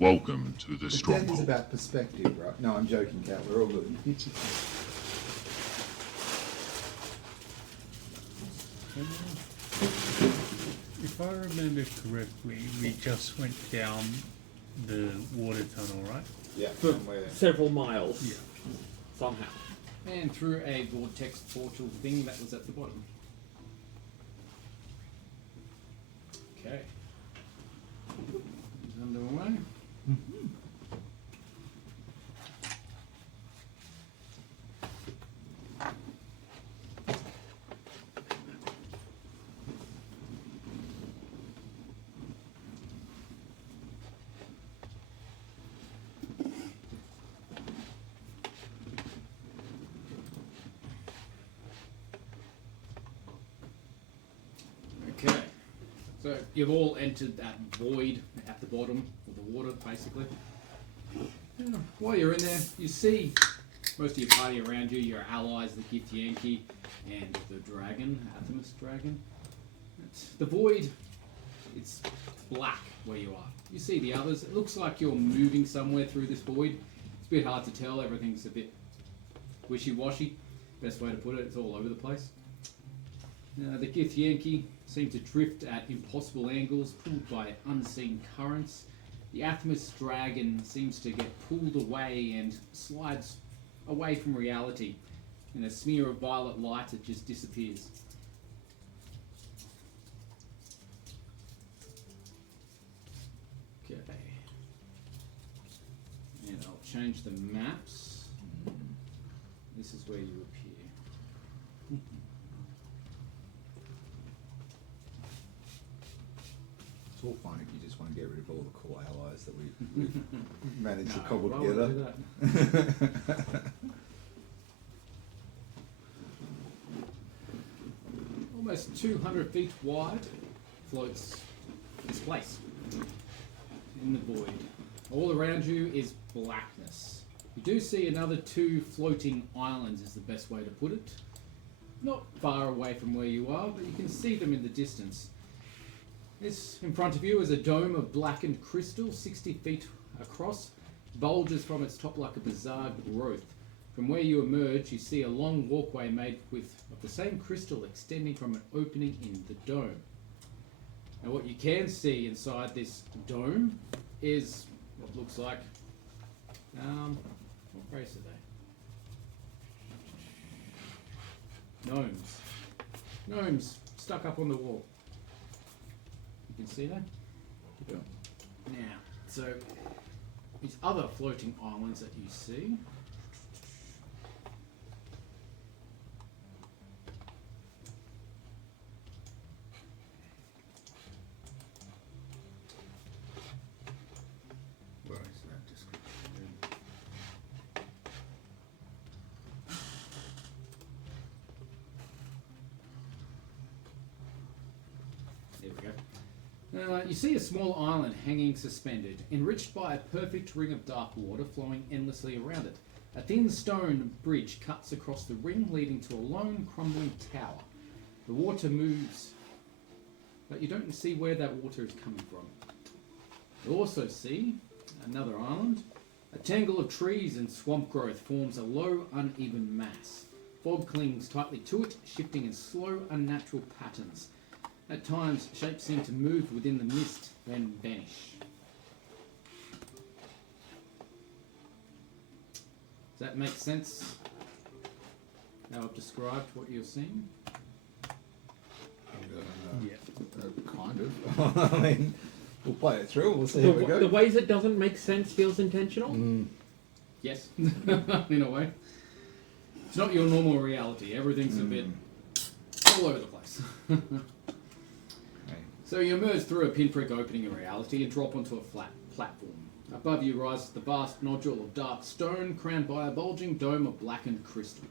Welcome to the The death is stronghold. about perspective, right? No, I'm joking, Cat. We're all good. If I remember correctly, we just went down the water tunnel, right? Yeah. For several miles. Yeah. Somehow. And through a vortex portal thing that was at the bottom. Okay. He's underway. Okay. So you've all entered that void at the bottom of the water, basically. While you're in there, you see most of your party around you, your allies, the Githyanki and the dragon, Artemis dragon. The void, it's black where you are. You see the others. It looks like you're moving somewhere through this void. It's a bit hard to tell. Everything's a bit wishy-washy. Best way to put it, it's all over the place. The Githyanki seem to drift at impossible angles, pulled by unseen currents. The Artemis dragon seems to get pulled away and slides away from reality. In a smear of violet light, it just disappears. Okay. And I'll change the maps. This is where you appear. It's all fine if you just want to get rid of all the cool allies that we've managed to No, cobble why would I together. do that? Almost 200 feet wide floats this place in the void. All around you is blackness. You do see another 2 floating islands is the best way to put it. Not far away from where you are, but you can see them in the distance. This in front of you is a dome of blackened crystal, 60 feet across, bulges from its top like a bizarre growth. From where you emerge, you see a long walkway made of the same crystal extending from an opening in the dome. Now what you can see inside this dome is what looks like, what race are they? Gnomes. Gnomes stuck up on the wall. You can see that? Yeah. Now, so these other floating islands that you see. Where is that description? There we go. You see a small island hanging suspended, enriched by a perfect ring of dark water flowing endlessly around it. A thin stone bridge cuts across the ring, leading to a lone, crumbling tower. The water moves, but you don't see where that water is coming from. You also see another island. A tangle of trees and swamp growth forms a low, uneven mass. Fog clings tightly to it, shifting in slow, unnatural patterns. At times, shapes seem to move within the mist, then vanish. Does that make sense? How I've described what you're seeing? Kind of. I mean, we'll play it through. We'll see how we go. The ways it doesn't make sense feels intentional. Yes, in a way. It's not your normal reality. Everything's a bit all over the place. So you emerge through a pinprick opening in reality and drop onto a flat platform. Above you rises the vast nodule of dark stone, crowned by a bulging dome of blackened crystal.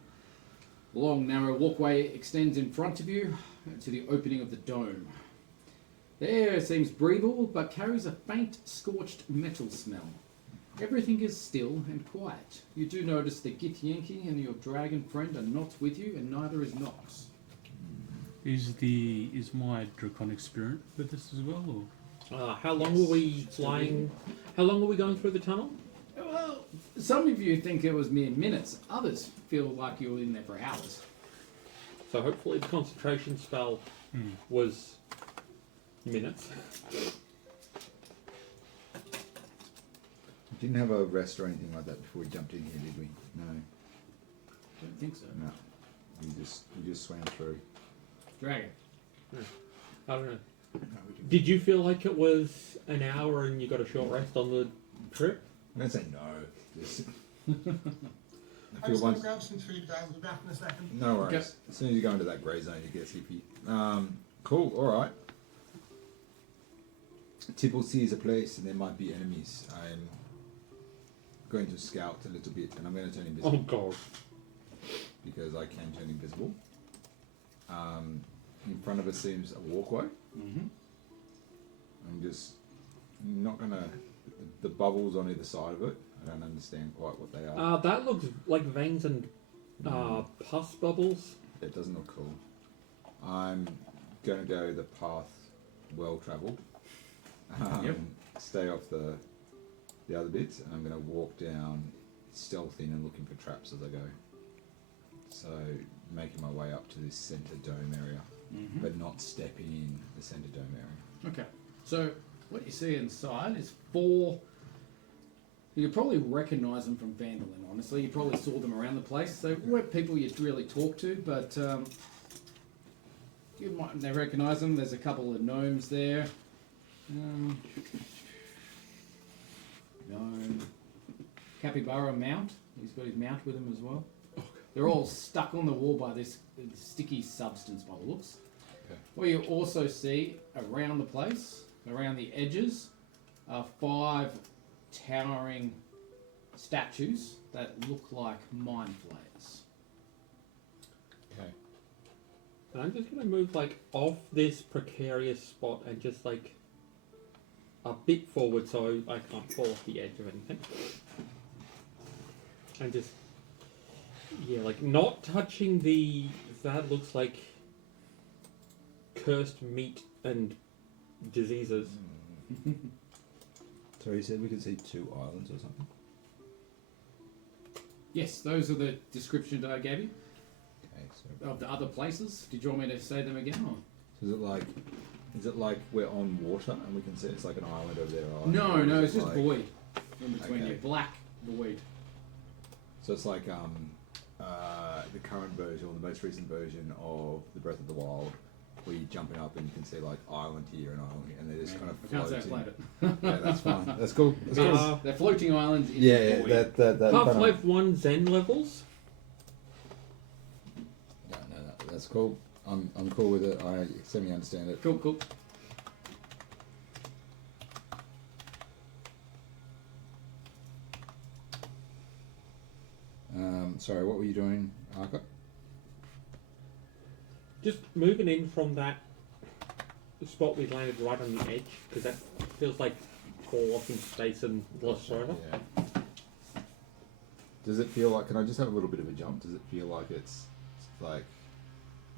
A long, narrow walkway extends in front of you to the opening of the dome. The air seems breathable, but carries a faint, scorched metal smell. Everything is still and quiet. You do notice that Githyanki and your dragon friend are not with you, and neither is Nox. Is my draconic spirit with us as well, or? How long were we flying? How long are we going through the tunnel? Well, some of you think it was mere minutes. Others feel like you were in there for hours. So hopefully the concentration spell was minutes. We didn't have a rest or anything like that before we jumped in here, did we? No. Don't think so. No. We just swam through. Dragon. I don't know. No, we didn't. Did you feel like it was an hour and you got a short rest on the trip? I'm gonna say no. Just, I I'm feel just going once. to grab some food, guys. I'll be back in a second. No worries. Okay. As soon as you go into that grey zone, you get CP. Cool. All right. Tibble sees a place, and there might be enemies. I'm going to scout a little bit, and I'm going to turn Oh invisible god. because I can turn invisible. In front of us seems a walkway. Mm-hmm. I'm just not gonna. The bubbles on either side of it. I don't understand quite what they are. That looks like veins and pus bubbles. It doesn't look cool. I'm gonna go the path well travelled. Yep. Stay off the other bits, and I'm gonna walk down stealthing and looking for traps as I go. So making my way up to this centre dome area, Mm-hmm. but not stepping in the centre dome area. Okay. So what you see inside is 4. You could probably recognise them from Phandelver, honestly. You probably saw them around the place. They weren't people you'd really talk to, but you might they recognise them. There's a couple of gnomes there. Gnome. Capybara mount. He's got his mount with him as well. They're all stuck on the wall by this sticky substance by the looks. Okay. What you also see around the place, around the edges, are 5 towering statues that look like mind flayers. Okay. And I'm just gonna move like off this precarious spot and just like a bit forward so I can't fall off the edge of anything. And just like not touching that looks like cursed meat and diseases. So you said we could see 2 islands or something? Yes, those are the descriptions that I gave you Okay, so of the other places. Did you want me to say them again? Or? is it like we're on water and we can see it's like an island over there? Or No, is no, it it's just like- void in between Okay. you. Black void. So it's like the current version or the most recent version of the Breath of the Wild, where you're jumping up and you can see like island here and island here, and they're just kind of I can't say I floating. played it. Yeah, that's fine. That's cool. That's cool. Uh, They're floating islands in Yeah, the yeah, void. that Half-Life 1 Zen levels. Yeah, no, that's cool. I'm cool with it. I semi understand it. Cool, cool. Sorry, what were you doing, Arca? Just moving in from that spot we landed right on the edge, because that feels like fall off in space and lost forever. Yeah. Does it feel like? Can I just have a little bit of a jump? Does it feel like it's like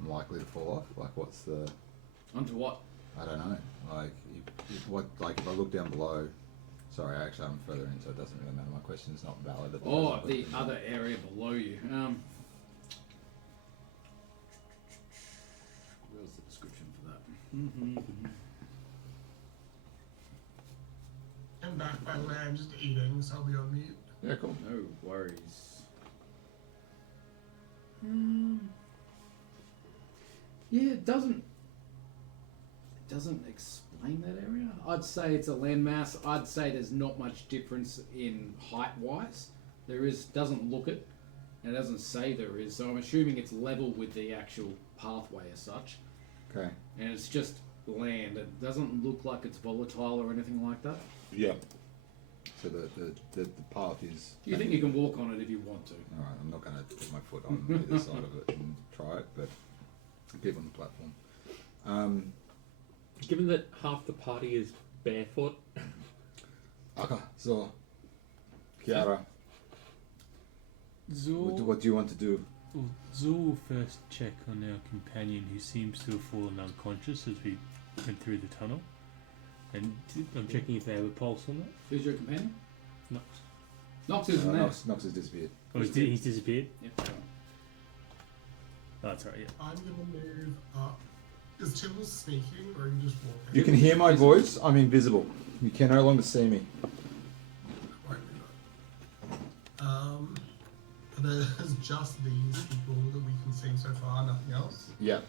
I'm likely to fall off? Like, what's the? Onto what? I don't know. Like, if I look down below. Sorry, actually, I'm further in, so it doesn't really matter. My question's not valid. At the Oh, present, the but- other area below you. Where's the description for that? I'm back, by the way. I'm just eating, so I'll be on mute. Yeah, cool. No worries. Yeah, it doesn't explain that area. I'd say it's a landmass. I'd say there's not much difference in height-wise. Doesn't look it, and it doesn't say there is. So I'm assuming it's level with the actual pathway as such, Okay. and it's just land. It doesn't look like it's volatile or anything like that. Yeah. So the path is. You think you can walk on it if you want to? All right, I'm not going to put my foot on either side of it and try it, but I'll keep on the platform. Given that half the party is barefoot, Aka, so, Kiara, Zul, what do you want to do? Zul will first check on our companion who seems to have fallen unconscious as we went through the tunnel. And I'm checking if they have a pulse on that. Who's your companion? No. Nox isn't there. Nox has disappeared. Oh, he's disappeared? Yep. Oh, that's right, yeah. I'm gonna move up. Is Tibble sneaking or are you just walking? You can hear my voice. I'm invisible. You can no longer see me. Won't do that. There's just these people that we can see so far, nothing else. Yeah.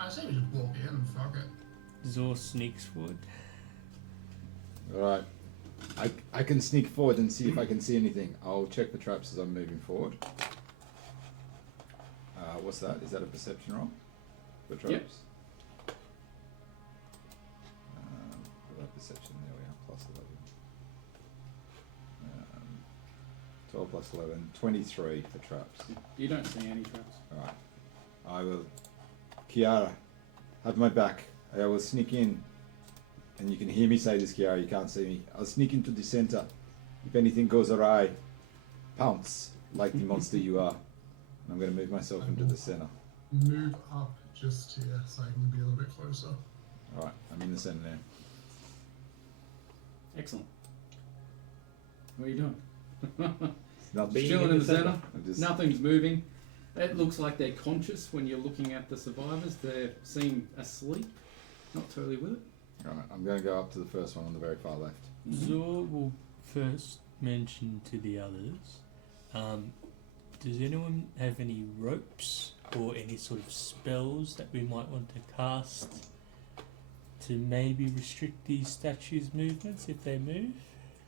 I say we just walk in, fuck it. Zor sneaks forward. Alright. I can sneak forward and see if I can see anything. I'll check the traps as I'm moving forward. What's that? Is that a perception roll? For traps? Yep. Perception, there we are, plus 11. 12 plus 11, 23 for traps. You don't see any traps. Alright. I will... Kiara, have my back. I will sneak in. And you can hear me say this, Kiara, you can't see me. I'll sneak into the center. If anything goes awry, pounce, like the monster you are. And I'm going to move myself into the center. Move up just here so I can be a little bit closer. Alright, I'm in the center now. Excellent. What are you doing? Nothing. Being Chilling in the center. I'm just- Nothing's moving. It looks like they're conscious when you're looking at the survivors. They seem asleep. Not totally with it. Alright, I'm going to go up to the first one on the very far left. Zor will first mention to the others, does anyone have any ropes or any sort of spells that we might want to cast to maybe restrict these statues' movements if they move?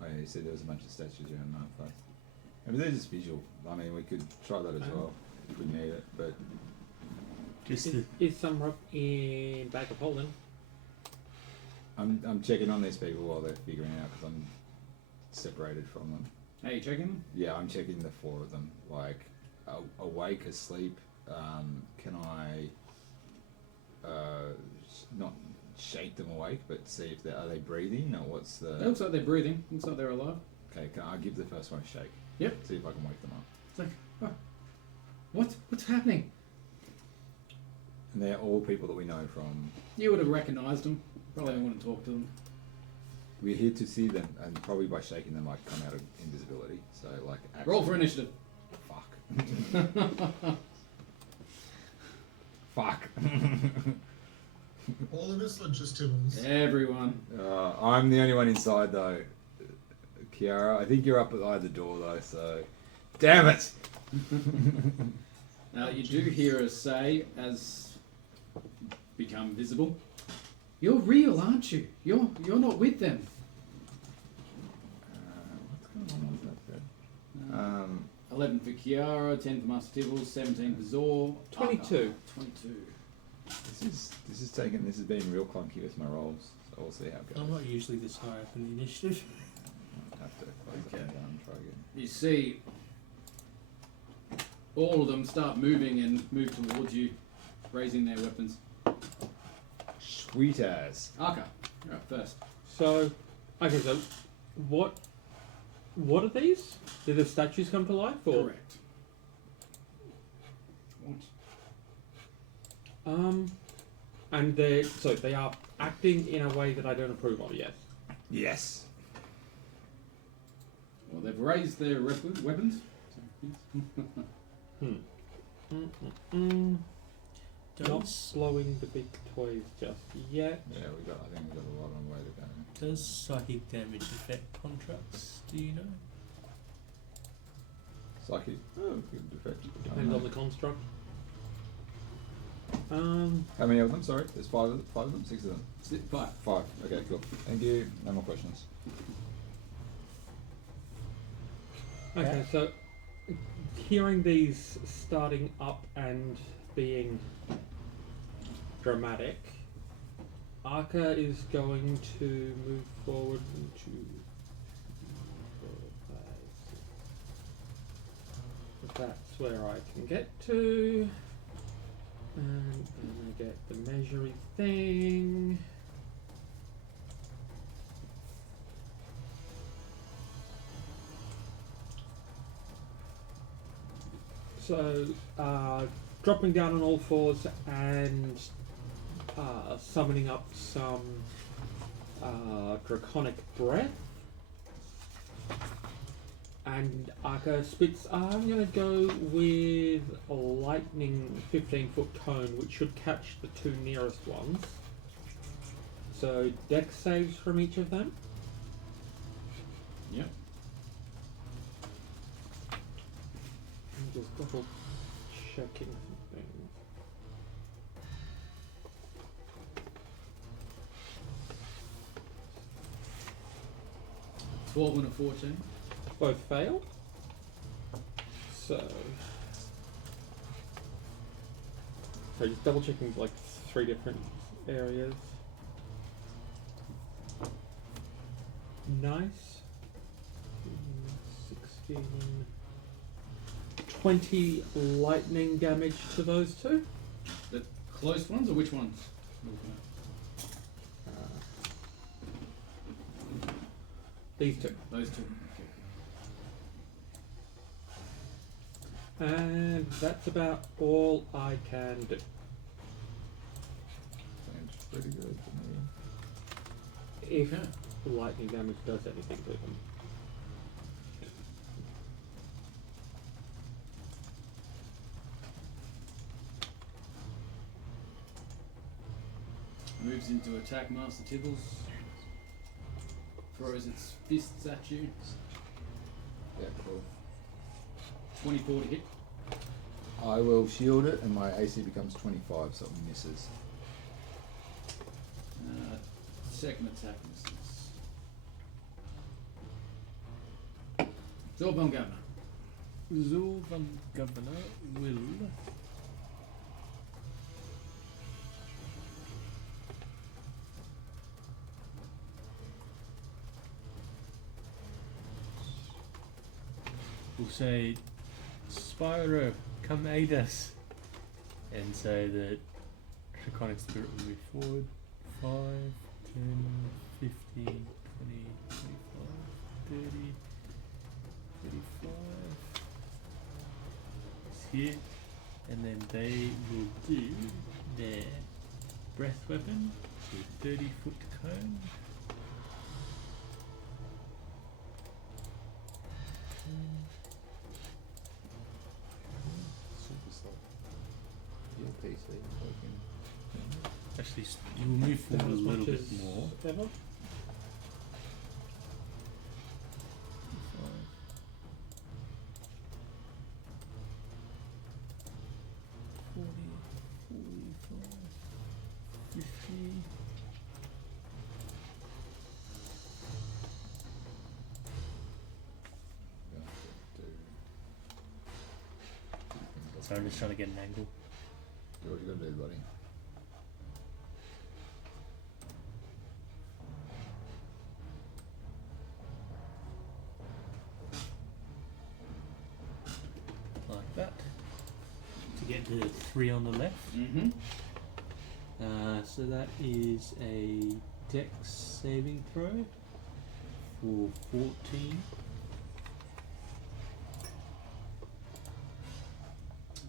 Oh yeah, you said there was a bunch of statues around that place. I mean, they're just visual. I mean, we could try that as well if we need it, but... Just the, Is some rope in bag of holding? I'm checking on these people while they're figuring out because I'm separated from them. Are you checking? Yeah, I'm checking the four of them. Like, awake, asleep. Can I not shake them awake, but see if are they breathing or what's the? It looks like they're breathing. Looks like they're alive. Okay, I give the first one a shake. Yep. See if I can wake them up. It's like, oh, what's happening? And they're all people that we know from. You would have recognised them. Probably don't want to talk to them. We're here to see them, and probably by shaking them, I come out of invisibility. So like. Roll for initiative. Fuck. Fuck. All of us are just Tibbles. Everyone. I'm the only one inside though. Kiara, I think you're up at the door though, so... Damn it! Now you do hear us say, as become visible, "You're real, aren't you? You're not with them." What's going on with that bed? 11 for Kiara, 10 for Master Tibbles, 17 for Zor. 22. 22. This has been real clunky with my rolls, so we'll see how it goes. I'm not usually this high up in the initiative. I'll have to close that Okay. down and try again. You see all of them start moving and move towards you, raising their weapons. Sweet as. Arca, you're up first. So, okay, so what are these? Did the statues come to life, or Correct. What? and they are acting in a way that I don't approve of. Yes. Yes. Well, they've raised their weapons. Not blowing the big toys just yet. Yeah, I think we got a lot on the way to go. Does psychic damage affect contracts? Do you know? Psychic. Oh, good effect. Depends on the construct. How many of them? Sorry, there's five of them, six of them. 5. 5. Okay, cool. Thank you. No more questions. Okay, so hearing these starting up and being dramatic, Arca is going to move forward to 4, 5, 6. That's where I can get to. And I'm gonna get the measuring thing. So, dropping down on all fours and summoning up some draconic breath. And Arca Spitz, I'm going to go with a lightning 15-foot cone, which should catch the two nearest ones. So dex saves from each of them. Yep. I'm just double checking something. – 12 and a 14. Both fail. So just double checking like 3 different areas. Nice. 16. 20 lightning damage to those two. The close ones or which ones? These two. Those two. Okay. And that's about all I can do. Seems pretty good to me. If Okay. lightning damage does anything to them. Moves into attack Master Tibbles. Throws its fists at you. Yeah, cool. 24 to hit. I will shield it, and my AC becomes 25, so it misses. Second attack misses. Zorban Governor. Zulvan Governor will say, Spyro, come aid us, and say that Draconic Spirit will be forward 5, 10, 15, 20, 25, 30, 35. It's here, and then they will do their breath weapon with 30-foot cone. Super slow. Your PC working. Actually, you will move forward a As little much bit as more. ever. 40, 45, 50. So I'm just trying to get an angle. Do what you gotta do, buddy. Like that. To get the 3 on the left. Mm-hmm. So that is a dex saving throw for 14.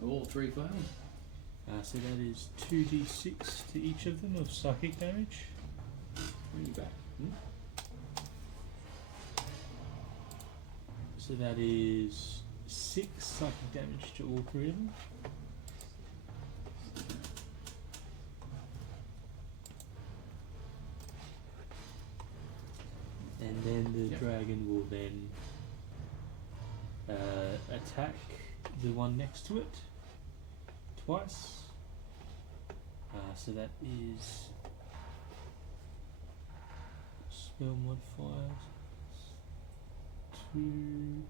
All 3 failed. So that is 2d6 to each of them of psychic damage. Bring you back. So that is 6 psychic damage to all 3 of them. And then the Yep. dragon will then attack the one next to it twice. So that is spell modifiers 2.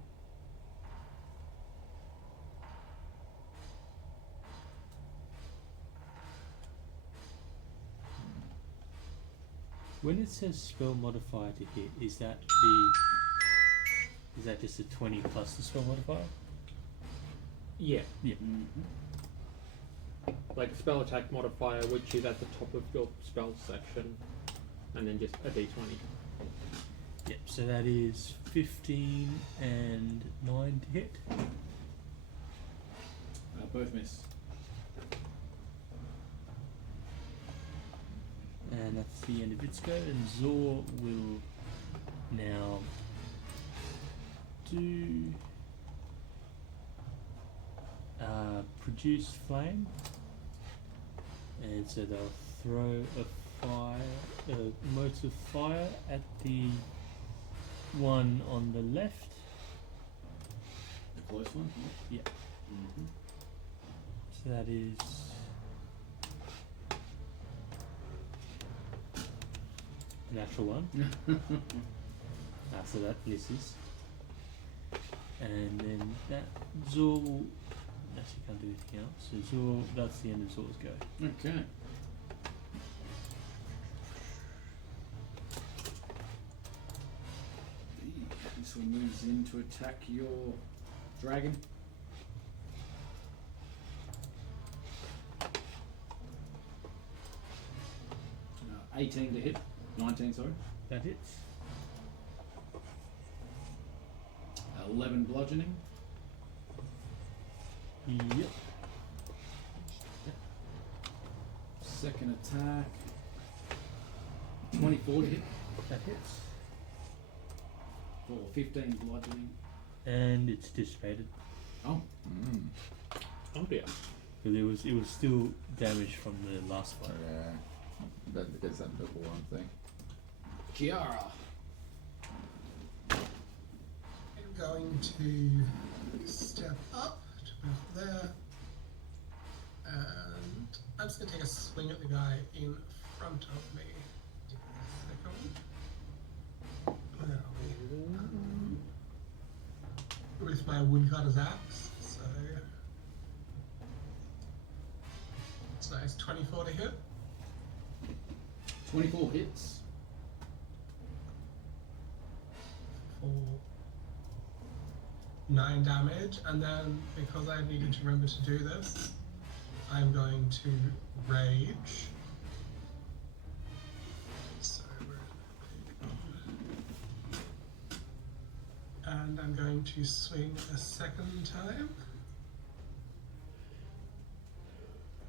When it says spell modifier to hit, is that just a 20 plus the spell modifier? Yeah. Yeah. Mm-hmm. Like spell attack modifier, which is at the top of your spell section, and then just a d20. Yep, so that is 15 and 9 to hit. Both miss. And that's the end of its go, and Zor will now do produce flame, and so they'll throw a mote of fire at the one on the left. The close one? Yeah. Mm-hmm. So that is a natural one. So that misses. And then that Zor will actually can't do anything else. So Zor, that's the end of Zor's go. Okay. This one moves in to attack your dragon. 18 to hit. 19, sorry. That hits. 11 bludgeoning. Yep. Second attack. 24 to hit. That hits. For 15 bludgeoning. And it's dissipated. Oh. Mm. Oh dear. Because it was still damaged from the last Oh, fight. yeah. That gets that double one thing. Kiara. I'm going to step up to about there, and I'm just going to take a swing at the guy in front of me. With my woodcutter's axe, so it's 24 to hit. 24 hits. For 9 damage, and then because I needed to remember to do this, I'm going to rage. So, and I'm going to swing a second time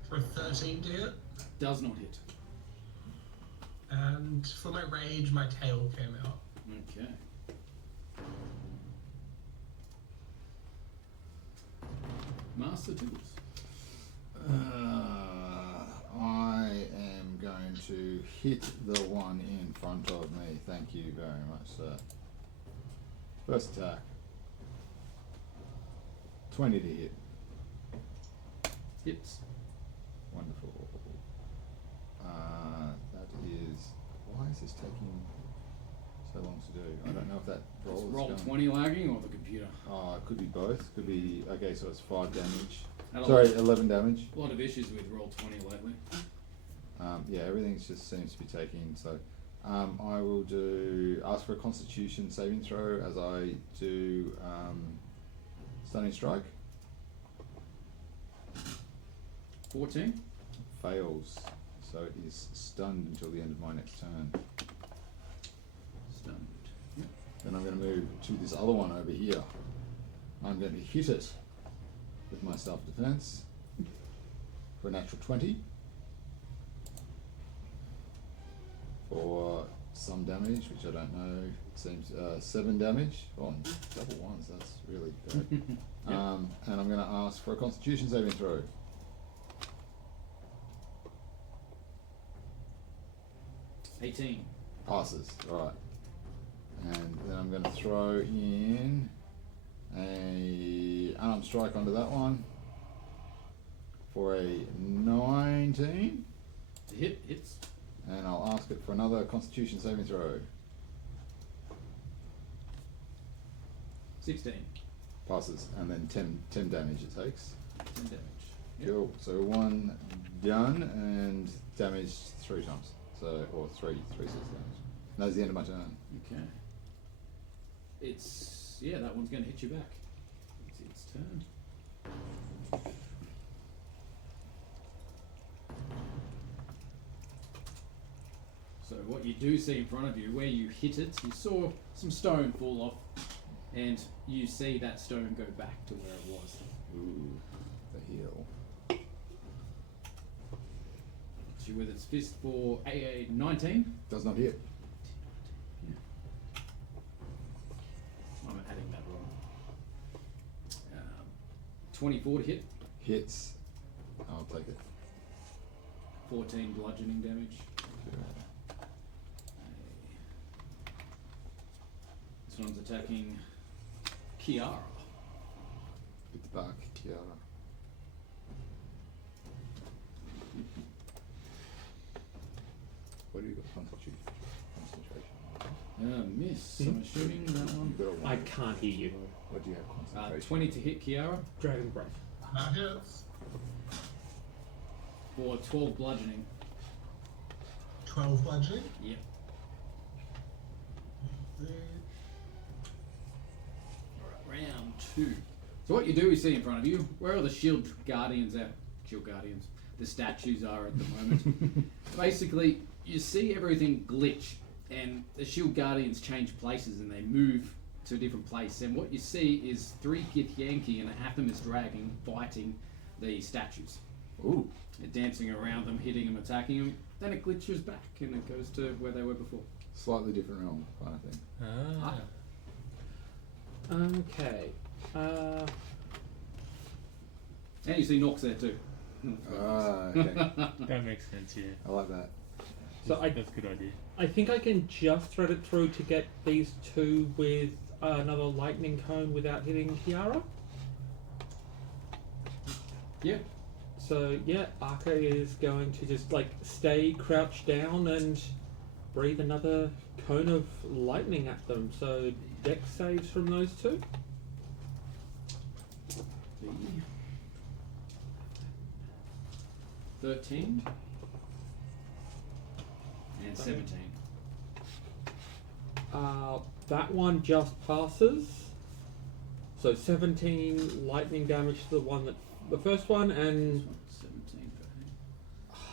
for 13 to hit. Does not hit. And for my rage, my tail came out. Okay. Master Tools. I am going to hit the one in front of me. Thank you very much, sir. First attack. 20 to hit. Hits. Wonderful. That is... Why is this taking so long to do? I don't know if that roll Is is roll going... 20 lagging or the computer? It could be both. Could be... Okay, so it's 5 damage. Had a Sorry, lot- 11 damage. A lot of issues with roll 20 lately. Yeah, everything just seems to be taking, so I will do ask for a Constitution saving throw as I do Stunning Strike. 14. Fails, so it is stunned until the end of my next turn. Stunned. Yep. Then I'm going to move to this other one over here. I'm going to hit it with my self-defense for a natural 20 for some damage, which I don't know. It seems 7 damage. Oh, double ones. That's really great. Yep. And I'm going to ask for a Constitution saving throw. $18. Passes, right. And then I'm going to throw in a unarmed strike onto that one for a 19. The hit hits. And I'll ask it for another Constitution saving throw. 16. Passes, and then 10 damage it takes. 10 damage. Yep. Cool. So 1 done and damaged 3 times. So, or 3 6 damage. That's the end of my turn. Okay. It's... yeah, that one's going to hit you back. It's its turn. So what you do see in front of you, where you hit it, you saw some stone fall off, and you see that stone go back to where it was. Ooh, the heal. you with its fist for a 19. Does not hit. I'm adding that wrong. 24 to hit, Hits. I'll take it. 14 bludgeoning damage. This one's attacking Kiara. With the back, Kiara. What do you got? Concentration. Miss. I'm assuming that one. You've got a I one. can't hear you. What do you have? Concentration. 20 to hit Kiara Dragon Breath. That hits. for 12 bludgeoning. 12 bludgeoning. Yep. Round 2. So what you do is see in front of you, where are the shield guardians at? Shield guardians. The statues are at the moment. Basically, you see everything glitch, and the shield guardians change places and they move to a different place. And what you see is 3 Githyanki and an Athamas dragon fighting the statues. Ooh. They're dancing around them, hitting them, attacking them. Then it glitches back and it goes to where they were before. Slightly different realm, kind of thing. Ah. Okay. And you see Nox there too. Okay. That makes sense, yeah. I like that. So That's a good idea. I think I can just thread it through to get these two with another lightning cone without hitting Kiara. Yeah. So yeah, Arca is going to just like stay crouched down and breathe another cone of lightning at them. So dex saves from those two. 13 and 17. That one just passes. So 17 lightning damage to the one that the first one, and 17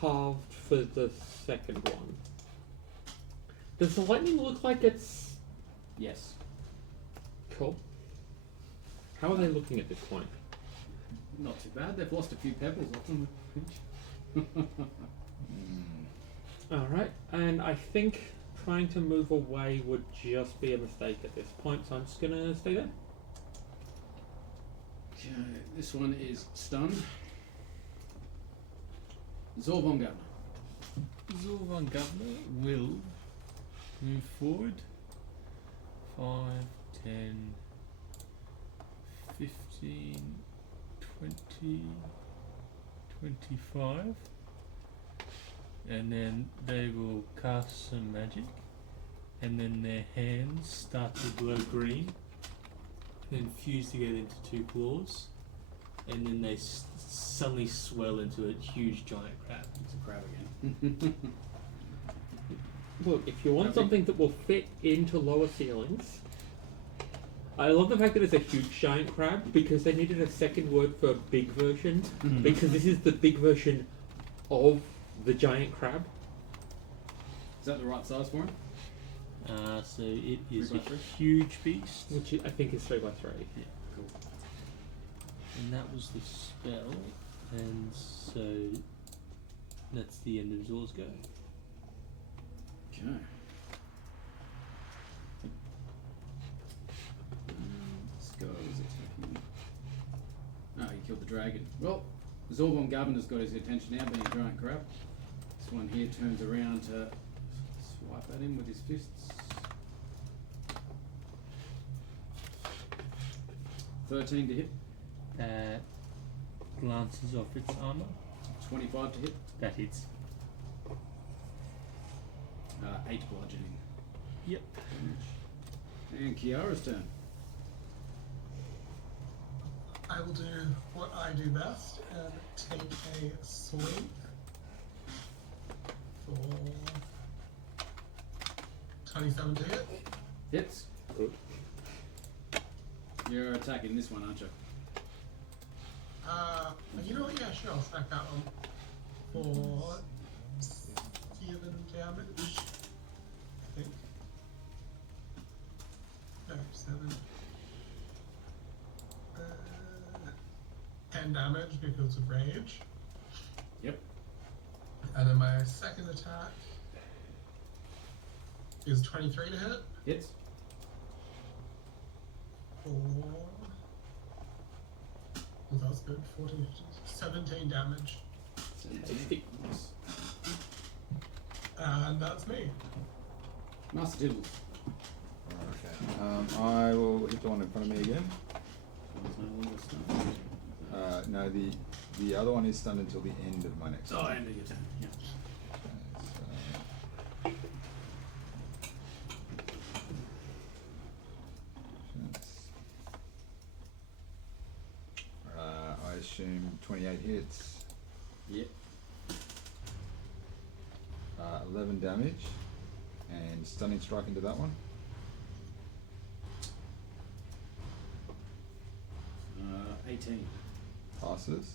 halved for the second one. Does the lightning look like it's Yes. cool? How are they looking at this point? Not too bad. They've lost a few pebbles off them. Alright, and I think trying to move away would just be a mistake at this point, so I'm just gonna stay there. Okay, this one is stunned. Zorvon Governor. Zorvan Governor will move forward 5, 10, 15, 20, 25, and then they will cast some magic, and then their hands start to glow green, then fuse together into 2 claws, and then they suddenly swell into a huge giant crab. It's a crab again. Look, if you want Okay. something that will fit into lower ceilings, I love the fact that it's a huge giant crab because they needed a second word for big version because this is the big version of the giant crab. Is that the right size for him? So it is 3 a by 3? huge beast, Which I think is 3x3. Cool. and that was the spell, and so that's the end of Zor's go. Okay. This guy was attacking. Oh, he killed the dragon. Well, Zorvon Governor's got his attention now, being a giant crab. This one here turns around to swipe at him with his fists. 13 to hit, Glances off its armor. 25 to hit, That hits. 8 bludgeoning. Yep. And Kiara's turn. I will do what I do best and take a swing for 27 to hit. Hits. Good. You're attacking this one, aren't you? You know what? Yeah, sure. I'll stack that one for 7 damage. I think. No, 7. 10 damage because of rage. Yep. And then my second attack is 23 to hit. Hits. For... Oh, that's good. 14, 17 damage. 17. Nice. And that's me. Master Tibbles. Okay. I will hit the one in front of me again. There's no longer stunned. No, the other one is stunned until the end of my next Oh, turn. end of your turn. Yeah. I assume 28 hits. Yep. 11 damage. And stunning strike into that one. 18. Passes.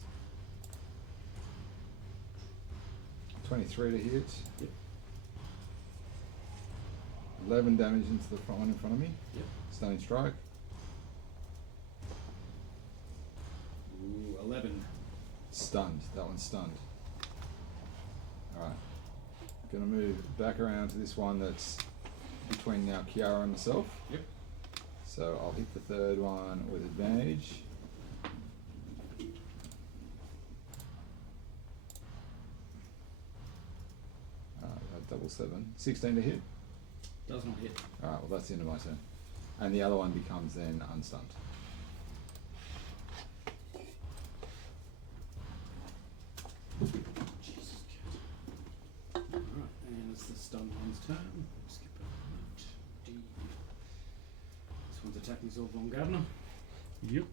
23 to hit. Yep. 11 damage into the front one in front of me. Yep. Stunning strike. Ooh, 11. Stunned. That one's stunned. Alright. Gonna move back around to this one that's between now Kiara and myself. Yep. So I'll hit the third one with advantage. Double 7. 16 to hit. Does not hit. Alright, well that's the end of my turn. And the other one becomes then unstunned. Jesus Christ. Alright, and it's the stunned one's turn. Skip over that. D. This one's attacking Zorvon Gardner. Yep.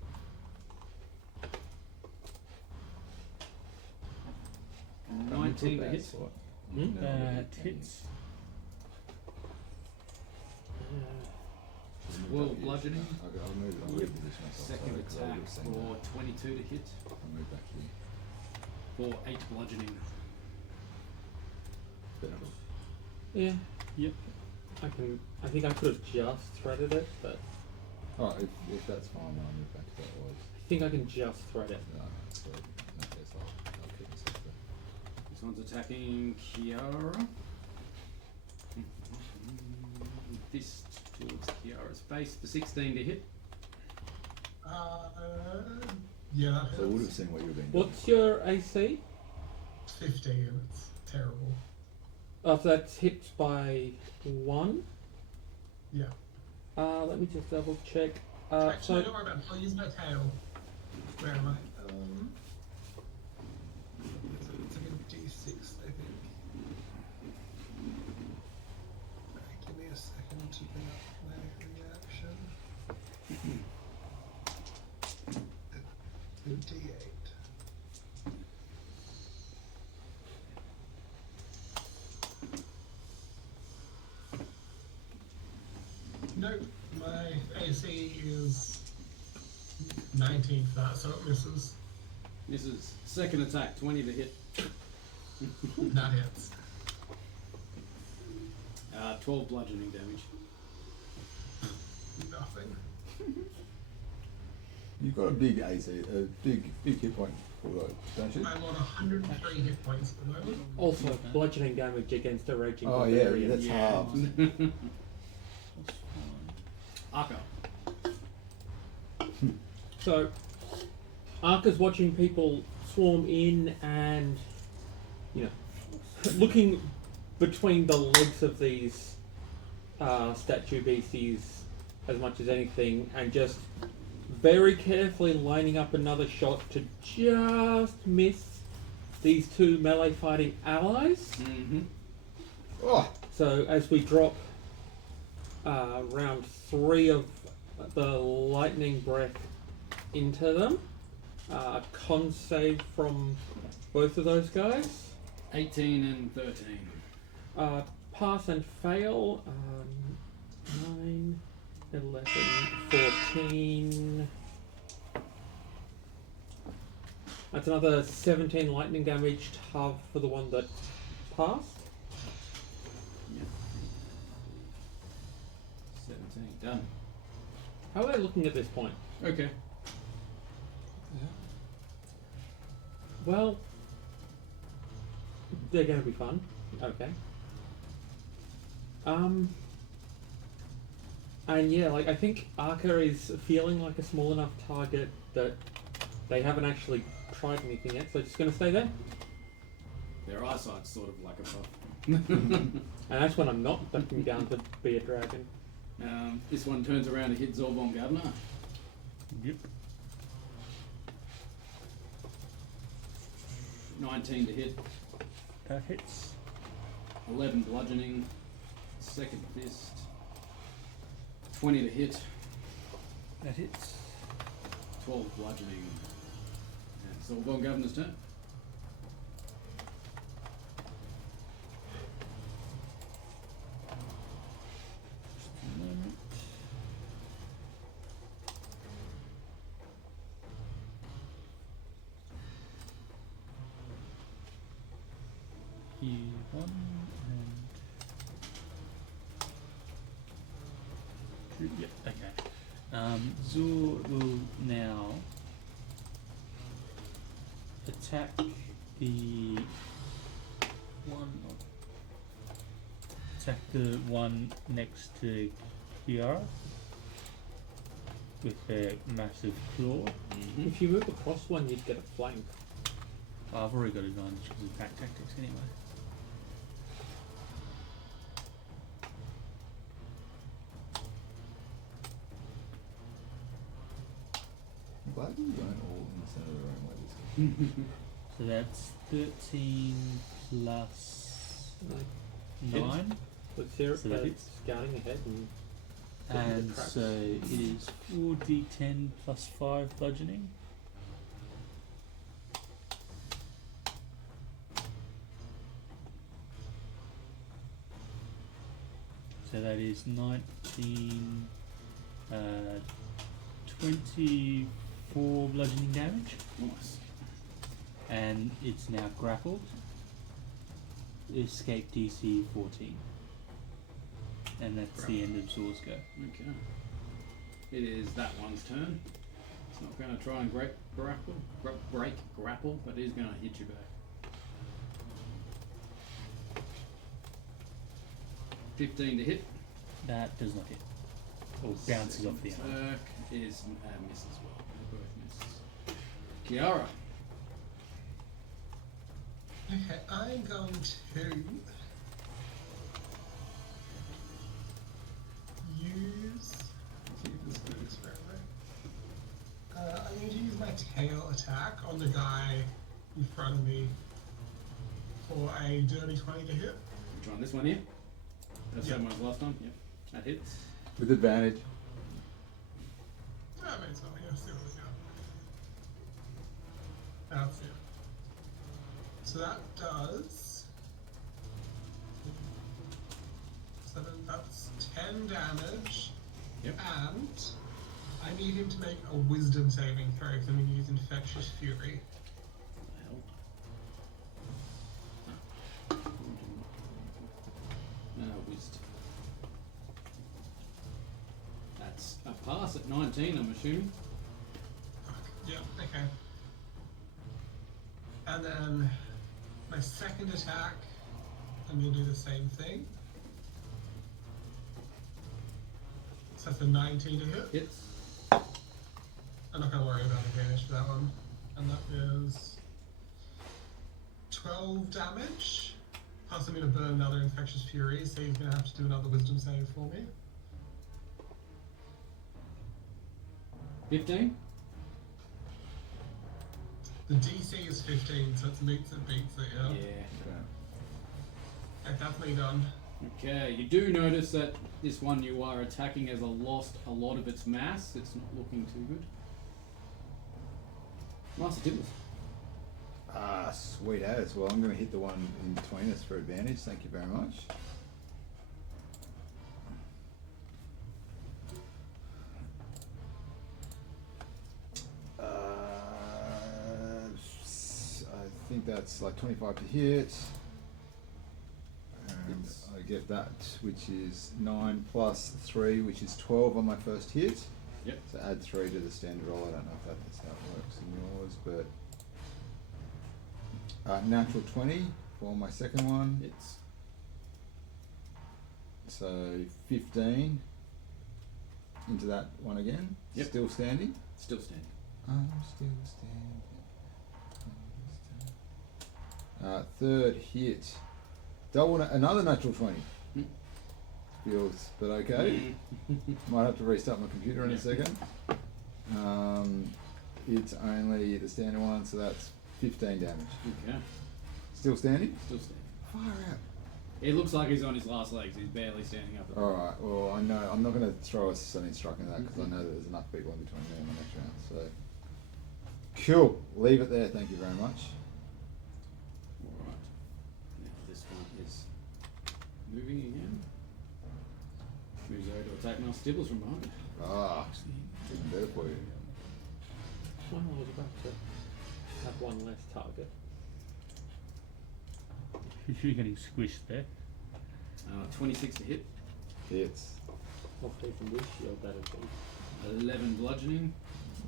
Can we 19 put to that hit. slot? Hmm? No, That can hits. you move 12 back here? bludgeoning. I'll move. I'll Yep. reposition myself. Second Sorry, 'cause I attack would've seen for that. 22 to hit. I'll move back here. For 8 bludgeoning. Better. Yeah. Yep. I think I could have just threaded it, but Alright, if that's fine, then I'll move back to that was. I think I can just thread it. No, that's good. In that case, I'll keep myself there. This one's attacking Kiara. Fist towards Kiara's face for 16 to hit. Yeah, that hits. So I would have seen what you were being doing. What's your AC? 15. It's terrible. Oh, so that's hit by 1. Yeah. Let me just double check. Actually, So don't worry about it. I'll use my tail. Where am I? It's like a D6, I think. Right, give me a second to bring up my reaction. A D8. Nope, my AC is 19 for that, so it misses. Misses. Second attack, 20 to hit. That hits. 12 bludgeoning damage. Nothing. You've got a big AC, a big hit point for that, don't you? I'm on 103 hit points at the moment. also Okay. bludgeoning damage against a raging Oh yeah, barbarian. that's Yeah. halved. That's fine. Arca. So Arca's watching people swarm in and, you know, looking between the legs of these statue beasties as much as anything, and just very carefully lining up another shot to just miss these two melee fighting allies. Mm-hmm. Oh, So as we drop round 3 of the lightning breath into them, con save from both of those guys. 18 and 13. Pass and fail. 9, 11, 14. That's another 17 lightning damage half for the one that passed. Yep. 17. Done. How are they looking at this point? Okay. Well, they're going to be fun. Okay. And yeah, like I think Arca is feeling like a small enough target that they haven't actually tried anything yet, so just going to stay there. Their eyesight's sort of like a buff. And that's when I'm not ducking down to be a dragon. This one turns around and hits Zorbon Governor. Yep. 19 to hit, That hits. 11 bludgeoning, second fist, 20 to hit, That hits. 12 bludgeoning. And Zorbon Governor's turn. Just a moment. One and two. Yep. Okay. Zor will now attack the one. Attack the one next to Kiara with a massive claw. If you move across one, you'd get a flank. I've already got advantage because of pack tactics anyway. I'm glad we weren't all in the centre of the room like this. So that's 13 plus Like, 9. let's hear it. So that hits. Scouting ahead and setting the And traps. so it is 4d10 plus 5 bludgeoning. So that is 19, 24 bludgeoning damage. Nice. And it's now grappled. Escape DC 14. And that's the end of Zor's go. Okay. It is that one's turn. It's not going to try and break grapple, but it is going to hit you back. 15 to hit. That does not hit. Or bounces off the arm. Attack is miss as well. They both miss. Kiara. Okay, I'm going to use. See if this works right away. I'm going to use my tail attack on the guy in front of me for a dirty 20 to hit. Which one? This one here? That's the Yep. same one as last time? Yep. That hits. With advantage. That makes sense. Yeah, see what we got. That's it. So that does 7, that's 10 damage. Yep. And I need him to make a wisdom saving throw because I'm going to use Infectious Fury. What the hell? Wisdom. That's a pass at 19, I'm assuming. Yeah, okay. And then my second attack, I'm going to do the same thing. So that's a 19 to hit. Hits. I'm not going to worry about advantage for that one. And that is 12 damage. Plus I'm going to burn another Infectious Fury, so he's going to have to do another Wisdom save for me. 15. The DC is 15, so it's meets it, beats it, yeah. Okay. Okay, that's me done. Okay, you do notice that this one you are attacking has lost a lot of its mass. It's not looking too good. Master Tibbers. Ah, sweet as. Well, I'm going to hit the one in between us for advantage. Thank you very much. I think that's like 25 to hit. And Yes. I get that, which is 9 plus 3, which is 12 on my first hit. Yep. So add 3 to the standard roll. I don't know if that's how it works in yours, but natural 20 for my second one. Hits. So 15 into that one again. Yep. Still standing. Still standing. I'm still standing. Third hit. Double another natural 20. Hmm. Feels, but okay. Might have to restart my computer in a Yeah. second. It's only the standard one, so that's 15 damage. Okay. Still standing? Still standing. Fire out. It looks like he's on his last legs. He's barely standing up. Alright, well, I know, I'm not going to throw a stunning strike in that because I know that there's enough people in between me and the next round, so. Cool, leave it there, thank you very much. Alright. Now this one is moving again. Moves over to attack my Stibbles from behind. Ah, even better for you. Well, I was about to have one less target. You're getting squished there. 26 to hit. Hits. Hopefully from this shield that'll be. 11 bludgeoning.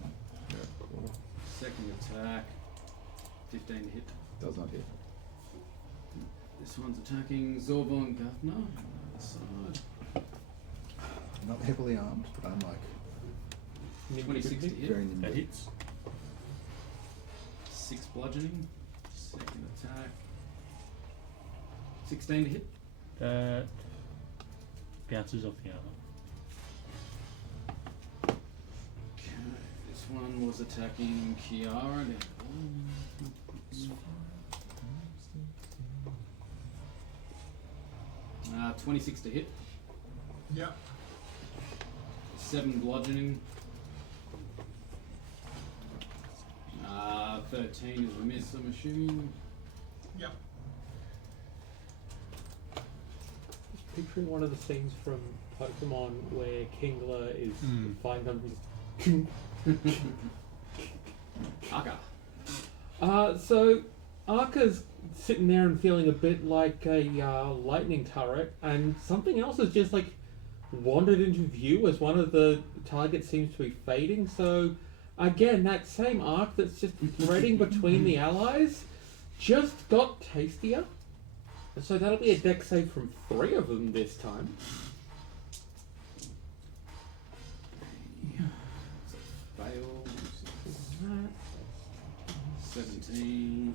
Yeah, cool. Second attack. 15 to hit. Does not hit. This one's attacking Zorvon Guvner on the other side. Not heavily armed, but I'm like 26 to hit. very nimble. That hits. 6 bludgeoning. Second attack. 16 to hit. That bounces off the armor. Okay, this one was attacking Kiara. 26 to hit. Yep. 7 bludgeoning. 13 is a miss, I'm assuming. Yep. Just picturing one of the scenes from Pokemon where Kingler is fighting them. Aka. So Arca's sitting there and feeling a bit like a lightning turret, and something else has just like wandered into view as one of the targets seems to be fading. So again, that same arc that's just threading between the allies just got tastier. So that'll be a deck save from 3 of them this time. Fail. 17.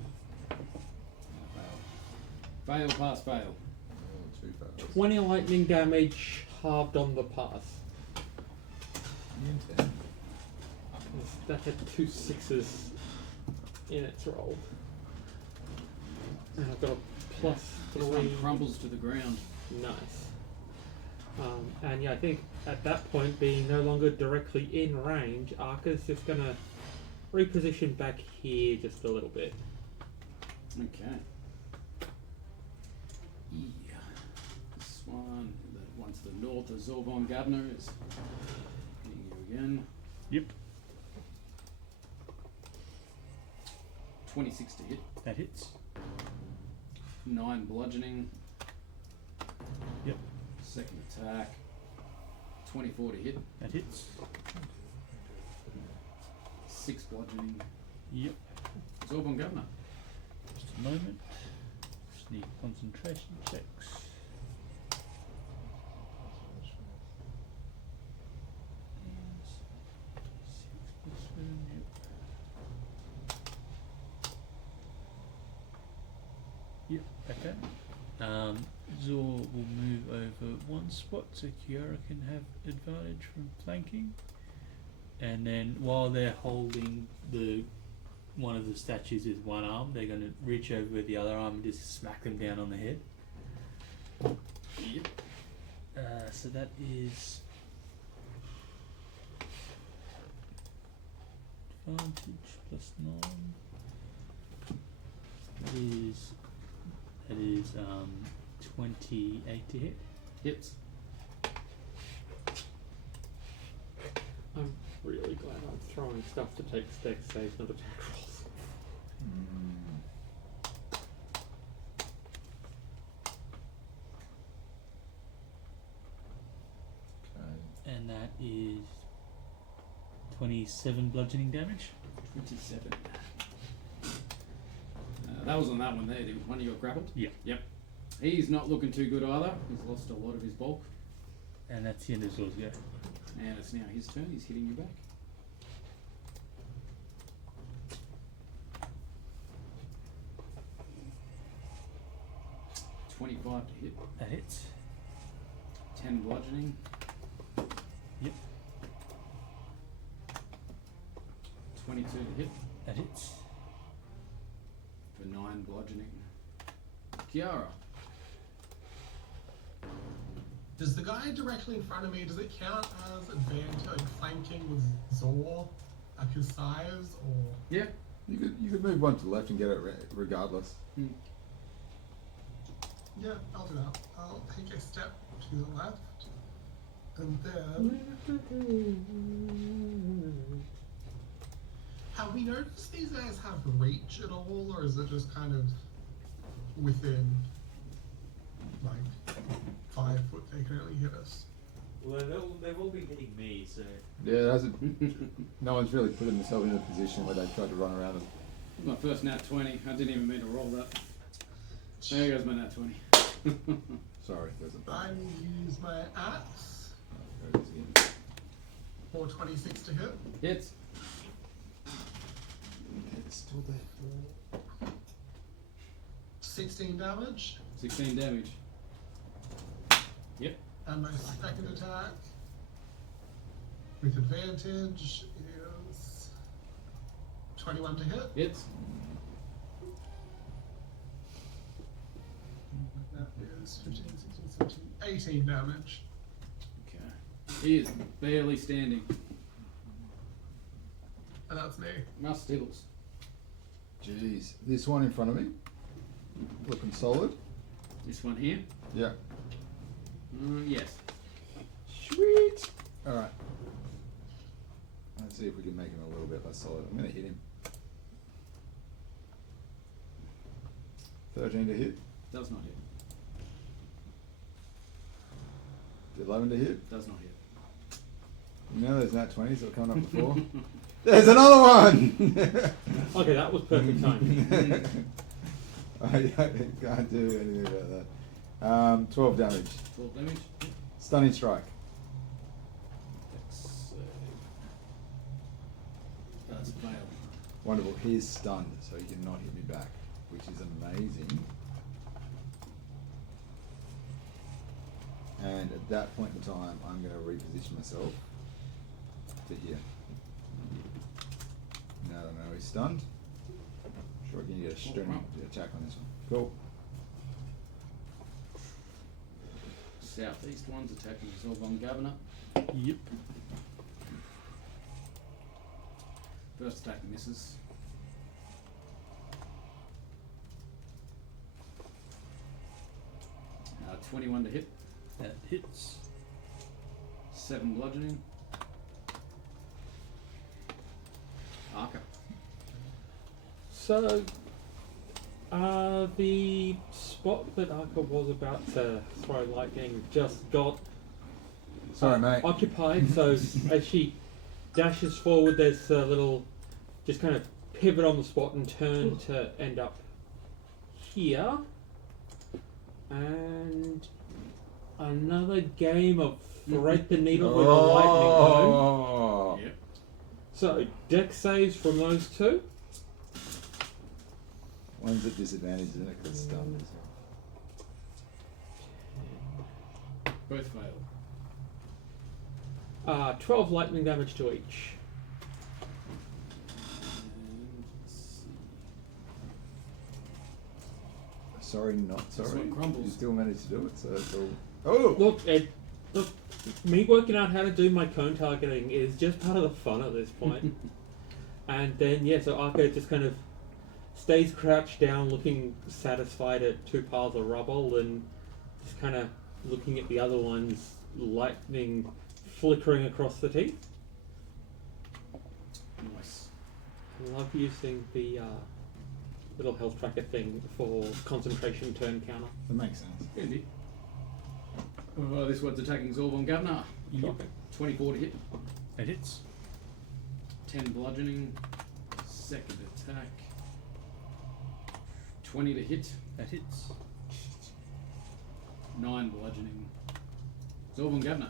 Fail, pass, fail. Oh, 2 fails. 20 lightning damage halved on the pass. And 10. That had 2 6s in its roll. And I've got a plus This 3. one crumbles to the ground. Nice. And yeah, I think at that point, being no longer directly in range, Arca's just gonna reposition back here just a little bit. Okay. Yeah. This one, the one to the north of Zorvon Gardner is hitting you again. Yep, 26 to hit. that hits. 9 bludgeoning. Yep, Second attack. 24 to hit. that hits. 6 bludgeoning. Yep, Zorvon Gardner. just a moment. Just need concentration checks. Yep, okay. Zor will move over 1 spot so Kiara can have advantage from flanking. And then while they're holding the one of the statues with one arm, they're going to reach over with the other arm and just smack them down on the head. Yep. So that is advantage plus 9. That is 28 to hit. Hits. I'm really glad I'm throwing stuff to take deck saves, not attack rolls. Okay. And that is 27 bludgeoning damage. 27. That was on that one there. Did one of you got grappled? Yeah. Yep. He's not looking too good either. He's lost a lot of his bulk. And that's the end of Zor's go. And it's now his turn. He's hitting you back. $25 to hit. That hits. 10 bludgeoning. Yep. 22 to hit That hits. for 9 bludgeoning. Kiara. Does the guy directly in front of me, does it count as advantage flanking with Zor, like his size, or? Yeah. You could move one to the left and get it regardless. Yeah, I'll do that. I'll take a step to the left, and then. Have we noticed these guys have reach at all, or is it just kind of within, like, 5 foot they can only hit us? Well, they've all been hitting me, so. Yeah, it hasn't. No one's really put themselves in a position where they've tried to run around them. My first nat 20. I didn't even mean to roll that. There goes my nat 20. Sorry, there's a I will use my axe There it is again. for 26 to hit. Hits. It's still there. 16 damage, 16 damage. Yep. and my second attack with advantage is 21 to hit. Hits. That is 15, 16, 17, 18 damage. Okay. He is barely standing. And that's me. Mustills. Jeez, this one in front of me, looking solid. This one here. Yeah. Yes. Sweet. All right. Let's see if we can make him a little bit less solid. I'm gonna hit him. 13 to hit. Does not hit. 11 to hit. Does not hit. You know those nat 20s that were coming up before? There's another one! Okay, that was perfect timing. I can't do anything about that. 12 damage. 12 damage. Stunning strike. That's a fail. Wonderful. He is stunned, so he cannot hit me back, which is amazing. And at that point in time, I'm going to reposition myself to here. Now that I know he's stunned, sure I can get a stunning attack on this one. Cool. Southeast one's attacking Zorgon Governor. Yep. First attack misses. 21 to hit. That hits. 7 bludgeoning. Arca. So, the spot that Arca was about to throw lightning just got Sorry, mate. occupied. So as she dashes forward, there's a little, just kind of pivot on the spot and turn to end up here. And another game of thread the needle with a lightning cone. Oh. Yep. So dex saves from those two. One's at disadvantage, isn't it? Because it's stunned. Both fail. 12 lightning damage to each. And let's see. Sorry, not This sorry. one crumbles. You still managed to do it, so it's all. Oh! Look, me working out how to do my cone targeting is just part of the fun at this point. And then, yeah, so Arco just kind of stays crouched down, looking satisfied at 2 piles of rubble, and just kind of looking at the other ones, lightning flickering across the teeth. Nice. I love using the little health tracker thing for concentration turn counter. That makes sense. Indeed. This one's attacking Zorgon Governor. Yep. 24 to hit. That hits. 10 bludgeoning. Second attack. 20 to hit. That hits. 9 bludgeoning. Zorban Gavner.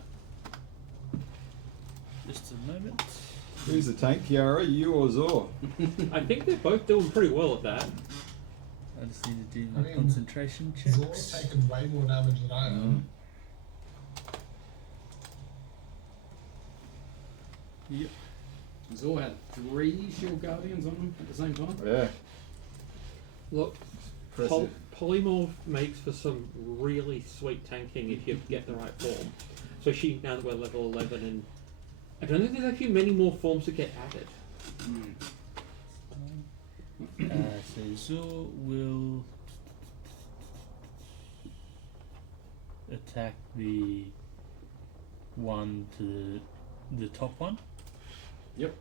Just a moment. Who's the tank, Kiara? You or Zor? I think they're both doing pretty well at that. I just need to do I my mean, concentration Zor's checks. taken way more damage than I am. Yep. Zor had 3 shield guardians on him at the same time. Yeah. Look, Impressive. polymorph makes for some really sweet tanking if you get the right form. So she now that we're level 11, and I don't think there's actually many more forms that get added. So Zor will attack the one to the top one. Yep.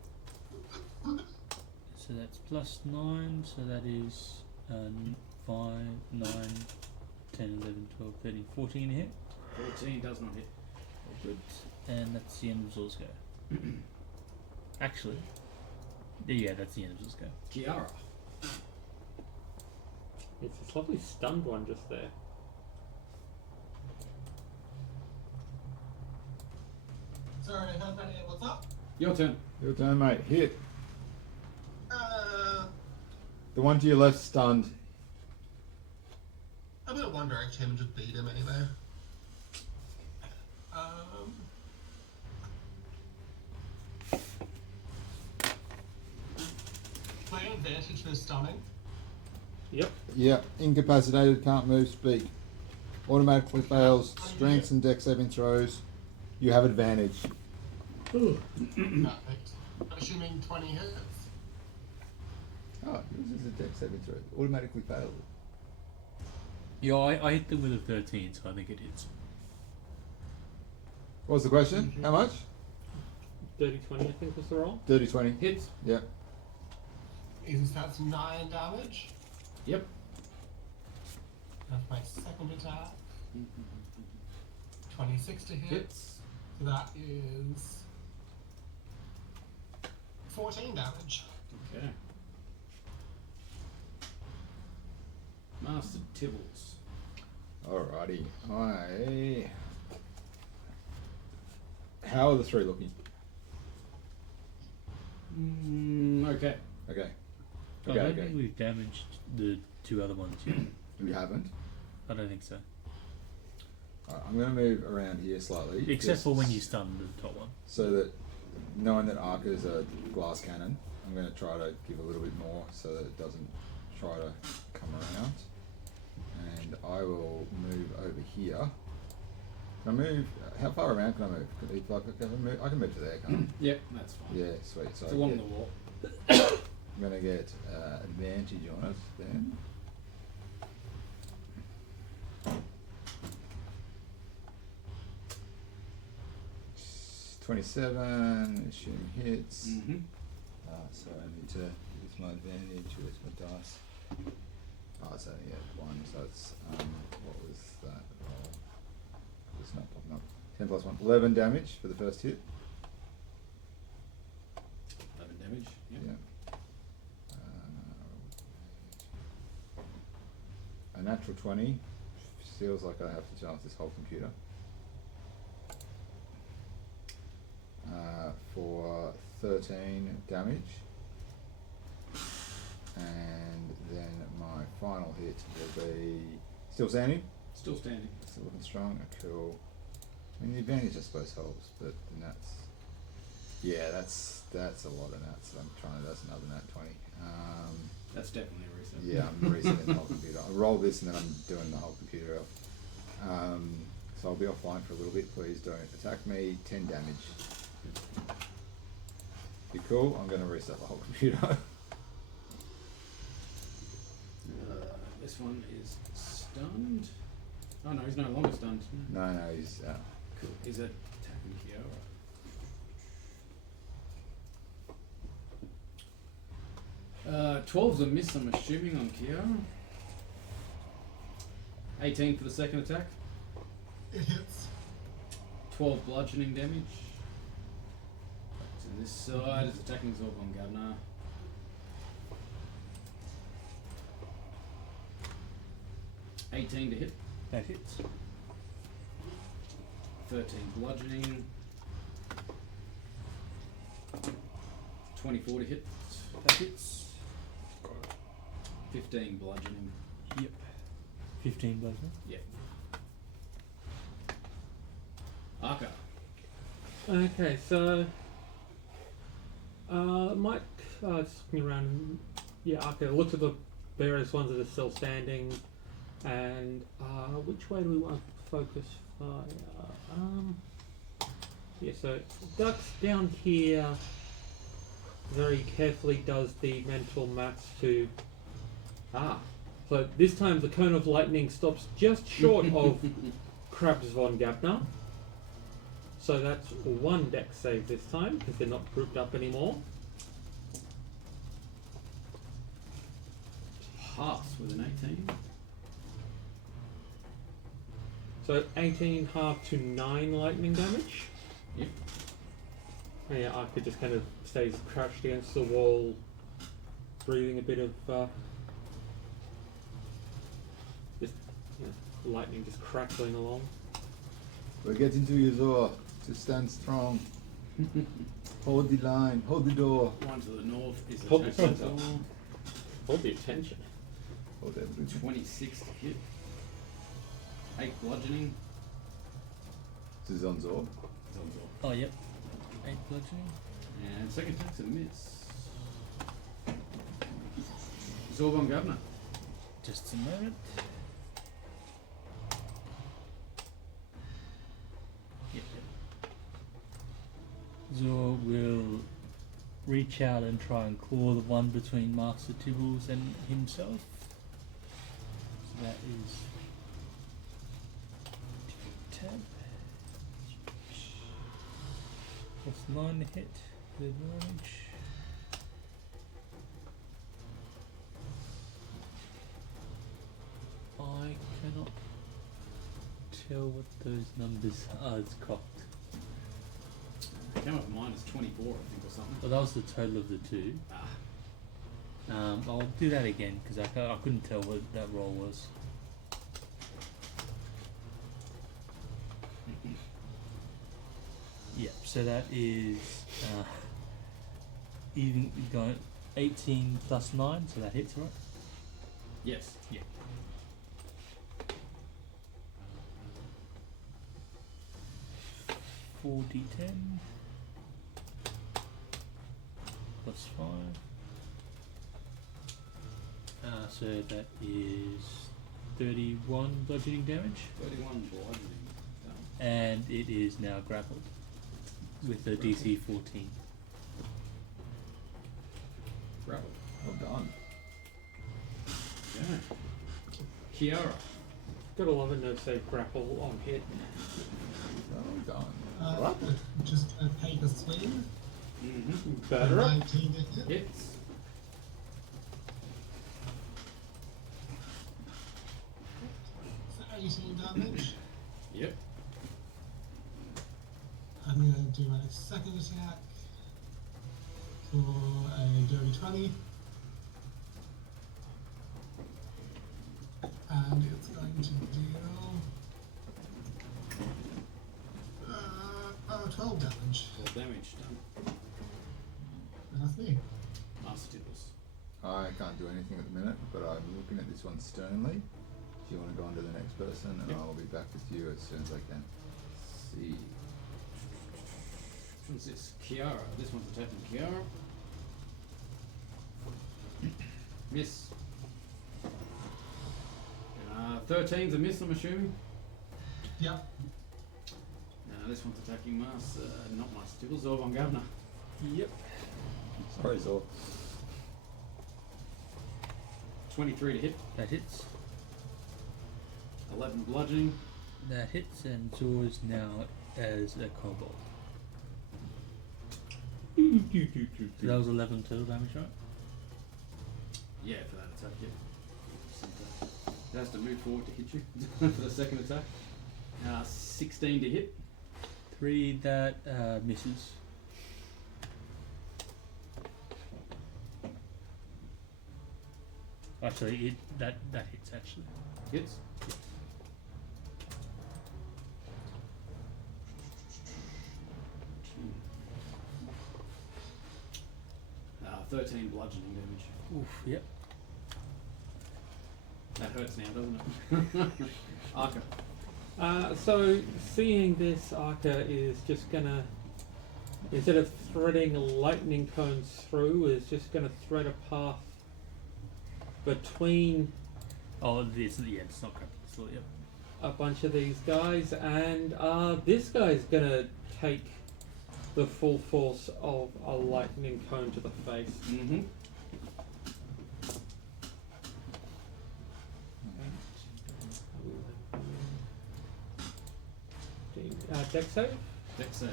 So that's plus 9, so that is 5, 9, 10, 11, 12, 13, 14 hit. 14 does not hit. Good. And that's the end of Zor's go. Actually, yeah, that's the end of Zor's go. Kiara. It's this lovely stunned one just there. Sorry, I heard that. What's up? Your turn. Your turn, mate. Hit. Uh, The one to your left stunned. I'm gonna One Direction him and just beat him anyway. My advantage for stunning. Yep. Yeah, incapacitated, can't move, speak. Automatically fails strengths and dex saving throws. You have advantage. Perfect. Assuming 20 hits. Oh, yours is a dex saving throw. Automatically fails. Yeah, I hit them with a 13, so I think it hits. What was the question? How much? 30-20 I think was the roll. Dirty 20. Hits. Yeah. That's 9 damage. Yep. That's my second attack. 26 to hit. Hits. So that is 14 damage. Okay. Master Tibbles. Alrighty. How are the 3 looking? Okay. Okay. I Okay, don't okay. think we've damaged the 2 other ones yet. You haven't? I don't think so. Alright, I'm going to move around here slightly. Except just for when you stun the top one. So that, knowing that Arca's a glass cannon, I'm going to try to give a little bit more so that it doesn't try to come around. And I will move over here. Can I move? How far around can I move? I can move to there, can't I? Yep, that's fine. Yeah, sweet. So It's I along get- the wall. I'm going to get advantage on it then. It's 27, assume hits. Mm-hmm. So I need to use my advantage. Where's my dice? Oh, it's only at 1, so it's, what was that roll? It's not popping up. 10 plus 1. 11 damage for the first hit. 11 damage. Yep. Yeah. A natural 20. Feels like I have to turn off this whole computer. For 13 damage. And then my final hit will be still standing. Still standing. Still looking strong. Cool. I mean, the advantage I suppose helps, but the nats. Yeah, that's a lot of nats. That's another nat 20. That's definitely a reset. Yeah, I'm resetting the whole computer. I roll this and then I'm doing the whole computer off. So I'll be offline for a little bit. Please don't attack me. 10 damage. You cool? I'm going to reset the whole computer. This one is stunned. Oh no, he's no longer stunned. no, he's out. Cool. He's attacking Kiara. 12's a miss, I'm assuming, on Kiara. 18 for the second attack. It hits. 12 bludgeoning damage. Back to this side, it's attacking Zorban Gavner. 18 to hit. That hits. 13 bludgeoning. 24 to hit. That hits. 15 bludgeoning. Yep. 15 bludgeoning. Yep. Arca. Okay, so Mike just looking around. Yeah, okay. Look at the various ones that are still standing, and which way do we want to focus fire? Yeah, so Duck's down here. Very carefully does the mental maths to so this time the cone of lightning stops just short of Krabs von Gabner. So that's one dex save this time because they're not grouped up anymore. Pass with an 18. So 18 half to 9 lightning damage. Yep. And yeah, I could just kind of stays crouched against the wall, breathing a bit of just lightning just crackling along. We're getting to you, Zor. Just stand strong. Hold the line. Hold the door. One to the north is Hold the attacking front Zor. Hold the attention. Hold everything. 26 to hit. 8 bludgeoning. This is on Zor. It's on Zor. Oh, yep. 8 bludgeoning. And second attack's a miss. Zorban Governor. Just a moment. Yep. Zor will reach out and try and claw the one between Master Tibbles and himself. So that is 10. Plus 9 to hit with advantage. I cannot tell what those numbers are. It's cocked. It came up minus 24, I think, or something. Well, that was the total of the two. I'll do that again because I couldn't tell what that roll was. Yep, so that is even going 18 plus 9, so that hits, right? Yes. Yeah. Four d10 plus 5. So that is 31 bludgeoning damage, 31 bludgeoning. and it is now grappled with a DC 14. Grappled. Well done. Yeah. Kiara. Got a love and no save grapple on hit. Well done. What? Just take a swing. Mm-hmm. Better. 19 to hit. Hits. So 18 damage. Yep. I'm going to do my second attack for a dirty 20. And it's going to deal 12 damage. 12 damage done. And that's me. Master Tibbles. I can't do anything at the minute, but I'm looking at this one sternly. If you want to go on to the next person, and Yep. I'll be back with you as soon as I can. See. Which one's this? Kiara. This one's attacking Kiara. Miss. 13's a miss, I'm assuming. Yep. This one's attacking Master, not Master Tibbles, Zorban Governor. Yep. Sorry, Zor. 23 to hit. That hits. 11 bludgeoning. That hits, and Zor is now as a kobold. So that was 11 total damage, right? Yeah, for that attack, yeah. It has to move forward to hit you for the second attack. 16 to hit. 3 that misses. Actually, that hits actually. Hits. Yeah. 13 bludgeoning damage. Oof, yep. That hurts now, doesn't it? Arca. So seeing this, Arca is just gonna, instead of threading lightning cones through, is just gonna thread a path between Oh, this, yeah, it's not grappling still, yep. a bunch of these guys, and this guy's gonna take the full force of a lightning cone to the face. Mm-hmm. Dex save? Dex save.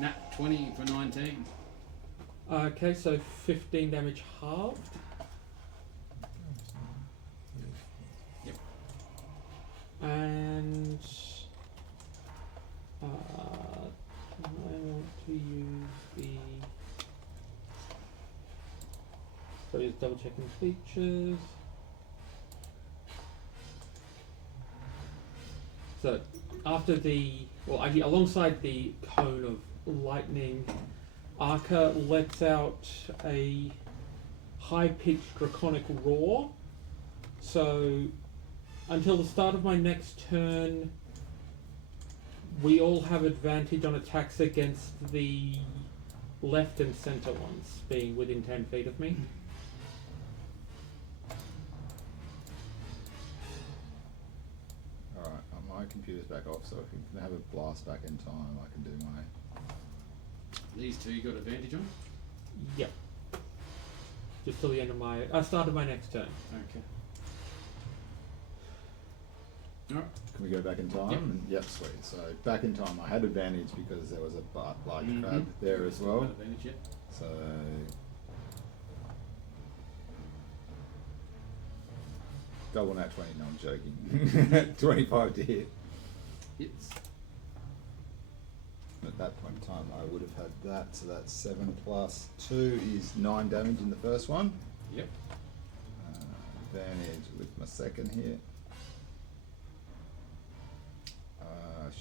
Nat 20 for 19. Okay, so 15 damage halved. Yep. And I want to use the. So just double checking features. So after alongside the cone of lightning, Arca lets out a high-pitched draconic roar. So until the start of my next turn, we all have advantage on attacks against the left and center ones, being within 10 feet of me. Alright, my computer's back off, so if you can have a blast back in time, I can do my... These two you got advantage on? Yep. Just till the end of my start of my next turn. Okay. Alright. Can we go back in time? Yep. Yep, sweet. So back in time, I had advantage because there was a large Mhm. crab there as well. Got advantage, yep. So double nat 20. No, I'm joking. 25 to hit. Hits. At that point in time, I would have had that. So that's 7 plus 2 is 9 damage in the first one. Yep. Advantage with my second hit.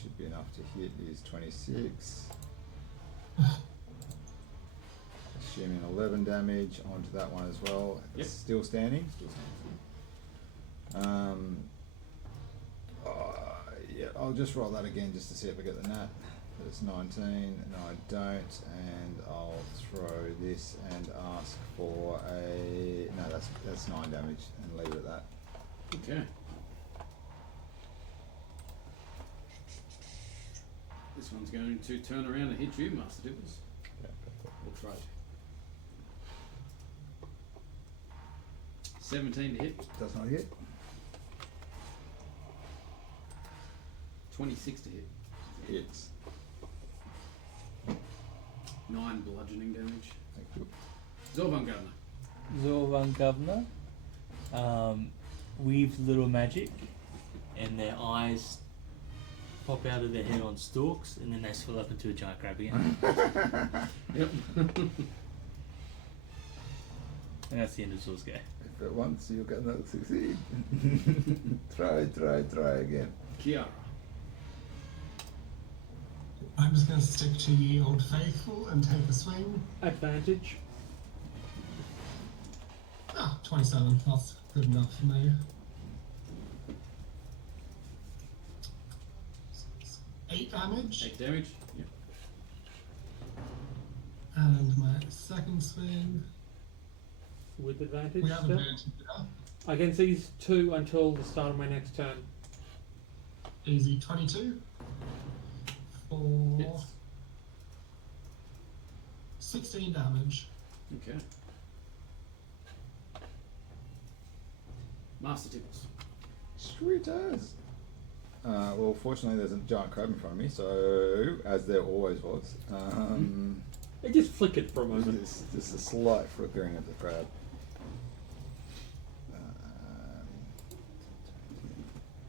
Should be enough to hit is 26. Assuming 11 damage onto that one as well. Yep. It's still standing. Still Yeah, I'll just roll that again just to see if I get the nat. It's 19. No, I don't. And I'll throw this and ask for a... No, that's 9 damage and leave it at that. Okay. This one's going to turn around and hit you, Master Dibbles. Yeah, Or try to. 17 to hit. does not hit. 26 to hit. Hits. 9 bludgeoning damage. Thank you. Zorban Governor. Zorvan Governor weaves little magic, and their eyes pop out of their head on stalks, and then they swell up into a giant crab again. Yep. And that's the end of Zor's go. If at once you cannot succeed, try again. Kiara. I'm just going to stick to Ye Old Faithful and take a swing. Advantage. 27. That's good enough for me. 8 damage. 8 damage. Yep. And my second swing. With advantage We have still. advantage now. Against these two until the start of my next turn. Easy. 22. For Hits. 16 damage. Okay. Master Tickles. Sweet as. Well, fortunately, there's a giant crab in front of me, so as there always was. It just flickered for a moment. Just a slight flickering of the crab.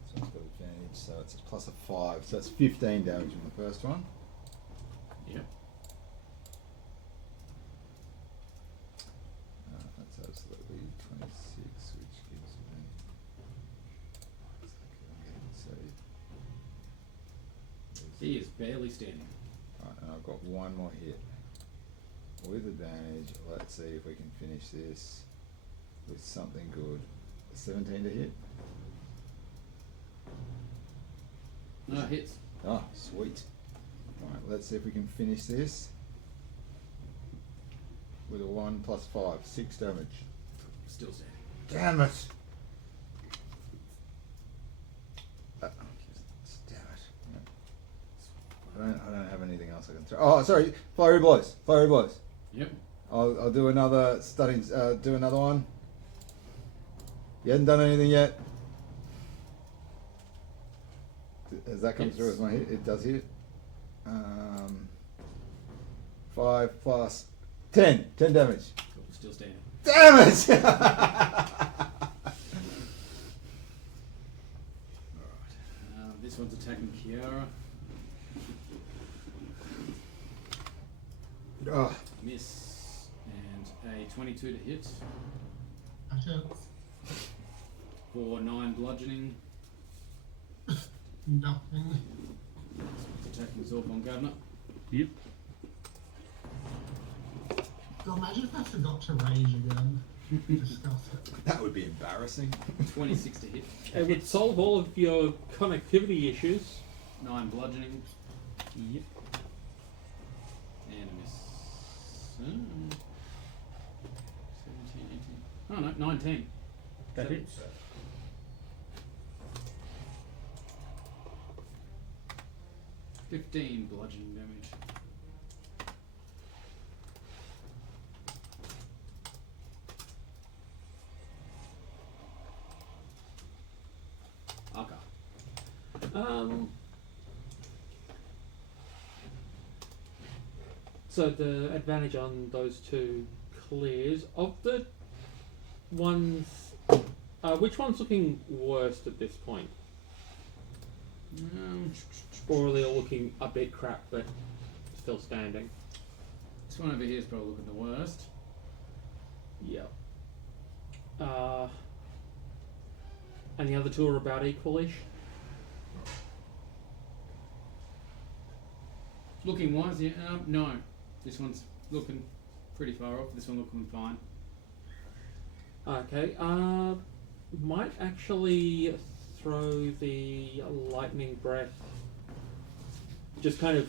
So it's got advantage, so it's a plus a 5, so that's 15 damage on the first one. Yep. That's absolutely 26, which gives me. So, He is barely standing. right, And I've got one more hit. With advantage, let's see if we can finish this with something good. 17 to hit. No, hits. Oh, sweet. Alright, let's see if we can finish this with a 1 plus 5, 6 damage. Still standing. Damn it! Damn it. I don't have anything else I can throw. Oh, sorry, fiery blows. Fiery blows. Yep. I'll do another stunning. Do another one. You hadn't done anything yet. Has that come through as my hit? It does hit. 5 plus 10. 10 damage. Cool. Still standing. Damn it! Alright. This one's attacking Kiara. Oh, Miss. And a 22 to hit. That hits. For 9 bludgeoning. Nothing. It's attacking Zorban Governor. Yep. God, imagine if I forgot to rage again. We discussed it. that would be embarrassing. 26 to hit. It would solve all of your connectivity issues. 9 bludgeoning. Yep. And a miss. 17, 18. Oh no, 19. That hits. 15 bludgeoning damage. Aka. So the advantage on those two clears. Of the ones, which one's looking worst at this point? Or are they all looking a bit crap but still standing? This one over here is probably looking the worst. Yep. And the other two are about equalish. Looking wise, yeah. No. This one's looking pretty far off. This one looking fine. Okay. Might actually throw the lightning breath. Just kind of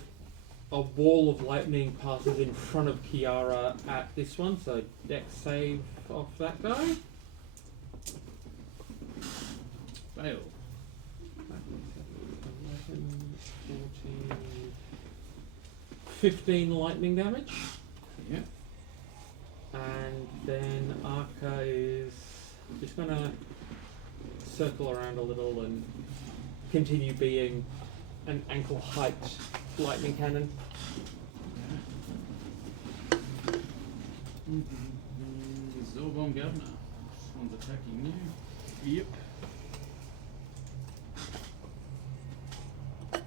a wall of lightning passes in front of Kiara at this one, so dex save off that guy. Fail. 11, 14, 15 lightning damage. Yeah. And then Arca is just gonna circle around a little and continue being an ankle height lightning cannon. Zorban Governor. This one's attacking you. Yep.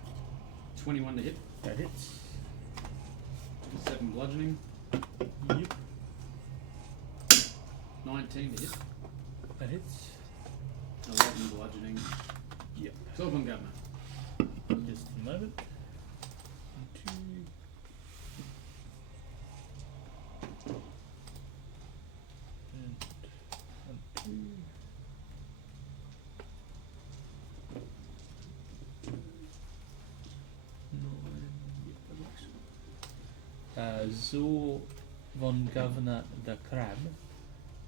21 to hit. That hits. 7 bludgeoning. Yep. 19 to hit. That hits. 11 bludgeoning. Yep. Zorban Governor. Just a moment. 2. And 1, 2. Zor von Governor the Crab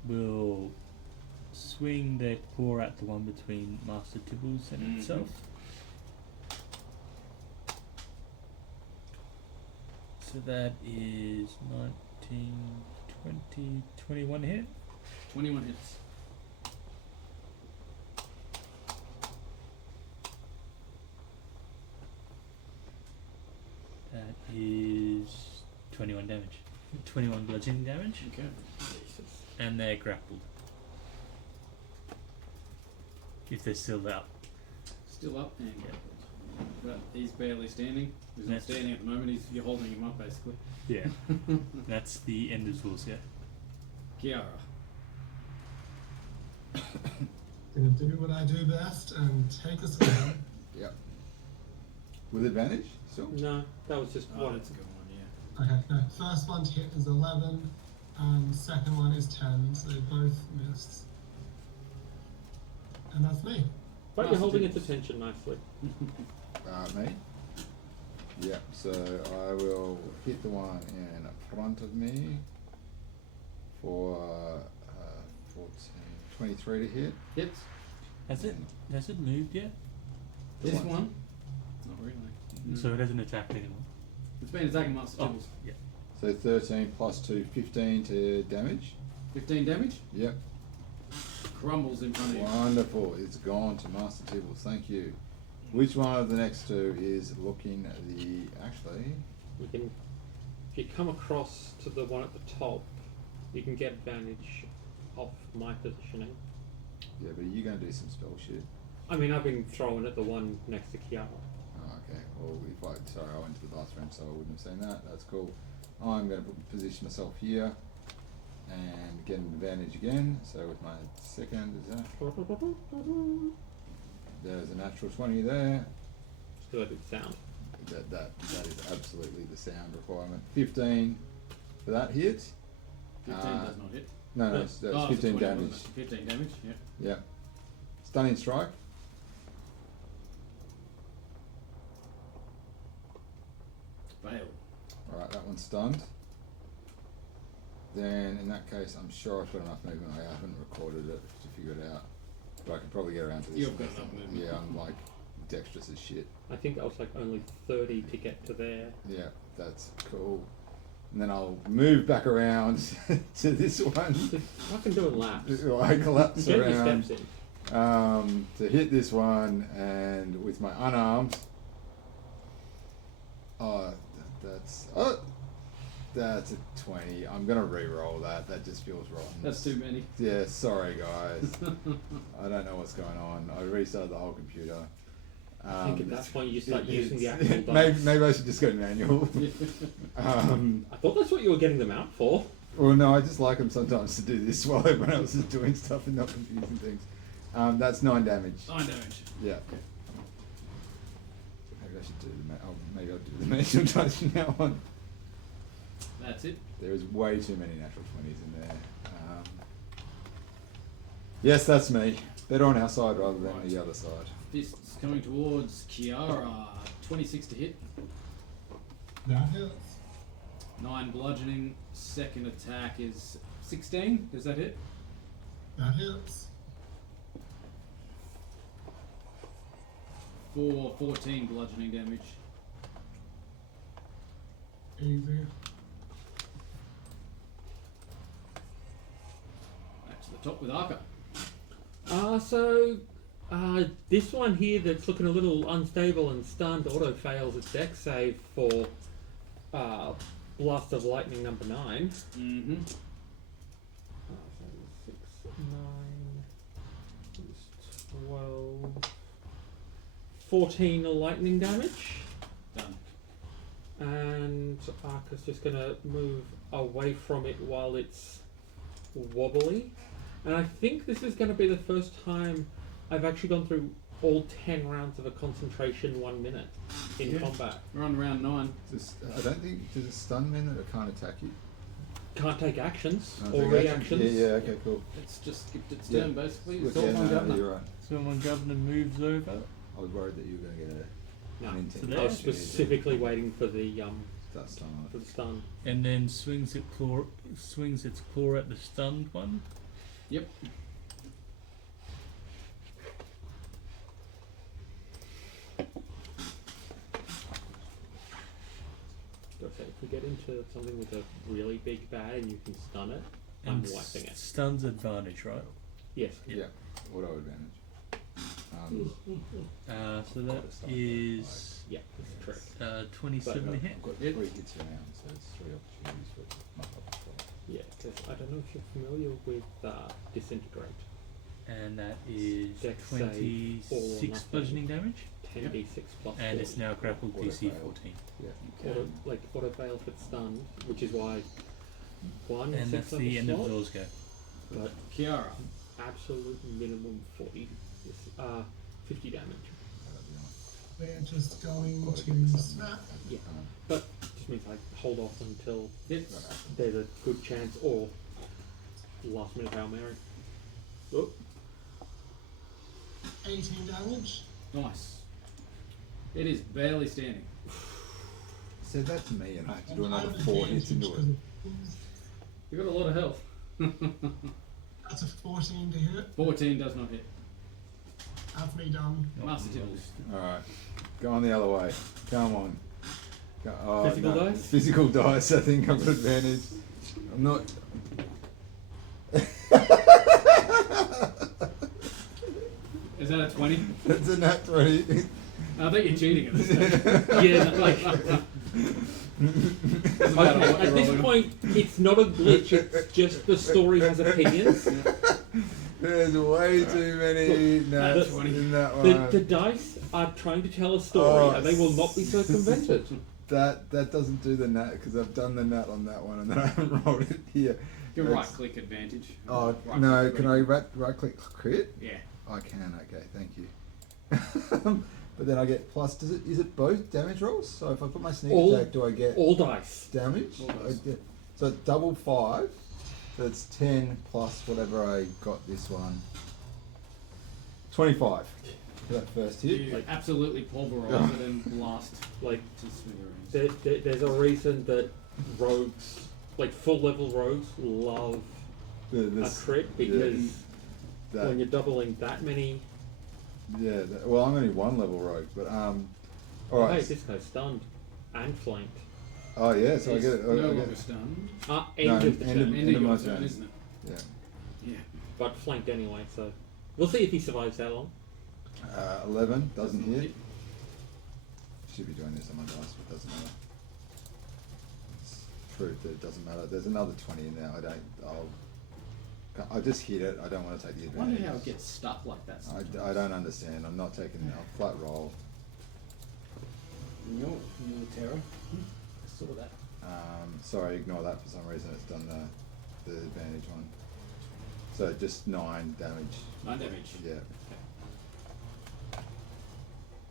will swing their paw at the one between Master Tibbles and itself. So that is 19, 20, 21 hit. 21 hits. That is 21 damage. 21 bludgeoning damage. Okay. And they're grappled. If they're still up. Still up and grappled. But he's barely standing. He's not That's- standing at the moment. You're holding him up basically. Yeah. That's the end of rules, yeah. Kiara. Gonna do what I do best and take us home. Yep. With advantage still? No, that was just Oh, one. that's a good one, yeah. Okay, no. First one to hit is 11, and second one is 10, so they both missed. And that's me. But you're Master holding its Tables. attention nicely. Me? Yep, so I will hit the one in front of me for 14, 23 to hit. Hits. Has it moved yet? This Once. one. Not really. So it hasn't attacked anyone. It's been attacking Master Oh, Tables. yeah. So 13 plus 2, 15 to damage. 15 damage. Yep. Crumbles in front of you. Wonderful. It's gone to Master Tibbles. Thank you. Which one of the next two is looking at the... Actually... You can, if you come across to the one at the top, you can get advantage off my positioning. Yeah, but you're going to do some spell shit. I mean, I've been throwing at the one next to Kiara. Oh, okay. Well, sorry, I went to the bathroom, so I wouldn't have seen that. That's cool. I'm going to position myself here and get an advantage again. So with my second, is that? There's a natural 20 there. Still a good sound. That is absolutely the sound requirement. 15 for that hit. 15 does not hit. No, No. that's Oh, it's a 15 20, damage. wasn't it? 15 damage, yeah. Yeah. Stunning strike. Fail. Alright, that one's stunned. Then, in that case, I'm sure I've got enough movement. I haven't recorded it to figure it out. But I can probably get around to this. You've one. got enough movement. Yeah, I'm like dexterous as shit. I think I was like only 30 to get to there. Yeah, that's cool. And then I'll move back around to this one. Just fucking doing laps. I collapse Get your around steps in. to hit this one, and with my unarmed. That's a 20. I'm gonna re-roll that. That just feels rotten. That's too many. Yeah, sorry guys. I don't know what's going on. I restarted the whole computer. I think at that point you start using the it's- actual maybe, dice. maybe I should just go manual. I thought that's what you were getting them out for. Well, no, I just like them sometimes to do this while everyone else is doing stuff and not confusing things. That's 9 damage. 9 damage. Yeah. Maybe I should do maybe I'll do the manual dice from now on. That's it. There is way too many natural 20s in there. Yes, that's me. Better on our side rather than Right. the other side. Fists coming towards Kiara. 26 to hit. That hits. 9 bludgeoning. Second attack is 16. Does that hit? That hits. 14 bludgeoning damage. Easy. Back to the top with Arca. This one here that's looking a little unstable and stunned auto fails its dex save for Blast of Lightning number 9. Mm-hmm. 6, 9, is 12, 14 lightning damage. Done. And Arca's just going to move away from it while it's wobbly. And I think this is going to be the first time I've actually gone through all 10 rounds of a concentration 1 minute in Yeah. combat. We're on round 9. I don't think, does it stun mean that it can't attack you? Can't take actions Can't or take action? reactions. Yeah, okay, cool. It's just skipped its Yeah. turn basically. Look, It's all yeah, on no, governor. you're right. So when governor moves over, I was worried that you were going to get No. an So intent. I was specifically waiting for the That stun on for it. the stun. and then swings its claw at the stunned one. Yep. Okay, if we get into something with a really big bad and you can stun it, And I'm wiping it. Stun's advantage, right? Yes. Yeah, auto advantage. So that is Yeah, that's correct. 27 to hit. I've got 3 hits around, so it's 3 opportunities for muck up as well. Yeah, because I don't know if you're familiar with Disintegrate. And that is Dex save, all or 26 nothing. bludgeoning damage. 10d6 plus And it's 40. now grappled Auto DC fail. 14. Yeah. Auto fail if it's stunned, which is why 1 And 6 that's level the end of slot, Zore's go. but Kiara. absolute minimum 50 damage. We're just going to snap. Yeah, but just means I hold off until Hits. there's a good chance, or last minute Hail Mary. Oh, 18 damage. Nice. It is barely standing. Said that to me, and I had to do And I another have 4 hits advantage into it. 'cause You got a lot of health. That's a 14 to hit. 14 does not hit. That's me done. Master Tills. Alright. Go on the other way. Come on. Go, oh, Physical no. dice? Physical dice, I think I've got advantage. I'm not. Is that a 20? That's a nat 20. I think you're cheating at this stage. yeah, like Doesn't matter what at you're this rolling. point, it's not a glitch. It's just the story has opinions. There's way too many nats That's in that The one. dice are trying to tell a story, Oh, and they will not be circumvented. That doesn't do the nat because I've done the nat on that one and then I haven't rolled it here. Your That's- right click advantage. Oh Right no! click Can I right click crit? Yeah. I can. Okay, thank you. But then I get plus. Is it both damage rolls? So if I put my sneak All- attack, do I get All dice. damage? all I dice. get, so double 5. So it's 10 plus whatever I got this one. 25 for that first hit. You absolutely pulverize it and blast Like to smithereens. there's a reason that rogues, like full level rogues, love a This, crit because that, when you're doubling that many, yeah. Well, I'm only 1 level rogue, but all hey, right. this guy's stunned and flanked. Oh yeah, so I He's get it. no I get longer it. stunned. End No, of the end turn, of- End of my your turn, turn. isn't it? Yeah. Yeah. but flanked anyway. So we'll see if he survives that long. 11 doesn't hit. Should be doing this on my dice, but doesn't matter. It's truth that it doesn't matter. There's another 20 in there. I'll just hit it. I don't want to take the I advantage. wonder how it gets stuck like that sometimes. I don't understand. I'm not taking a flat roll. No, no terror. I saw that. Sorry, ignore that. For some reason, it's done the advantage one. So just 9 damage. 9 damage. Yeah, Okay.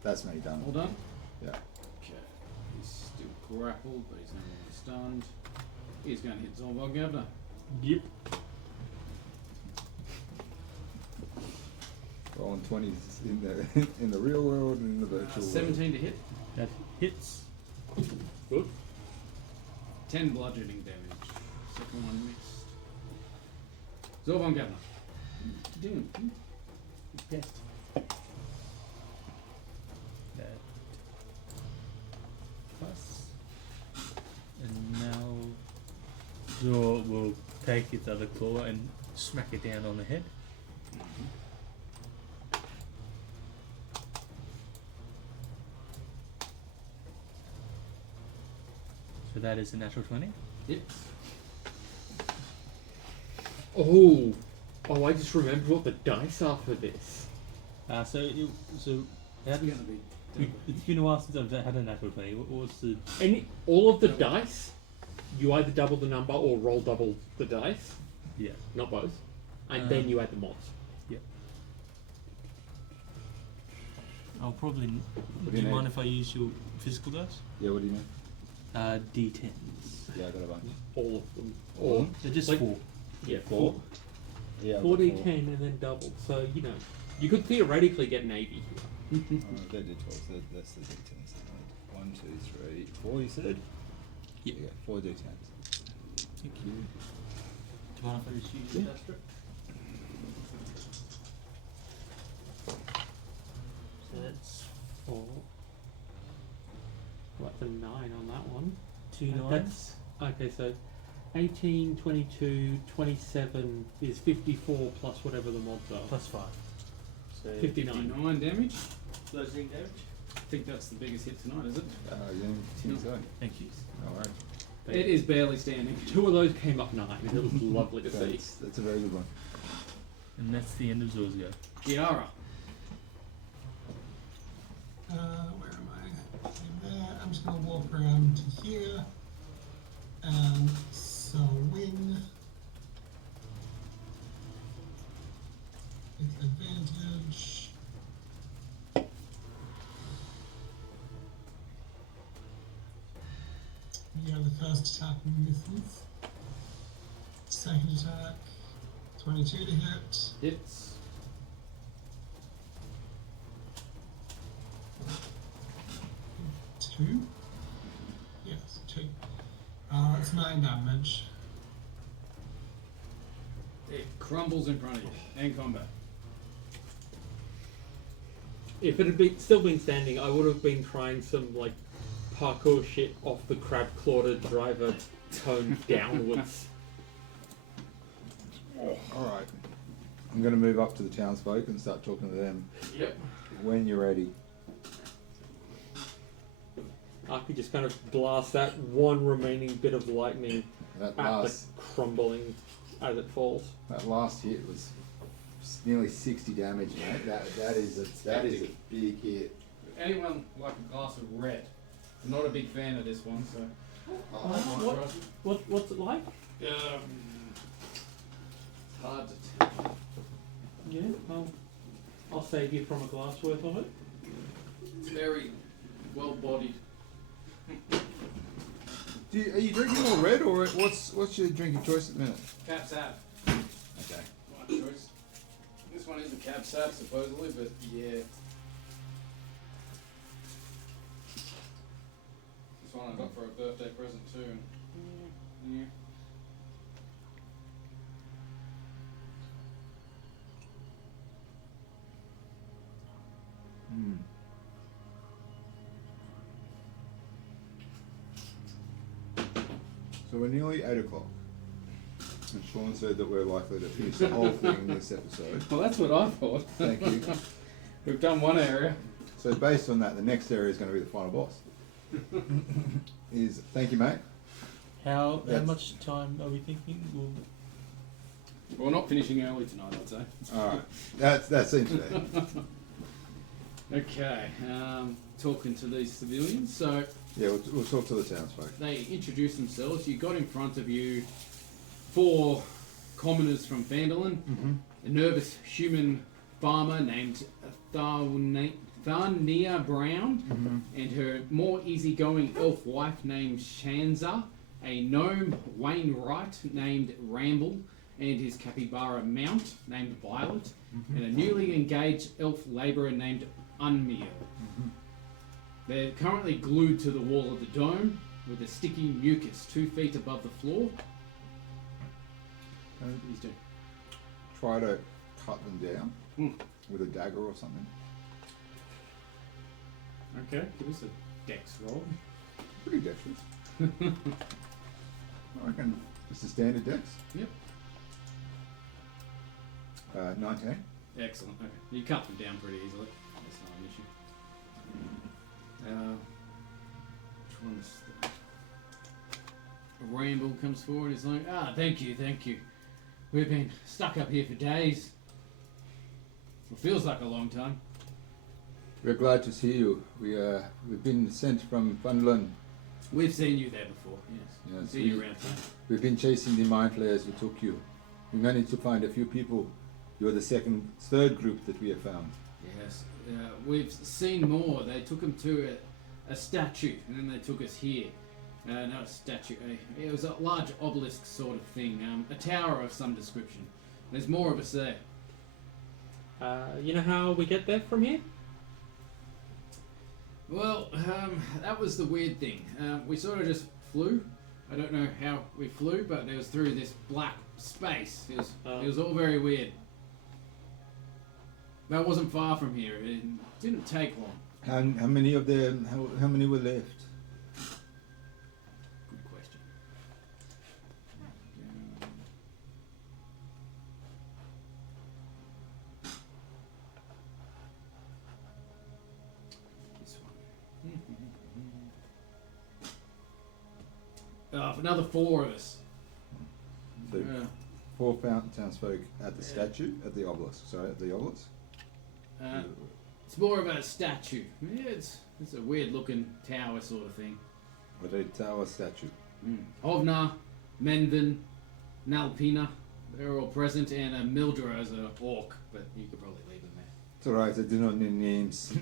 that's me done. All done? Yeah. Okay. He's still grappled, but he's no longer stunned. He's going to hit Zombog Governor. Yep. Rolling 20s in the real world and in the virtual world. 17 to hit. That hits. Good. 10 bludgeoning damage. Second one missed. Zorbon Governor. What are you doing? You pest. That plus. And now Zor will take its other claw and smack it down on the head. So that is a natural 20. Yep. Oh, I just remembered what the dice are for this. So how It's does, going to be. it's been a while since I've had a natural 20. What's the... All of the dice, you either double the number or roll double the dice, Yeah. not both, and then you add the mods. I'll probably... do Do you you mind need? if I use your physical dice? Yeah, what do you mean? D10s. Yeah, I got a bunch. All of them. Or, They're just like- 4. yeah, Four? Yeah, 4d10 and then double. So, you know, you could theoretically get an 80 here. They did 12, so that's the d10s. 1, 2, 3, 4, you said? Yeah. 4 d10s. Thank you. Do you mind if I just use Yeah. that strip? So that's 4. What's a 9 on that one? 2 And 9s. that's- Okay, so 18, 22, 27 is 54 plus whatever the mods are. Plus 5. So 59. 9 damage. Bludgeoning damage. I think that's the biggest hit tonight, is it? Yeah, think so. Thank you. Alright. It is barely standing. 2 of those came up 9, and it was lovely to see. That's a very good one. And that's the end of Zor's go. Kiara. Where am I? There. I'm just gonna walk around to here. Swing. With advantage. Yeah, the first attack misses. Second attack, 22 to hit. Hits. Two? Yes, two. It's 9 damage. It crumbles in front of you. And combat. If it had still been standing, I would have been trying some like parkour shit off the crab claw to drive a cone downwards. Alright. I'm going to move up to the townsfolk and start talking to them. Yep. When you're ready. I could just kind of blast that one remaining bit of lightning That at last, the crumbling as it falls. that last hit was nearly 60 damage, mate. That is a big hit. Anyone like a glass of red? I'm not a big fan of this one, so. What's it like? It's hard to tell. Yeah, I'll save you from a glass worth of it. It's very well bodied. Are you drinking more red, or what's your drinking choice at the minute? Cap sap. Okay. My choice. This one is a cap sap, supposedly, but yeah. This one I got for a birthday present too. And, yeah. Hmm. So we're nearly 8 o'clock. And Sean said that we're likely to finish the whole thing in this episode. Well, that's what I thought. Thank you. We've done one area. So based on that, the next area is going to be the final boss. Thank you, mate. How That's- much time are we thinking? We're not finishing early tonight, I'd say. All right, that seems fair. Okay, talking to these civilians. So Yeah, we'll talk to the townsfolk. they introduce themselves. You got in front of you 4 commoners from Phandelver, a nervous human farmer named Tharnia Brown, and her more easygoing elf wife named Shanza, a gnome Wainwright named Ramble, and his capybara mount named Violet, and a newly engaged elf labourer named Unmeal. They're currently glued to the wall of the dome with a sticky mucus 2 feet above the floor. He's doing. Try to cut them down Hmm. with a dagger or something. Okay, give us a dex roll. Pretty dexterous. I reckon just a standard dex. Yep. 19. Excellent. Okay, you cut them down pretty easily. That's not an issue. Which one's the... Ramble comes forward. He's like, thank you. We've been stuck up here for days. It feels like a long time. We're glad to see you. We've been sent from Phandelver. We've seen you there before. Yes. Yes, See you around town. We've been chasing the mind flayers who took you. We managed to find a few people. You're the third group that we have found. Yes, we've seen more. They took him to a statue, and then they took us here. Not a statue. It was a large obelisk sort of thing. A tower of some description. There's more of us there. You know how we get there from here? Well, that was the weird thing. We sort of just flew. I don't know how we flew, but it was through this black space. It was all very weird. That wasn't far from here. It didn't take long. How many of them? How many were left? Good question. This one. Another 4 of us. So 4 townsfolk at the statue, at the obelisk. Sorry, at the obelisk. It's more of a statue. Yeah, it's a weird looking tower sort of thing. What a tower statue. Ovna, Menvin, Nalpina, they're all present, and Mildra as an orc, but you could probably leave them there. It's alright, I do not need names.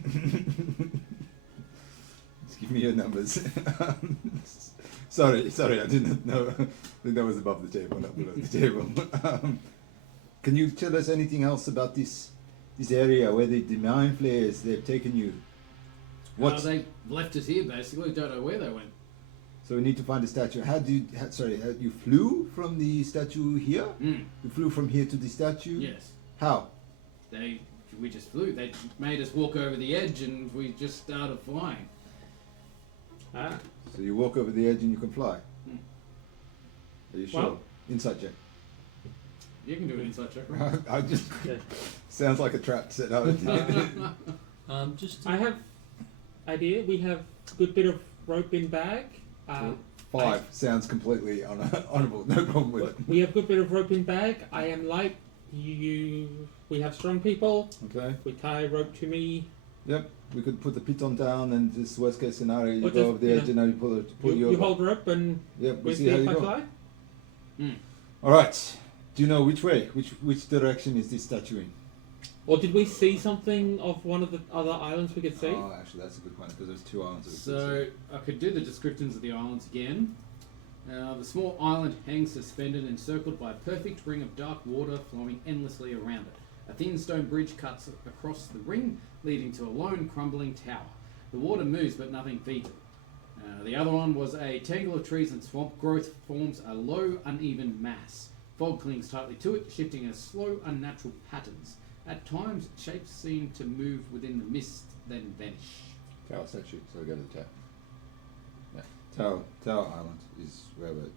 Just Give me your numbers. sorry, I didn't know. I think that was above the table, not below the table. Can you tell us anything else about this area where the mine flayers they've taken you? What? They left us here basically. Don't know where they went. So we need to find a statue. You flew from the statue here? Mm. You flew from here to the statue? Yes. How? We just flew. They made us walk over the edge, and we just started flying. Ah. So you walk over the edge and you can fly? Mm. Are you sure? Well- Inside check. You can do an inside check. Right? I just Yeah. sounds like a trap set up. Just I have idea. We have good bit of rope in bag. 5 sounds completely honourable. No problem with it. We have good bit of rope in bag. I am light. We have strong people. Okay. We tie rope to me. Yep. We could put the piton down, and this worst case scenario, you Or go just, over the you edge, and now you pull You over. hold rope and Yep. We we see see how if you I go. fly. Mm. All right. Do you know which way? Which direction is this statue in? Or did we see something of one of the other islands we could see? Oh, actually, that's a good point because there's 2 islands. that we could So I could do the descriptions of the islands again. The small island hangs suspended, encircled by a perfect ring of dark water flowing endlessly around it. A thin stone bridge cuts across the ring, leading to a lone, crumbling tower. The water moves, but nothing feeds it. The other one was a tangle of trees and swamp growth forms a low, uneven mass. Fog clings tightly to it, shifting in slow, unnatural patterns. At times, shapes seem to move within the mist, then vanish. see. Tower statue. So we go to the tower. Yeah. Tower Island is where we're.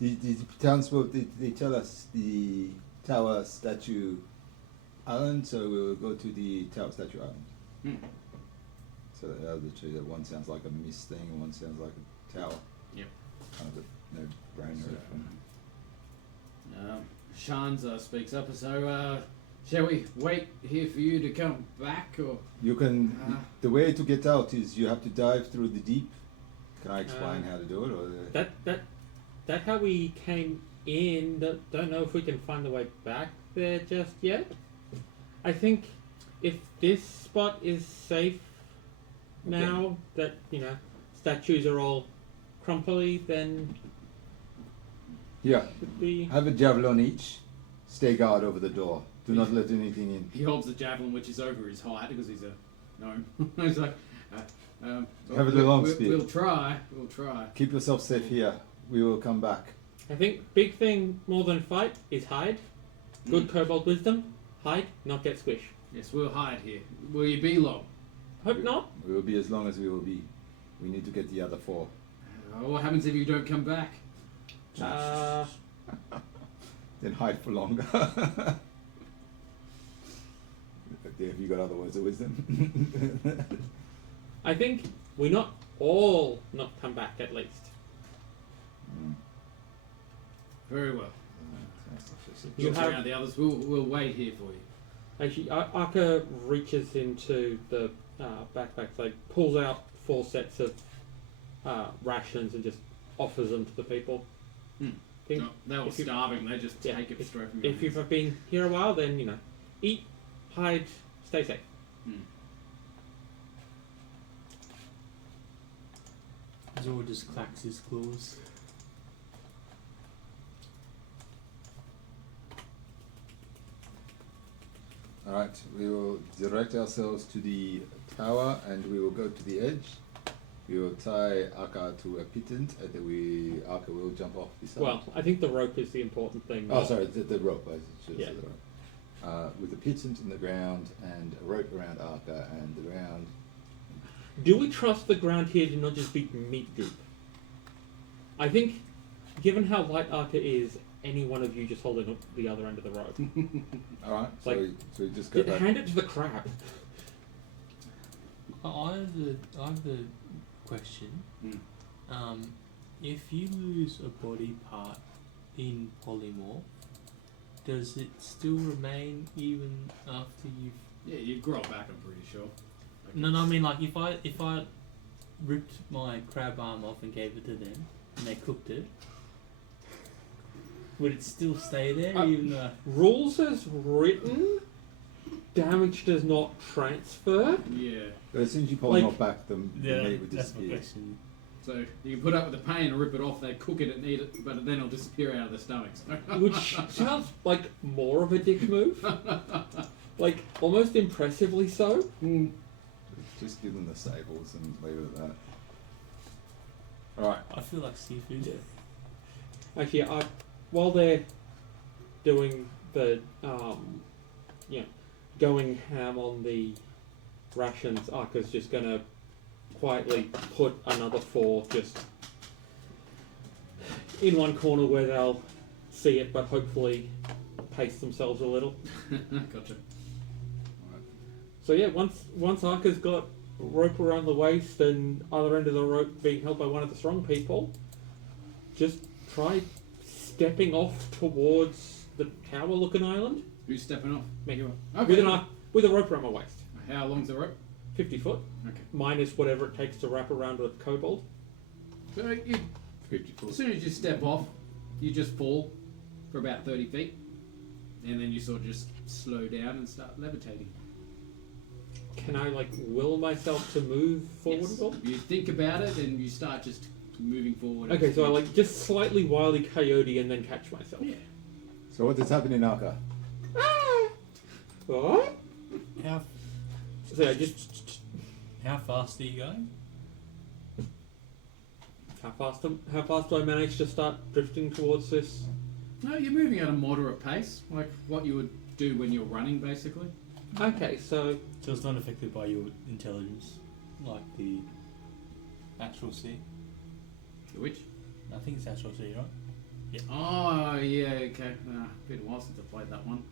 The townsfolk they tell us the Tower Statue Island, so we'll go to the Tower Statue Island. Hmm. So the other two, that one sounds like a mist thing, and one sounds like a tower. Yep. Kind of a no-brainer. Shanza speaks up, so shall we wait here for you to come back, or You can. The way to get out is you have to dive through the deep. Can I explain how to do it, or? That how we came in. Don't know if we can find the way back there just yet. I think if this spot is safe now, that statues are all crumply, then Yeah. should we? Have a javelin each. Stay guard over the door. Do not let anything in. he holds the javelin, which is over his height because he's a gnome. He's like, Have it a long spear. We'll try. We'll try. Keep yourself safe here. We will come back. I think big thing more than fight is hide. Good kobold wisdom. Hide, not get squished. Yes, we'll hide here. Will you be long? Hope not. We will be as long as we will be. We need to get the other 4. What happens if you don't come back? Then hide for longer. Have you got other words of wisdom? I think we not all not come back at least. Very well. You Look have- around the others. We'll wait here for you. Actually, Arca reaches into the backpack, like pulls out 4 sets of rations and just offers them to the people. Hmm. Think No, they were if you- starving. They just yeah, take it straight from your if you've hands. been here a while, then eat, hide, stay safe. Zor just clacks his claws. Alright, we will direct ourselves to the tower and we will go to the edge. We will tie Aka to a piton and then Aka will jump off beside. Well, I think the rope is the important thing. Oh, sorry, the rope. I should Yeah. say the rope. With the piton in the ground and a rope around Aka and the ground. Do we trust the ground here to not just be meat goop? I think, given how light Arca is, any one of you just holding up the other end of the rope. Alright, so, Like, we just go back. Hand it to the crab. I have a question. Hmm. If you lose a body part in polymorph, does it still remain even after you've? Yeah, you grow back. I'm pretty sure. No, I mean like if I ripped my crab arm off and gave it to them and they cooked it, would it still stay there even though? Rules as written, damage does not transfer. Yeah. But as soon as you pull Like- them off back, the meat would that's my disappear. question. So you can put up with the pain and rip it off. They cook it and eat it, but then it'll disappear out of their stomachs. Which sounds like more of a dick move. Like, almost impressively so. Just give them the sables and leave it at that. Alright. I feel like seafood. Actually, while they're doing the, going ham on the rations, Arca's just gonna quietly put another 4 just in one corner where they'll see it, but hopefully pace themselves a little. Gotcha. So yeah, once Arca's got rope around the waist and other end of the rope being held by one of the strong people, just try stepping off towards the tower-looking island. Who's stepping off? Make it Okay. with a rope around my waist, How long's the rope? 50 foot, Okay. minus whatever it takes to wrap around a kobold. So you, 50 foot. as soon as you step off, you just fall for about 30 feet, and then you sort of just slow down and start levitating. Can I will myself to move forward Yes. at all? You think about it, and you start just moving forward. Okay, so I just slightly wily coyote and then catch myself. Yeah. So what does happen in Arca? What? How So I just how fast are you going? how fast do I manage to start drifting towards this? No, you're moving at a moderate pace, like what you would do when you're running, basically. Okay, so So it's not affected by your intelligence, like the actual sea. Which? I think it's actual sea, right? Oh, yeah, okay. Been a while since I played that one.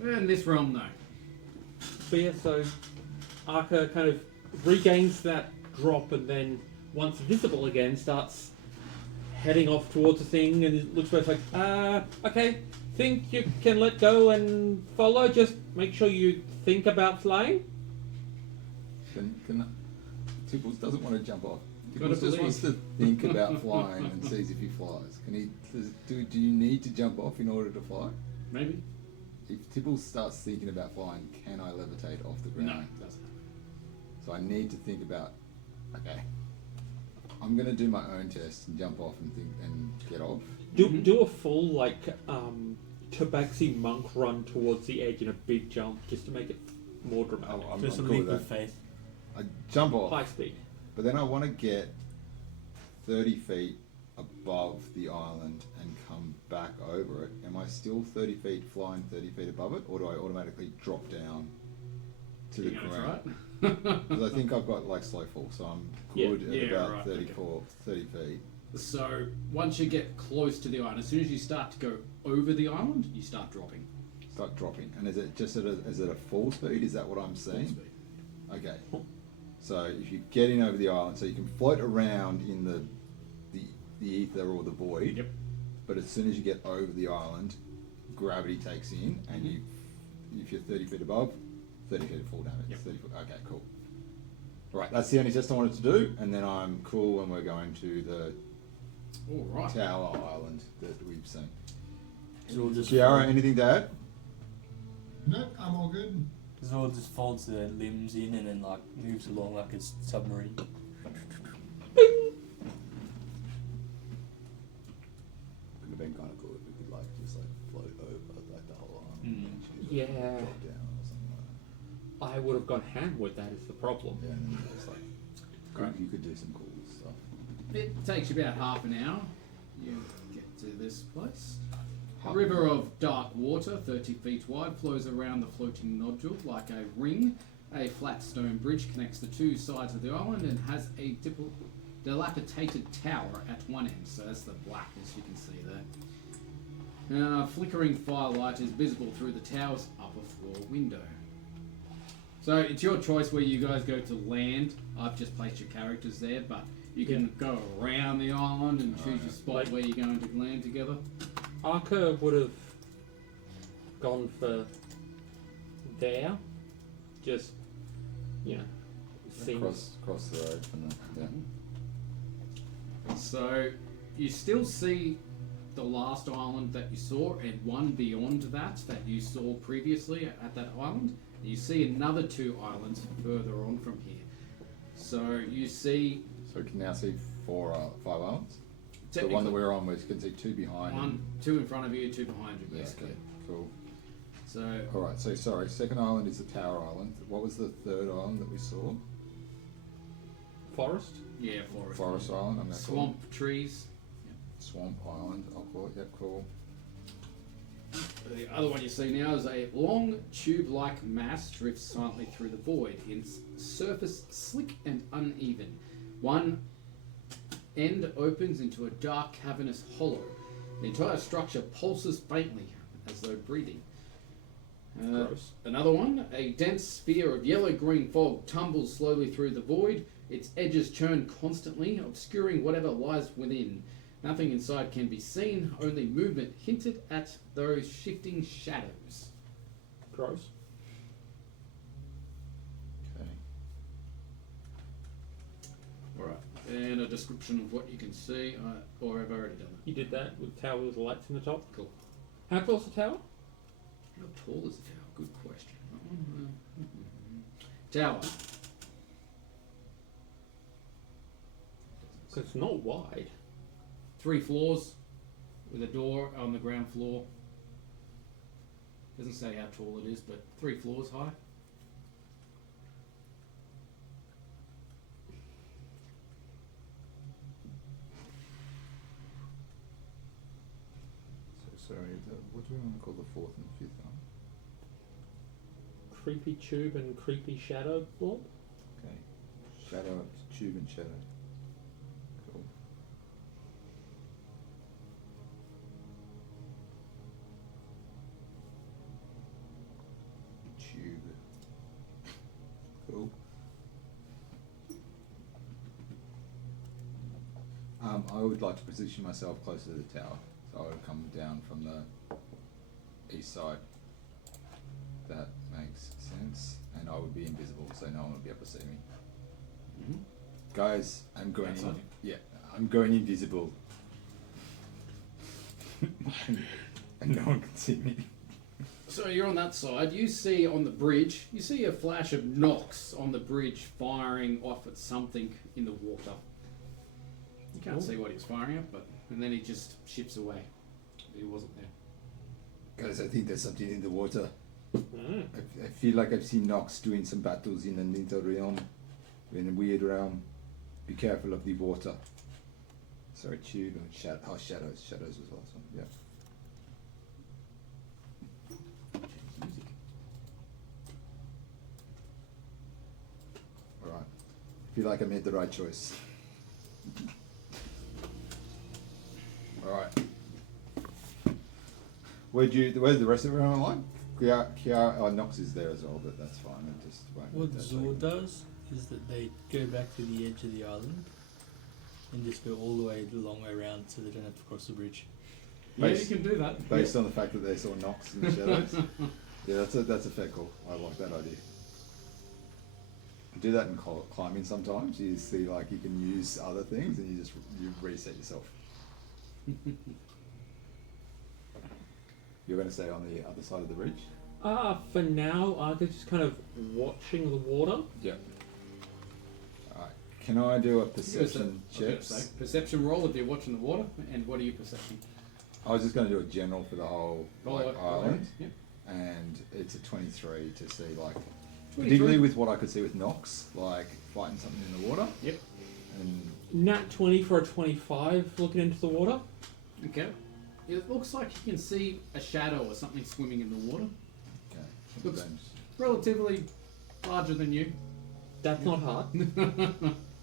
In this realm, no. But yeah, so Arca kind of regains that drop and then, once visible again, starts heading off towards the thing and it looks both like, okay, think you can let go and follow, just make sure you think about flying. Can Tipples doesn't want to jump off. Gotta Tipples just believe. wants to think about flying and sees if he flies. Can he? Do you need to jump off in order to fly? Maybe? If Tipples starts thinking about flying, can I levitate off the ground? No, it doesn't. So I need to think about. Okay, I'm gonna do my own test and jump off and think and get off. Do a full Tabaxi monk run towards the edge in a big jump just to make it more dramatic. I'm Just a cool leap with of that. faith. I jump off, High speed. but then I want to get 30 feet above the island and come back over it. Am I still 30 feet flying 30 feet above it, or do I automatically drop down to the You gonna ground? try it? Because I think I've got slow fall, so I'm Yeah. good at Yeah, about right, 30 feet. So, once you get close to the island, as soon as you start to go over the island, you start dropping. Start dropping. And is it just is it a full speed? Is that what I'm Full seeing? speed. Okay. So if you get in over the island, so you can float around in the ether or the void. Yep. But as soon as you get over the island, gravity takes in, and Mm-hmm. if you're 30 feet above, 30 feet of fall damage. Yep. 30 foot. Okay, cool. Right, that's the only test I wanted to do, and then I'm cool when we're going to the All right. Tower Island that we've seen. Zor just Kiara, anything to add? No, I'm all good. Zor just folds the limbs in and then moves along like a submarine. Could have been kind of cool if we could just float over the whole island. Mm. And she just, Yeah. drop down or something like I would have gone ham with that is the problem. that. Yeah, and then just you could do some cool stuff. It takes you about half an hour. You get to this place. A river of dark water, 30 feet wide, flows around the floating nodule like a ring. A flat stone bridge connects the two sides of the island and has a dilapidated tower at one end. So that's the blackness you can see there. Flickering firelight is visible through the tower's upper floor window. So it's your choice where you guys go to land. I've just placed your characters there, but you can go around the island and choose your spot where you're going to land together. Arca would have gone for there, just seems Cross the road from the So you still see the last island that you saw and one beyond that you saw previously at that island, You see another 2 islands further on from here. So you see So we can now see 5 islands. The technically one that we're on, we can see 2 behind. 2 in front of you, 2 behind you, Yeah, basically. okay, cool. So All right. So sorry. Second island is the Tower Island. What was the third island that we saw? Forest. yeah, forest. Forest Island. I'm gonna call Swamp trees. it Swamp Island. I'll call it. Yep. Cool. The other one you see now is a long tube-like mass drifts silently through the void, its surface slick and uneven. One end opens into a dark cavernous hollow. The entire structure pulses faintly, as though breathing. Gross. Another one, a dense sphere of yellow-green fog tumbles slowly through the void. Its edges churn constantly, obscuring whatever lies within. Nothing inside can be seen, only movement hinted at those shifting shadows. Gross. Okay. Alright, and a description of what you can see, or I've already done that. You did that with tower with lights in the top. Cool. How tall's the tower? How tall is the tower? Good question. Tower. Because it's not wide. 3 floors with a door on the ground floor. Doesn't say how tall it is, but 3 floors high. So sorry. What do we want to call the 4th and 5th one? Creepy tube and creepy shadow blob. Okay. Shadow, tube, and shadow. Cool. Tube. Cool. I would like to position myself closer to the tower, so I would come down from the east side. That makes sense, and I would be invisible, so no one would be able to see me. Mm-hmm. Guys, I'm going. Outside? Yeah, I'm going invisible, and no one can see me. So you're on that side. You see on the bridge, you see a flash of Nox on the bridge firing off at something in the water. You can't Cool. see what he's firing at, but and then he just shifts away. He wasn't there. Guys, I think there's something in the water. Mm. I feel like I've seen Nox doing some battles in another realm, in a weird realm. Be careful of the water. Sorry, tube and shadows. Shadows was awesome. Yeah. Music. All right. I feel like I made the right choice. All right. Where's the rest of everyone like? Kiara, Nox is there as well, but that's fine. I just won't. What that's Zor okay. does is that they go back to the edge of the island and just go all the way the long way around so they don't have to cross the bridge. Yeah, you Based- can do that. Based on the fact that they saw Nox in the shadows. Yeah, that's a fair call. I like that idea. Do that in climbing sometimes. You see, like, you can use other things and you reset yourself. You're going to stay on the other side of the bridge? For now, they're just kind of watching the water. Yeah. Alright. Can I do a I was perception gonna check? say, perception roll if you're watching the water, and what are you perception? I was just going to do a general for the whole island. Yep. And it's a 23 to see, like, 23. particularly with what I could see with Nox, like fighting something in the water. Yep. And Nat 20 for a 25 looking into the water. Okay. It looks like you can see a shadow or something swimming in the water. okay, Looks- then- Relatively larger than you. That's not hard.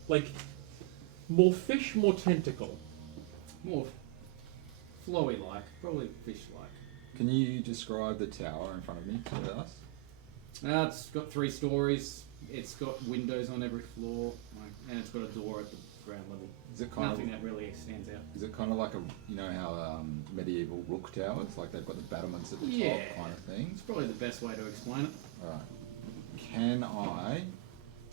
Like, more fish, more tentacle. More flowy like, probably fish like. Can you describe the tower in front of me to us? It's got 3 stories. It's got windows on every floor, and it's got a door at the ground level. Is it kind Nothing of that really stands out. is it kind of like a how medieval rook towers, like they've got the battlements at the Yeah. top kind of thing? It's probably the best way to explain it. Alright. Can I,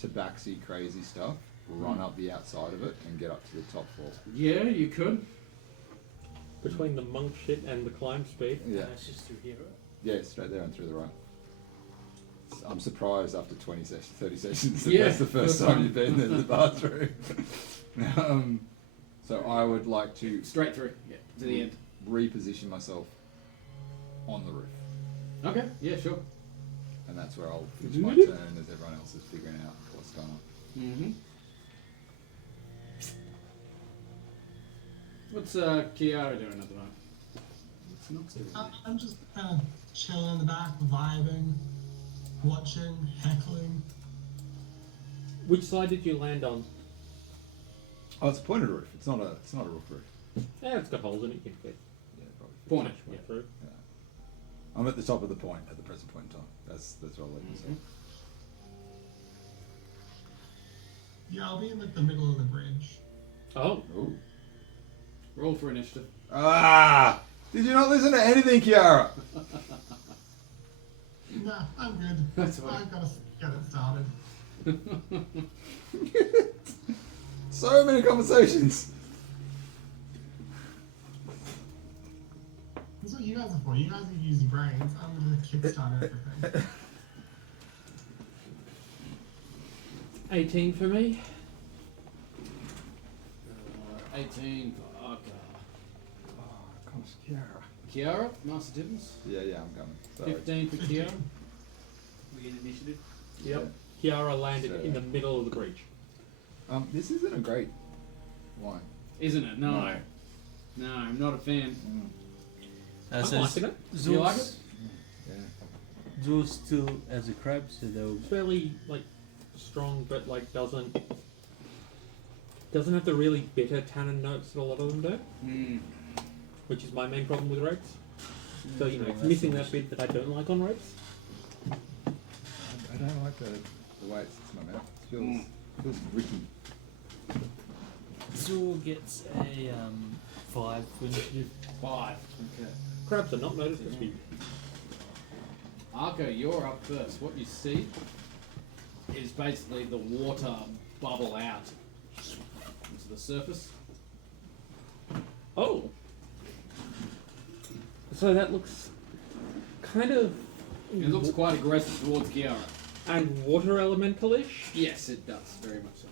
tabaxi crazy stuff, run up the outside of it and get up to the top floor? Yeah, you could. Between the monk shit and the climb speed. Yeah. It's just through here, right? Yeah, straight there and through the right. I'm surprised after 20 sessions, 30 sessions, that Yeah, that's the first first time time. you've been to the bathroom. So I would like to Straight through. Yeah, to the end. reposition myself on the roof. Okay, yeah, sure. And that's where I'll finish my turn as everyone else is figuring out what's going on. Mm-hmm. What's Kiara doing at the moment? What's Nox doing? I'm just kind of chilling in the back, vibing, watching, heckling. Which side did you land on? Oh, it's a pointed roof. It's not a roof roof. Yeah, it's got holes in it. You can fit Yeah, probably. Point it. way through. I'm at the top of the point at the present point in time. That's where I'll leave myself. Yeah, I'll be in like the middle of the bridge. Oh, Ooh. Roll for initiative. Ah! Did you not listen to anything, Kiara? Nah, I'm good. That's fine. I've got to get it started. So many conversations. That's what you guys are for. You guys are using brains. I'm going to kickstart everything. 18 for me. 18 for Arca. Oh, gosh, Kiara. Kiara, Master Tibbins. Yeah, I'm coming. Sorry. 15 for Kiara. We get initiative. Yep. Kiara landed So- in the middle of the bridge. This isn't a great wine. Isn't it? No. No, I'm not a fan. I'm so liking it. Do you like it? Yeah. Zool's still as a crab, so they'll. It's fairly like strong, but like doesn't have the really bitter tannin notes that a lot of them do, Mm. which is my main problem with rapes. So you know, it's That's missing the that bit that I don't like on rapes. I don't like the way it sits in my mouth. It feels gritty. Zool gets a 5 for initiative. 5. Okay. Crabs are not noticed as big. Arca, you're up first. What you see is basically the water bubble out into the surface. Oh, so that looks kind of It looks quite aggressive towards Kiara. and water elemental-ish. Yes, it does. Very much so.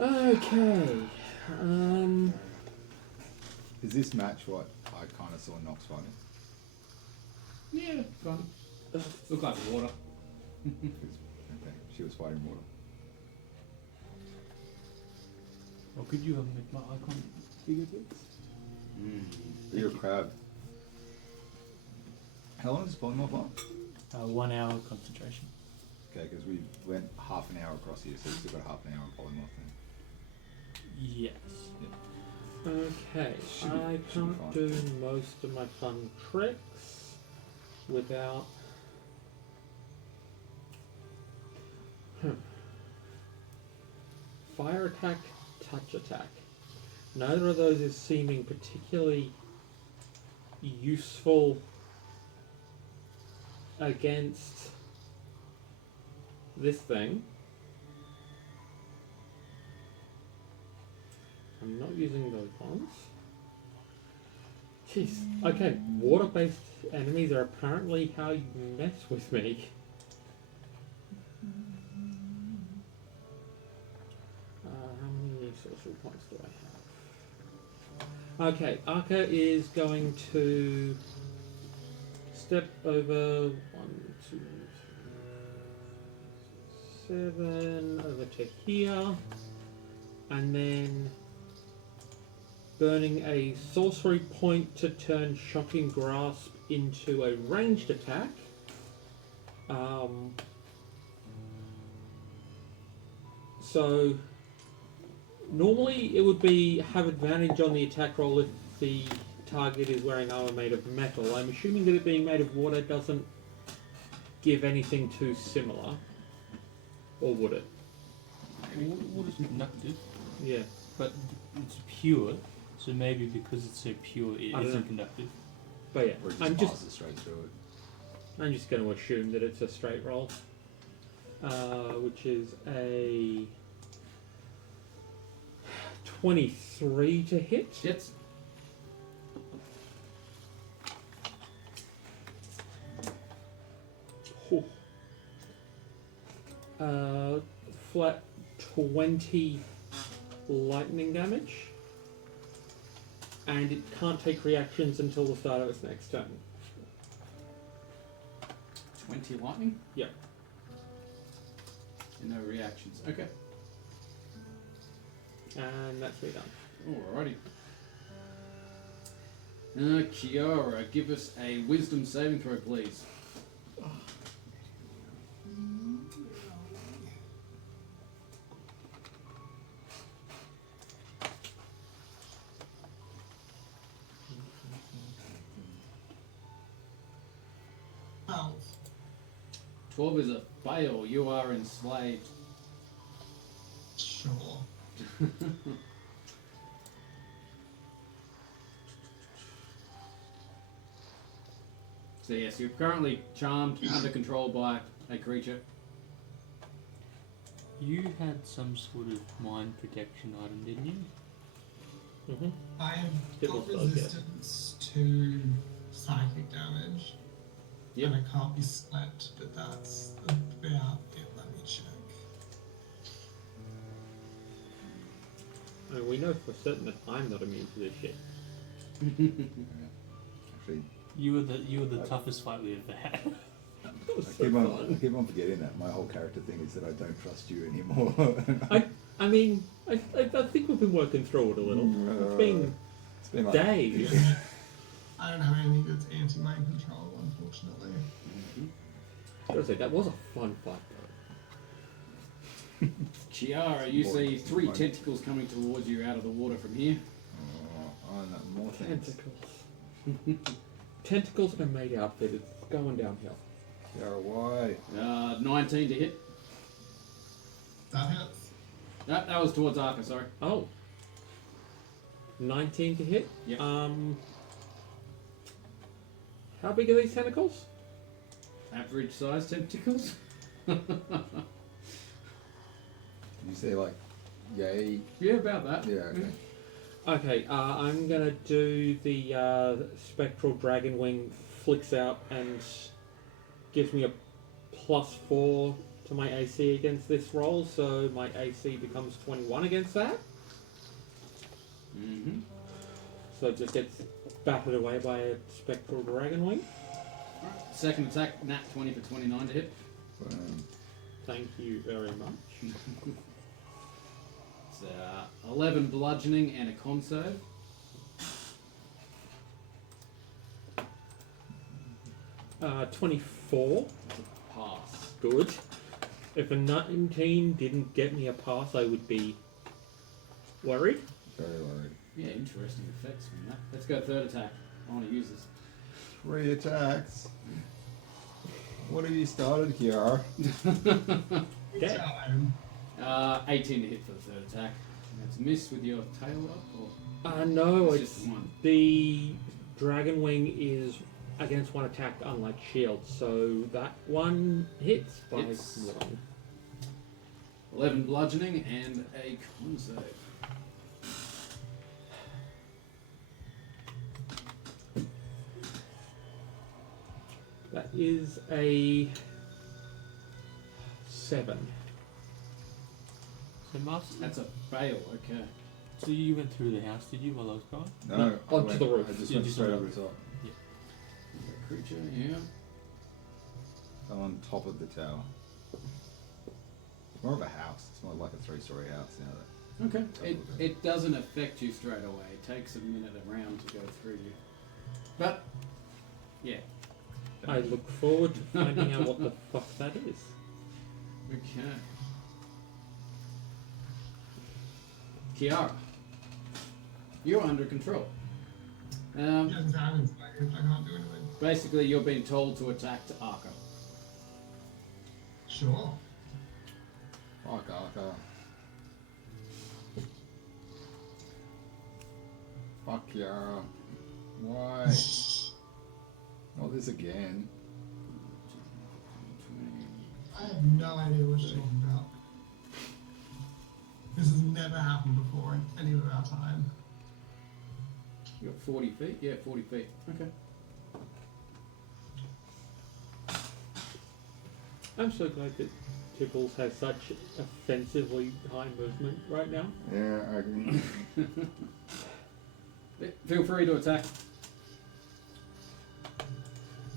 Okay. Does this match what I kind of saw Nox fighting? Yeah, fun. Look like water. Okay, she was fighting water. Or could you make my icon bigger, please? You're a crab. How long does polymorph last? 1 hour concentration. Okay, because we went half an hour across here, so we've still got half an hour on polymorph then. Yes. Okay, Should be- I should be can't fine. do most of my fun tricks without. Fire attack, touch attack. Neither of those is seeming particularly useful against this thing. I'm not using those ones. Jeez. Okay, water-based enemies are apparently how you mess with me. How many sorcery points do I have? Okay, Arca is going to step over 1, 2, 3, 7 over to here, and then burning a sorcery point to turn Shocking Grasp into a ranged attack. So normally it would be have advantage on the attack roll if the target is wearing armor made of metal. I'm assuming that it being made of water doesn't give anything too similar, or would it? Water's conductive, Yeah. but it's pure, so maybe because it's so pure, it I don't isn't know. conductive. But yeah, Or it I'm just just passes straight through it. I'm just going to assume that it's a straight roll, which is a 23 to hit. Hits. flat 20 lightning damage, and it can't take reactions until the start of its next turn. 20 lightning? Yep. And no reactions. Okay. And that's me done. Alrighty. Kiara, give us a wisdom saving throw, please. Oh, 12 is a fail. You are enslaved. sure. So yes, you're currently charmed, under control by a creature. You had some sort of mind protection item, didn't you? Mm-hmm. I have It got was okay. resistance to psychic damage. Yep. And I can't be split, but that's about it. Let me check. And we know for certain that I'm not immune to this shit. Actually, You were the toughest fight we ever had. That was I so keep fun. on forgetting that. My whole character thing is that I don't trust you anymore. I mean, I think we've been working through it a little. It's been like days. I don't have anything that's anti-mind control, unfortunately. Gotta say, that was a fun fight though. Kiara, you More- see 3 more- tentacles coming towards you out of the water from here. Oh, no, more things. Tentacles. Tentacles are made outfit. It's going downhill. Yeah, why? 19 to hit. That hits. That was towards Arca, sorry. Oh. 19 to hit. Yep. How big are these tentacles? Average size tentacles. You say like, yay? Yeah, about that. Yeah, okay. Okay, I'm gonna do the spectral dragon wing flicks out and gives me a +4 to my AC against this roll, so my AC becomes 21 against that. Mm-hmm. So it just gets battered away by a spectral dragon wing. Second attack, nat 20 for 29 to hit. Thank you very much. It's 11 bludgeoning and a con save. Uh, 24. It's a pass. Good. If a 19 didn't get me a pass, I would be worried. Very worried. Yeah, interesting effects from that. Let's go third attack. I want to use this. 3 attacks. What have you started here? Okay. Time. 18 to hit for the third attack. That's miss with your tail up, or No, it's it's just one. the dragon wing is against one attack, unlike shield, so that one hits by Hits. 1. 11 bludgeoning and a con save. That is a 7. So Master, That's a fail. Okay. so you went through the house, did you, while I was gone? No, No, I onto went- the roof. I just You went just straight went over the top. Creature, yeah. I'm on top of the tower. It's more of a house. It's more like a 3-story house now. Okay. It doesn't affect you straight away. It takes a minute around to go through you. But, yeah. I look forward to finding out what the fuck that is. Okay. Kiara, you're under control. Yeah, exactly. I can't do anything. Basically, you're being told to attack to Arca. Sure. Fuck Arca. Fuck yeah. Why? Not this again. I have no idea what you're talking about. This has never happened before in any of our time. You got 40 feet? Yeah, 40 feet. Okay. I'm so glad that Tibbles has such offensively high movement right now. Yeah, I agree. Feel free to attack.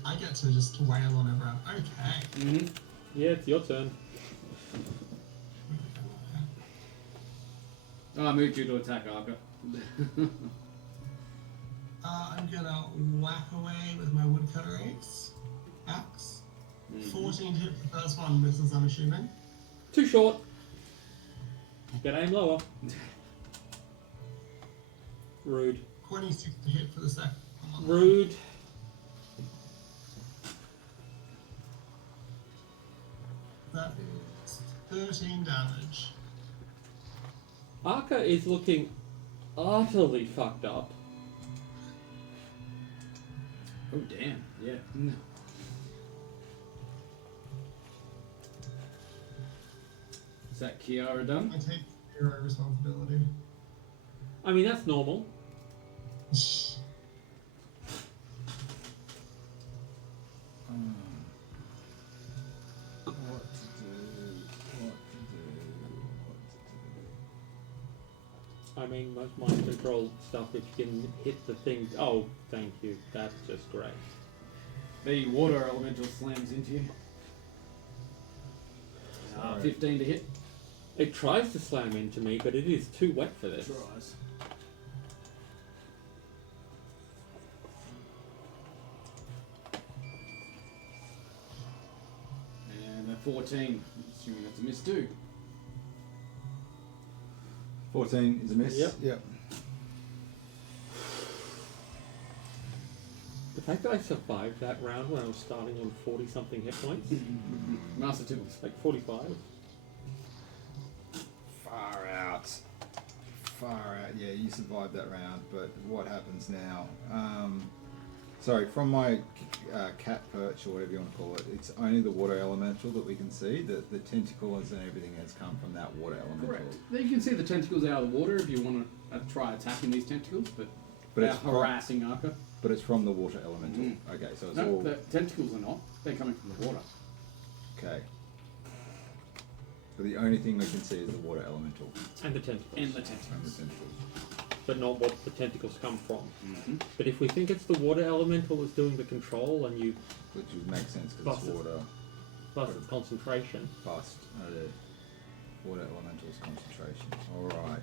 I get to just wail on everyone. Okay. Mm-hmm. Yeah, it's your turn. Oh, I moved you to attack, Arca. I'm gonna whack away with my woodcutter axe. 14 hit the first one, misses, I'm assuming. Too short. Get aim lower. Rude. 26 to hit for the second one. Rude. That is 13 damage. Arca is looking utterly fucked up. Oh, damn. Yeah. Is that Kiara done? I take 0 responsibility. I mean, that's normal. What to do? I mean, most mind control stuff, if you can hit the thing. Oh, thank you. That's just great. The water elemental slams into you. Sorry. 15 to hit. It tries to slam into me, but it is too wet for this. Tries. And a 14. Assuming that's a miss too. 14 is a miss. Yep. The fact that I survived that round when I was starting on 40 something hit points, Master Tibbles. like 45. Far out. Yeah, you survived that round, but what happens now? Sorry, from my cat perch or whatever you want to call it, it's only the water elemental that we can see. The tentacles and everything has come from that water elemental. Correct. You can see the tentacles out of the water if you want to try attacking these tentacles, but But it's harassing Arca. But it's from the water elemental. Okay, so it's No, all the tentacles are not. They're coming from the water. okay. But the only thing we can see is the water elemental And the tentacles. And the and the tentacles. tentacles. But not what the tentacles come from. Mm-hmm. But if we think it's the water elemental that's doing the control and you Which would make sense because it's Busted. water plus its concentration, past the water elemental's concentration. Alright.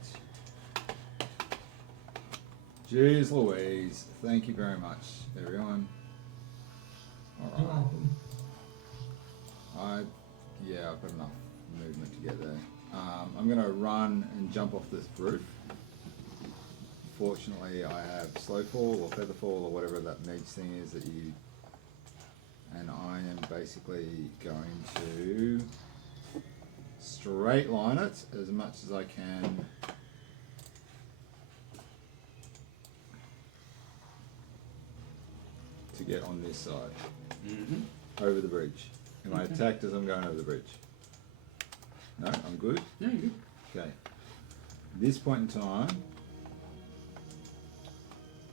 Jeez Louise. Thank you very much, everyone. You're Alright. welcome. I've got enough movement to get there. I'm going to run and jump off this roof. Fortunately, I have slow fall or feather fall or whatever that mage thing is that you... And I am basically going to straight line it as much as I can. To get on this side. Mm-hmm. Over the bridge. Am I attacked as I'm going over the bridge? No, I'm good. Yeah, you're good. Okay. This point in time,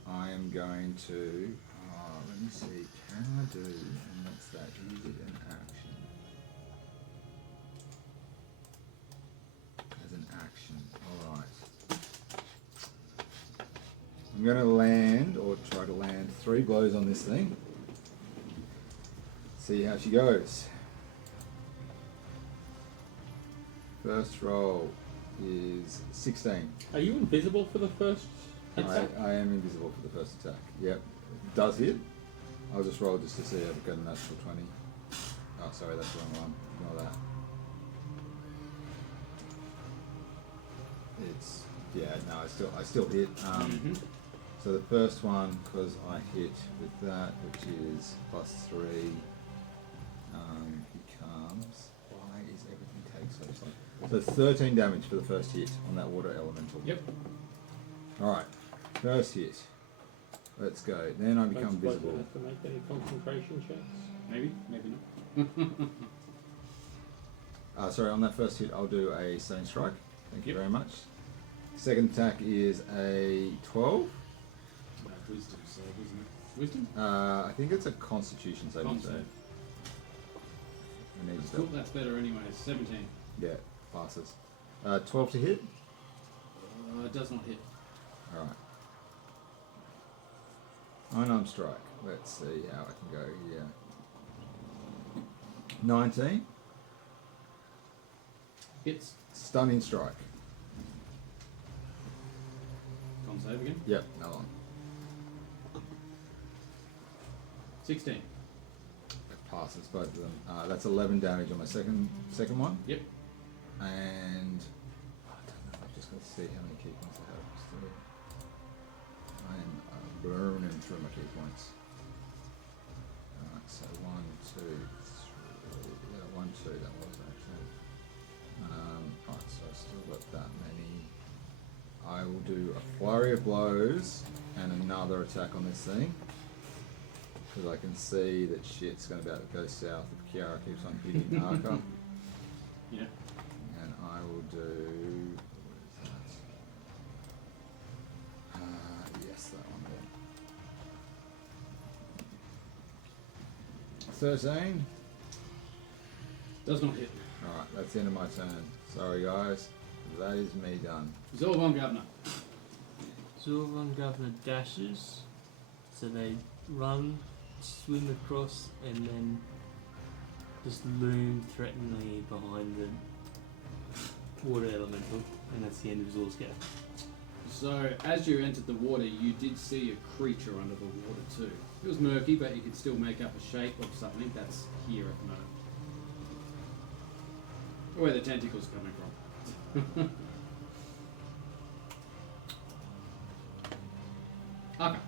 I am going to. Let me see. Can I do? And what's that? Use it in action. As an action. All right. I'm going to land or try to land 3 blows on this thing. See how she goes. First roll is 16. are you invisible for the first attack? I am invisible for the first attack. Yep. Does hit. I'll just roll just to see if I've got a natural 20. Oh, sorry, that's the wrong one. Ignore that. It's no, I still hit. So the first one, because I hit with that, which is +3, becomes. Why is everything take so slow? So 13 damage for the first hit on that water elemental. Yep. Alright, first hit. Let's go. Then I become Don't suppose we visible. have to make any concentration checks. Maybe, maybe not. Sorry, on that first hit, I'll do a stunning strike. Thank you Yep. very much. Second attack is a 12. Wisdom save, isn't it? Wisdom? I think it's a Constitution saving throw. Con We need That's stealth. cool. That's better anyway. 17. Yeah, passes. 12 to hit. It does not hit. Alright. Unarmed strike. Let's see how I can go here. 19. Hits. Stunning strike. Con save again. Yep, no one. 16. It passes both of them. That's 11 damage on my second one. Yep. And I don't know. I've just got to see how many key points I have. Still, I am burning through my key points. Alright, so 1, 2, 3. Yeah, 1, 2. That was actually. Right, so I've still got that many. I will do a flurry of blows and another attack on this thing. Because I can see that shit's going to about to go south if Kiara keeps on hitting Arca. Yeah. And I will do. What is that? Yes, that one there. 13. Does not hit. Alright, that's the end of my turn. Sorry, guys. That is me done. Zorvon Governor. Zorvon Governor dashes, so they run, swim across, and then just loom threateningly behind the water elemental, and that's the end of Zor's go. So, as you entered the water, you did see a creature under the water too. It was murky, but you could still make up a shape of something that's here at the moment. Where the tentacles are coming from. Okay.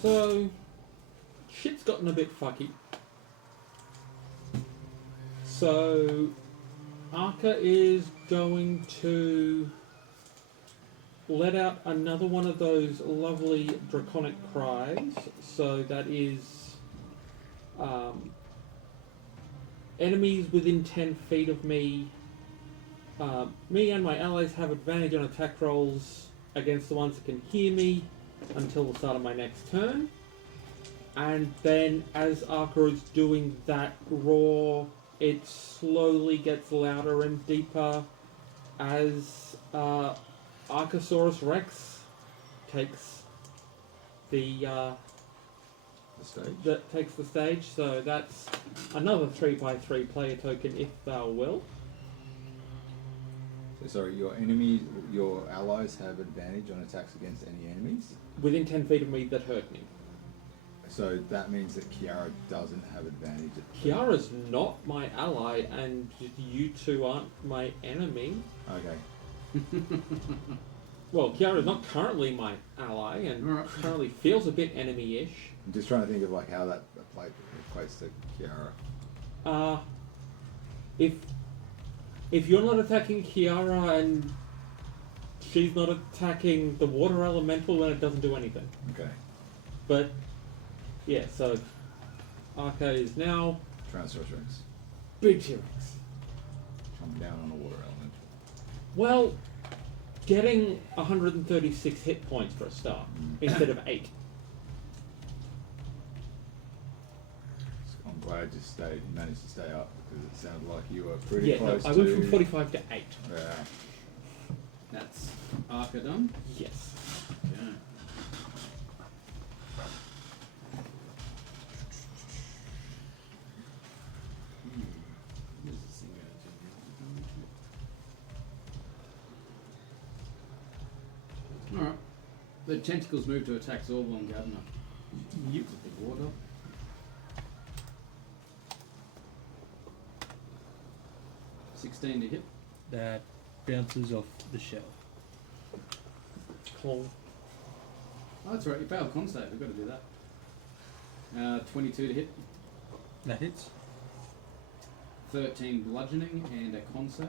So shit's gotten a bit fucky. So Arca is going to let out another one of those lovely draconic cries. So that is enemies within 10 feet of me. Me and my allies have advantage on attack rolls against the ones that can hear me until the start of my next turn. And then as Arca is doing that roar, it slowly gets louder and deeper as Archosaurus Rex takes the stage. takes the stage. So that's another 3x3 player token, if thou will. So sorry, your allies have advantage on attacks against any enemies. Within 10 feet of me that hurt me. So that means that Kiara doesn't have advantage. Kiara's not my ally, and you two aren't my enemy. Okay. Well, Kiara's not currently my ally, and Alright. currently feels a bit enemy-ish. I'm just trying to think of like how that equates to Kiara. If you're not attacking Kiara and she's not attacking the water elemental, then it doesn't do anything. Okay. But yeah, so Arca is now Transfer Rex. big T-Rex. Come down on a water element. Well, getting 136 hit points for a start instead of 8. I'm glad you managed to stay up because it sounded like you were pretty Yeah, no, close I to. went from 45 to 8. Yeah. That's Arca done. Yes. Yeah. Where's this thing going to? Alright. The tentacles move to attack Zorblon Governor. Yep. The water. $16 to hit. That bounces off the shell. Cool. Oh, that's right. You failed con save. We've got to do that. 22 to hit. That hits. 13 bludgeoning and a con save.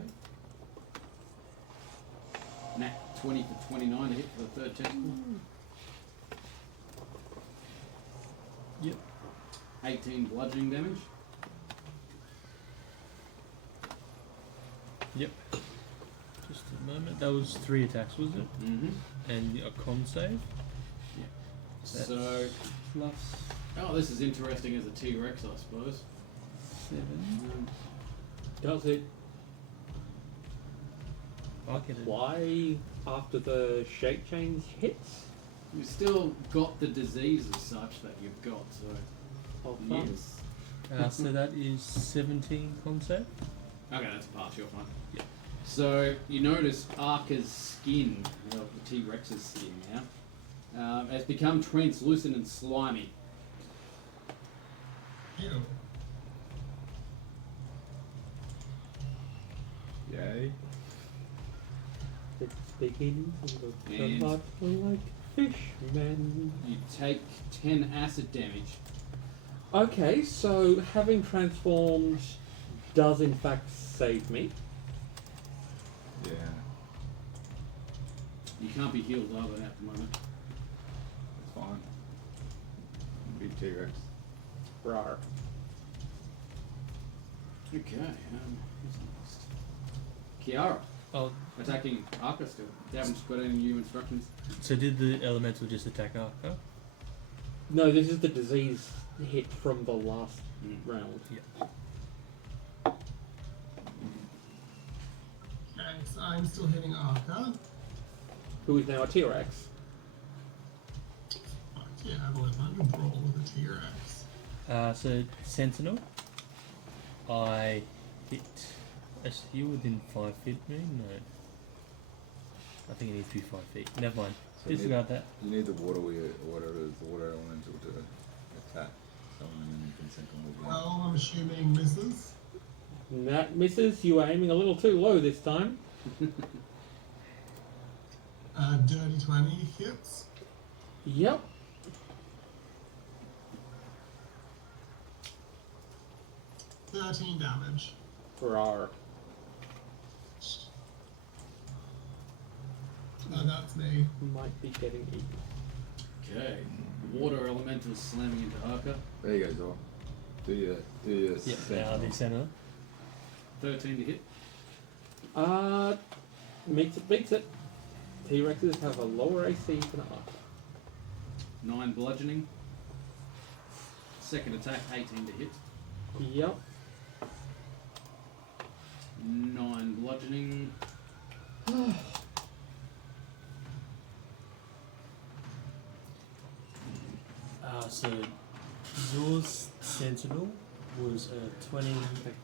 Nat 20 for 29 to hit for the third tentacle. Yep. 18 bludgeoning damage. Yep. Just a moment. That was 3 attacks, was it? Mm-hmm. And a con save. So, Plus. oh, this is interesting as a T-Rex, I suppose. 7. Does it I get it. apply after the shake change hits? You've still got the disease as such that you've got, so Oh, fun. yes. So that is 17 concept. Okay, that's a pass. You're fine. Yeah. So you notice Arca's skin, well, the T-Rex's skin now, has become translucent and slimy. Ew. Yay. It's beginning to look a And- lot like fishmen. You take 10 acid damage. Okay, so having transformed does in fact save me. Yeah. You can't be healed either at the moment. That's fine. Big T-Rex. Rar. Okay, who's next? Kiara, Oh, attacking Arca still. They haven't got any new instructions. so did the elemental just attack Arca? No, this is the disease hit from the last round. Yeah. Okay, so I'm still hitting Arca. Who is now a T-Rex. Fuck yeah, I've always wanted to brawl with a T-Rex. So Sentinel, I hit. Actually, you're within 5 feet of me? No. I think it needs to be 5 feet. Never mind. So you Disregard that. You need the water the water elemental to attack someone and you can sink them with one. Well, I'm assuming misses. That misses. You were aiming a little too low this time. Dirty 20 hits. Yep. $13 damage. Rar. That's me. Might be getting eaten. Okay. Water elemental slamming into Arca. There you go, Zor. Do your Yeah, now sentinel. the Sentinel. 13 to hit. Beats it. T-Rexes have a lower AC than Arca. 9 bludgeoning. Second attack, 18 to hit. Yep. 9 bludgeoning. So Zor's Sentinel was a 29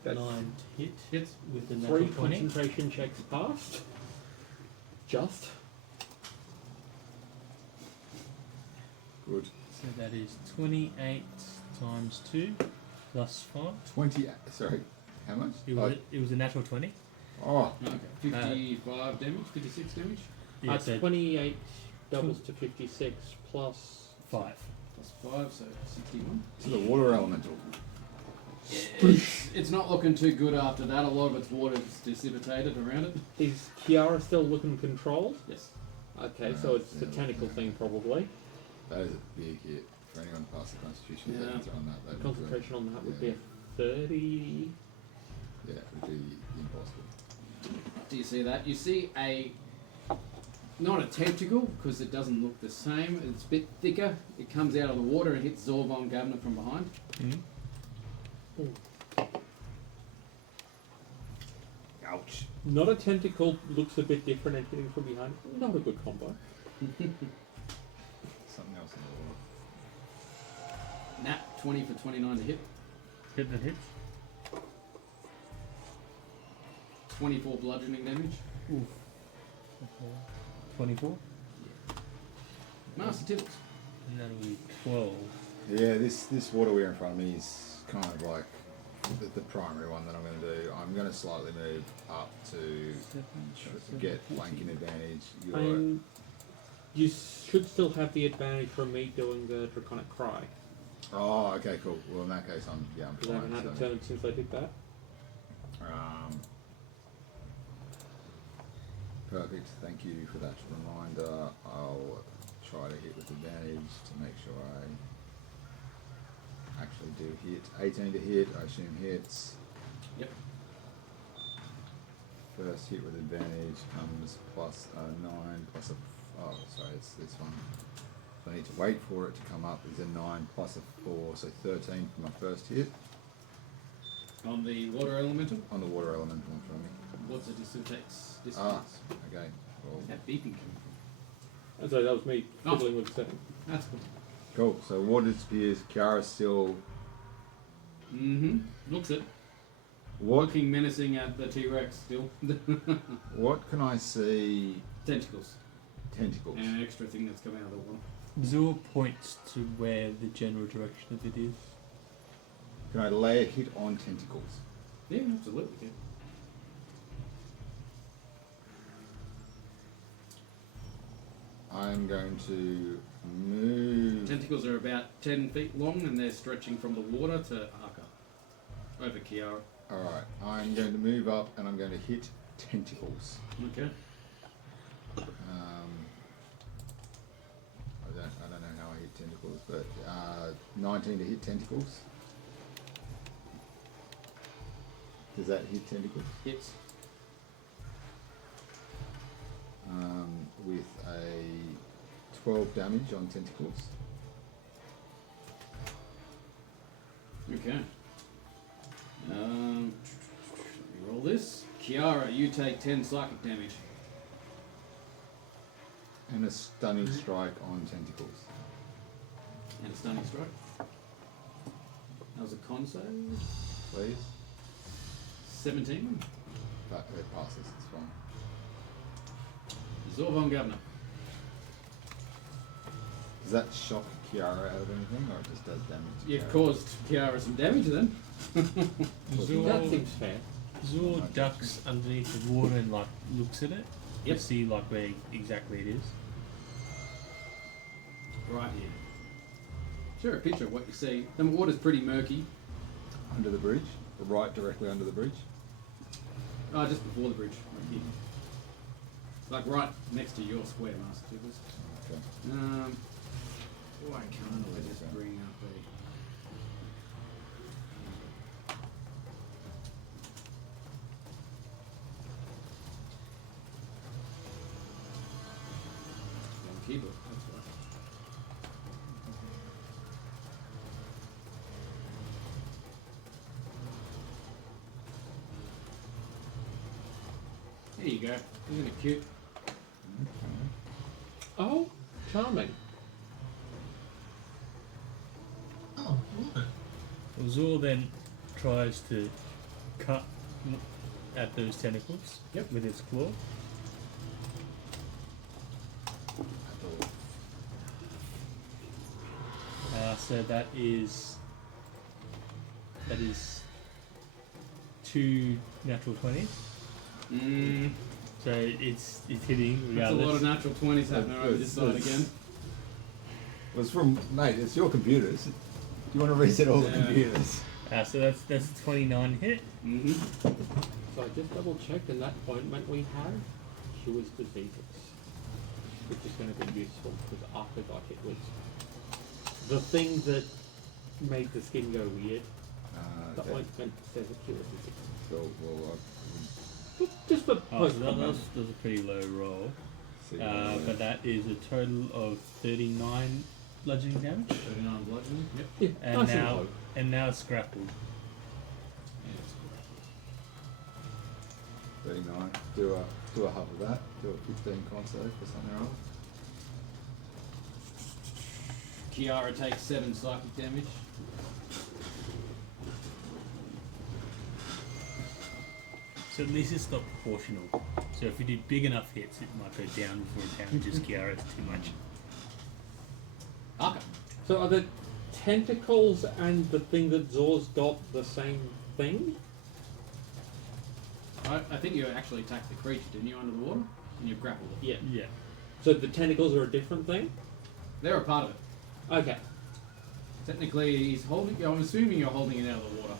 to hit Hits. with the natural 3 20. concentration checks passed. Just. Good. So that is 28 times 2 plus 5. 20. Sorry. How much? It was a natural 20. Oh. Okay. 55 damage, 56 damage. Yeah, so 28 doubles to 56 plus 5. Plus 5, so 61. So the water elemental. It's not looking too good after that. A lot of its water is dissipated around it. Is Kiara still looking controlled? Yes. Okay, so it's the Yeah. tentacle thing probably. That is a big hit. For anyone past the constitution Yeah. savings on that, that would be, Concentration on that would be a 30. yeah, it would be impossible. Do you see that? You see not a tentacle, because it doesn't look the same. It's a bit thicker. It comes out of the water and hits Zor von Gavner from behind. Ouch. Not a tentacle, looks a bit different and hitting from behind. Not a good combo. Something else in the water. Nat 20 for 29 to hit. Hit that hits. 24 bludgeoning damage. Oof. 24. Master Tibbles. And that'll be 12. Yeah, this water weir in front of me is kind of like the primary one that I'm going to do. I'm going to slightly move up to get flanking advantage. You should still have the advantage from me doing the Draconic Cry. Oh, okay, cool. Well, in that case, I'm Because I haven't had a fine. turn since I did that. Perfect. Thank you for that reminder. I'll try to hit with advantage to make sure I actually do hit. 18 to hit, I assume hits. Yep. First hit with advantage comes plus a 9 plus a... Oh, sorry, it's this one. So I need to wait for it to come up. It's a 9 plus a 4, so 13 for my first hit. On the water elemental? On the water elemental in front of me. What's the distance? Ah, okay. Well, That beeping coming from? And so that was me fiddling with the setting. That's cool. cool. So water disappears. Kiara's still. Mm-hmm. Looks it. What? Looking menacing at the T-Rex still. What can I see? Tentacles. Tentacles. And an extra thing that's coming out of the water. Zor points to where the general direction of it is. Can I lay a hit on tentacles? Yeah, absolutely. Yeah. I'm going to move. Tentacles are about 10 feet long and they're stretching from the water to Arca. Over Kiara. Alright, I'm going to move up and I'm going to hit tentacles. Okay. I don't know how I hit tentacles, but 19 to hit tentacles. Does that hit tentacles? Hits. With a 12 damage on tentacles. Okay. Let me roll this. Kiara, you take 10 psychic damage. And a stunning strike on tentacles. And a stunning strike. That was a con save. Please. 17. But it passes, it's fine. Zorvon Governor. Does that shock Kiara out of anything, or it just does damage to You Kiara? caused Kiara some damage then. Zor, That seems fair. Zor ducks underneath the water and like looks at it. Yep. To see like where exactly it is. Right here. Share a picture of what you see. The water's pretty murky. Under the bridge? Right directly under the bridge? Oh, just before the bridge. Right here. Like right next to your square, Master Tibbers. Okay. Why can't I just bring up a... Keyboard, that's right. There you go. Isn't it cute? Oh, charming. Oh, love it. Well, Zor then tries to cut at those tentacles Yep. with its claw. So that is 2 natural 20s. So it's hitting That's a lot of regardless. natural 20s happening over this side again. Well, it's from, mate, it's your computers. Do you want to reset all the Yeah. computers? So that's a 29 hit. Mm-hmm. So I just double checked, and that ointment we have cures diseases, which is going to be useful because after got hit was the thing that made the skin go weird. The Okay. ointment says it cures disease. So, well, Just for Oh, so that was a pretty low roll. see. But that is a total of 39 bludgeoning damage. 39 bludgeoning. Yep. yeah, And nice now, low. and now it's grappled. 39. Do a half of that. Do a 15 con save for something else. Kiara takes 7 psychic damage. So at least it's not proportional. So if we do big enough hits, it might go down before it damages Kiara too much. Arca. So are the tentacles and the thing that Zor's got the same thing? I think you actually attacked the creature, didn't you, under the water? And you grappled it. Yeah. Yeah. So the tentacles are a different thing? They're a part of it. Okay. Technically, he's holding... I'm assuming you're holding it out of the water.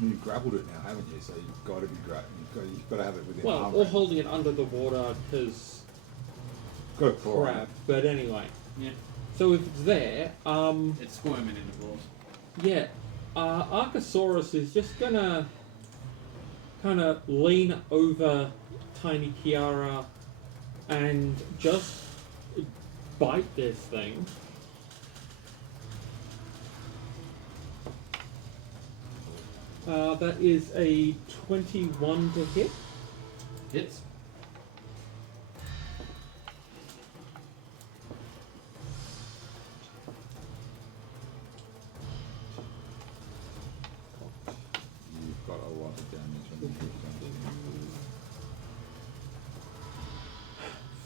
You've grappled it now, haven't you? So you've got to be you've got to have it within Well, arm or range. holding it under the water because Got a claw on crab. it. But anyway. Yeah. So if it's there, It's squirming in the claws. yeah, Archosaurus is just gonna kind of lean over Tiny Kiara and just bite this thing. That is a 21 to hit. Hits. You've got a lot of damage on the hit, don't you?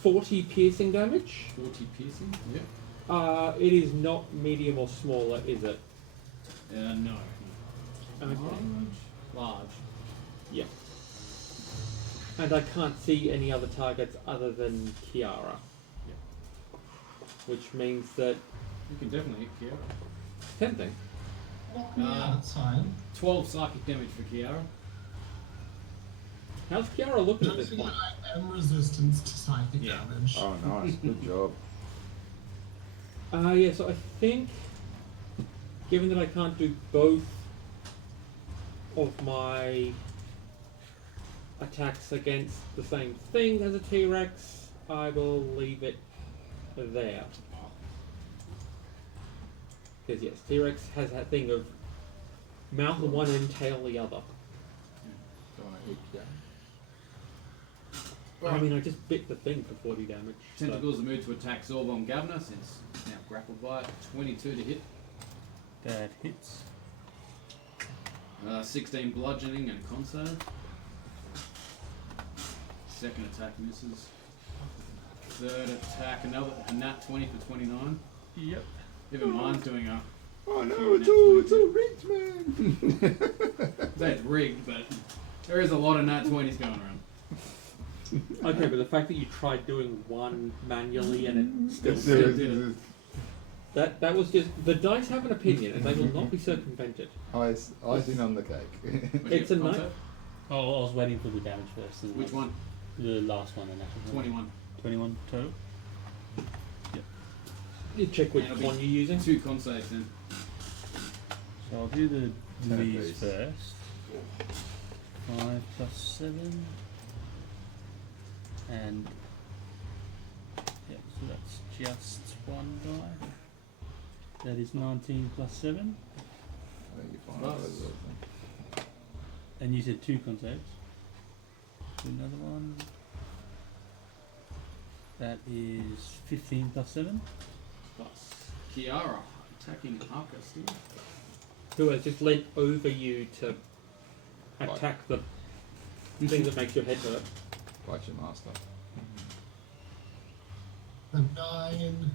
40 piercing damage. 40 piercing. Yep. It is not medium or smaller, is it? No. Okay. Large. Yeah. And I can't see any other targets other than Kiara. Yep. Which means that You can definitely hit Kiara. tempting. Knock me out, it's fine. 12 psychic damage for Kiara. How's Kiara looking at Don't this forget point? I am resistant to psychic Yeah. damage. Oh, nice. Good job. Yeah, so I think, given that I can't do both of my attacks against the same thing as a T-Rex, I will leave it there. Because yes, T-Rex has that thing of mouth one and tail the other. Don't want to hit you. I mean, I just bit the thing for 40 damage. so- Tentacles are moved to attack Zorbon Gavner since it's now grappled by it. 22 to hit. That hits. 16 bludgeoning and con save. Second attack misses. Third attack, a nat 20 for 29. Yep. Even mine's doing a. Oh no, it's all rigged, man. I say it's rigged, but there is a lot of nat 20s going around. Okay, but the fact that you tried doing one manually and it still did it. that was just the dice have an opinion and they will not be circumvented. Icing on the cake. What'd It's you a get, con night. save? Oh, I was waiting for the damage first. and Which that's one? The last one, and that 21. 21 total. You check which Yeah, it'll one be you're using. 2 con saves then. So I'll do the Ten these apiece. first. 5 plus 7. And yeah, so that's just one die. That is 19 plus 7. I think you're fine. Plus. with those, then. And you said 2 con saves. Do another one. That is 15 plus 7. Plus Kiara attacking Arca still. Who has just leant over you to attack the thing that makes your head hurt. Fight your master. A 9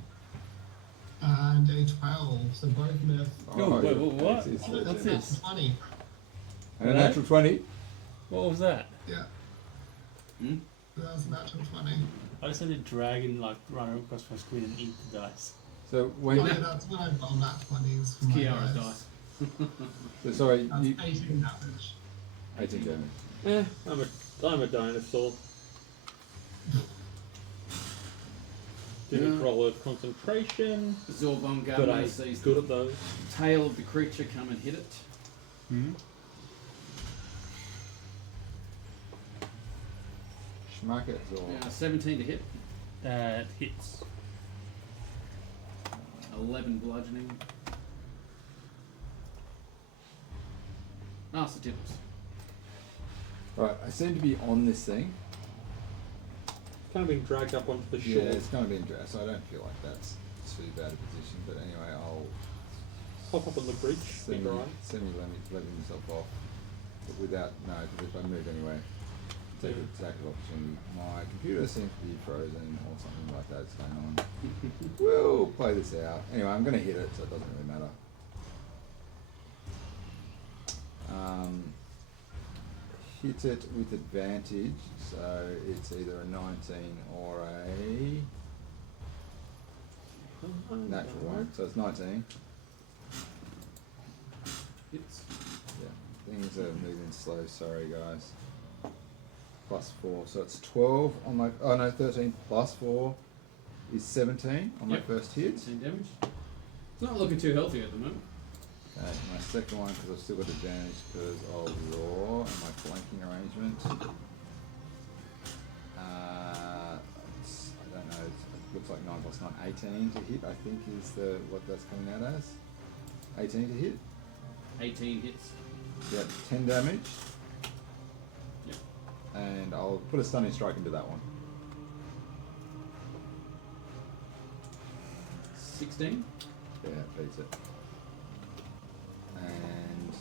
and a 12, so both miss. Oh, wait, yeah. what? It's Oh, What's that's this? 20. And a natural 20. What was that? Yeah, Hmm? that was a natural 20. I just had a dragon like run across my screen and eat the dice. So when Oh yeah, that's when I rolled nat 20s for my Kiara's dice. dice. so sorry, That's you 18 damage. 18 damage. I'm a dinosaur. Didn't Yeah. roll a concentration, Zorbon but Gavner I'm sees good the at those. tail of the creature come and hit it. Hmm? Schmack it, or 17 to hit. That hits. 11 bludgeoning. So tips. Right, I seem to be on this thing. It's kind of being dragged up onto the shore. Yeah, it's kind of been dressed, so I don't feel like that's too bad a position. But anyway, I'll Hop up on the bridge, be alright. letting myself off, but without because if I move anyway, take an attack of opportunity. My computer seems to be frozen or something like that's going on. We'll play this out. Anyway, I'm going to hit it, so it doesn't really matter. Hit it with advantage, so it's either a 19 or a natural one. So it's 19. Hits. Yeah, things are moving slow. Sorry, guys. Plus 4, so it's 12 on my. Oh no, 13 plus 4 is 17 on my Yep. first hit. 10 damage. It's not looking too healthy at the moment. Okay, my second one because I've still got advantage because of raw and my flanking arrangement. I don't know. It looks like 9 plus 9, 18 to hit. I think is what that's coming out as. 18 to hit. 18 hits. Yeah, 10 damage. Yep. And I'll put a stunning strike into that one. 16. Yeah, beats it. And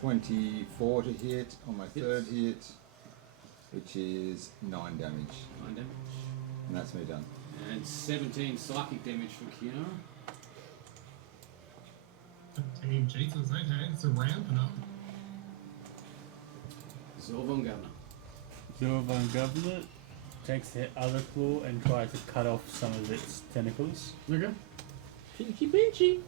24 to hit on my third hit, which is 9 damage. 9 damage. And that's me done. And 17 psychic damage for Kiara. Team Jesus, okay, it's a ramping up. Zorvon Governor. Zorvan Governor takes the other claw and tries to cut off some of its tentacles. Okay. Pinchy pinchy.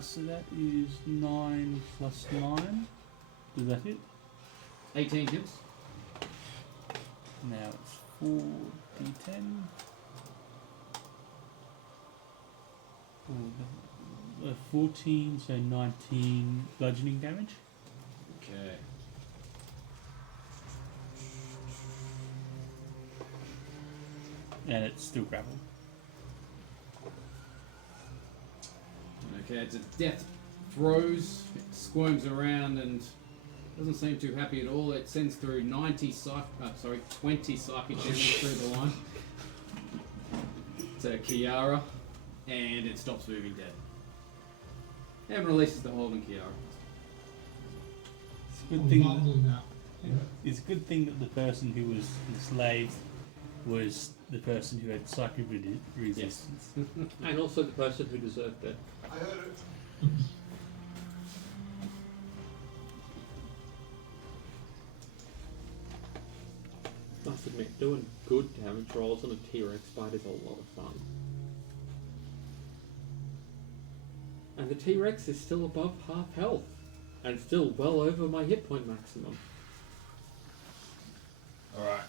So that is 9 plus 9. Does that hit? 18 hits. Now it's 4d10. 14, so 19 bludgeoning damage. Okay. And it's still grappled. Okay, it's a death throws, it squirms around and doesn't seem too happy at all. It sends through 20 psychic damage through the line to Kiara, and it stops moving dead. And releases the hold on Kiara. It's a good I'm thing. bubbling now. It's a good thing that the person who was enslaved was the person who had psychic resistance. And also the person who deserved it. I heard it. Must admit, doing good damage rolls on a T-Rex bite is a lot of fun. And the T-Rex is still above half health, and still well over my hit point maximum. Alright.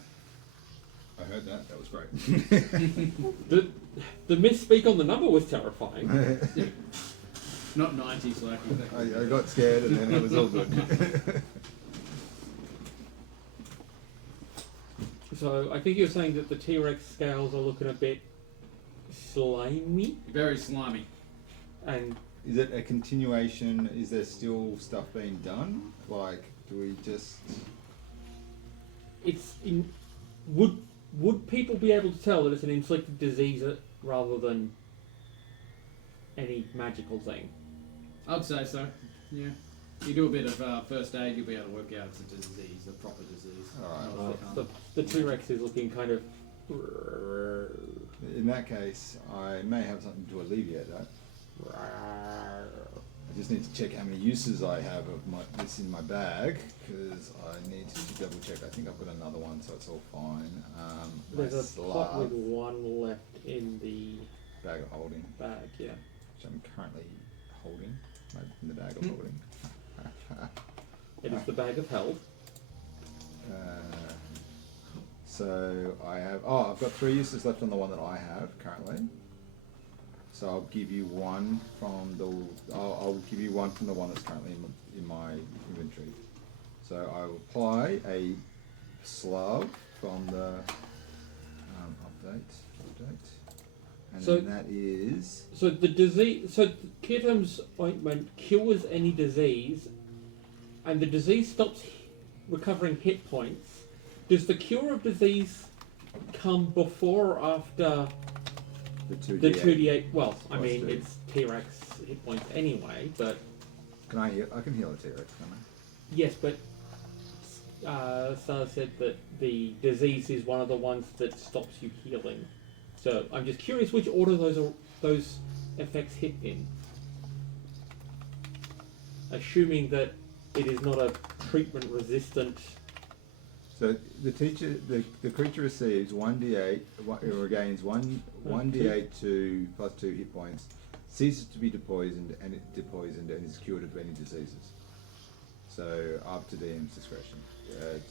I heard that. That was great. The misspeak on the number was terrifying. Not 90 psychic. I got scared and then it was all good. So I think you're saying that the T-Rex scales are looking a bit slimy, Very slimy. and Is it a continuation? Is there still stuff being done? Like, do we just... it's in. Would people be able to tell that it's an inflicted disease rather than any magical thing? I'd say so, yeah. You do a bit of first aid, you'll be able to work out it's a disease, a proper disease. Alright. The T-Rex is looking kind of. In that case, I may have something to alleviate that. I just need to check how many uses I have of this in my bag, because I need to double check. I think I've got another one, so it's all fine. There's a pot slab with one left in the bag of holding, bag, yeah. which I'm currently holding, in the bag of holding. It is the bag of health. So I have. Oh, I've got 3 uses left on the one that I have currently. So I'll give you one from the. I'll give you one from the one that's currently in my inventory. So I will apply a slab from the update, and So- then that is. So the disease. So Kirtam's ointment cures any disease, and the disease stops recovering hit points. Does the cure of disease come before or after The 2d8. the 2d8? Well, I Plus mean, 2. it's T-Rex hit points anyway, but Can I heal? I can heal a T-Rex, can I? yes, but Star said that the disease is one of the ones that stops you healing. So I'm just curious which order those effects hit in. Assuming that it is not a treatment resistant. So the creature receives 1d8. It regains one 1d8 to plus 2 hit points. Ceases to be depoisoned and is cured of any diseases. So up to DM's discretion.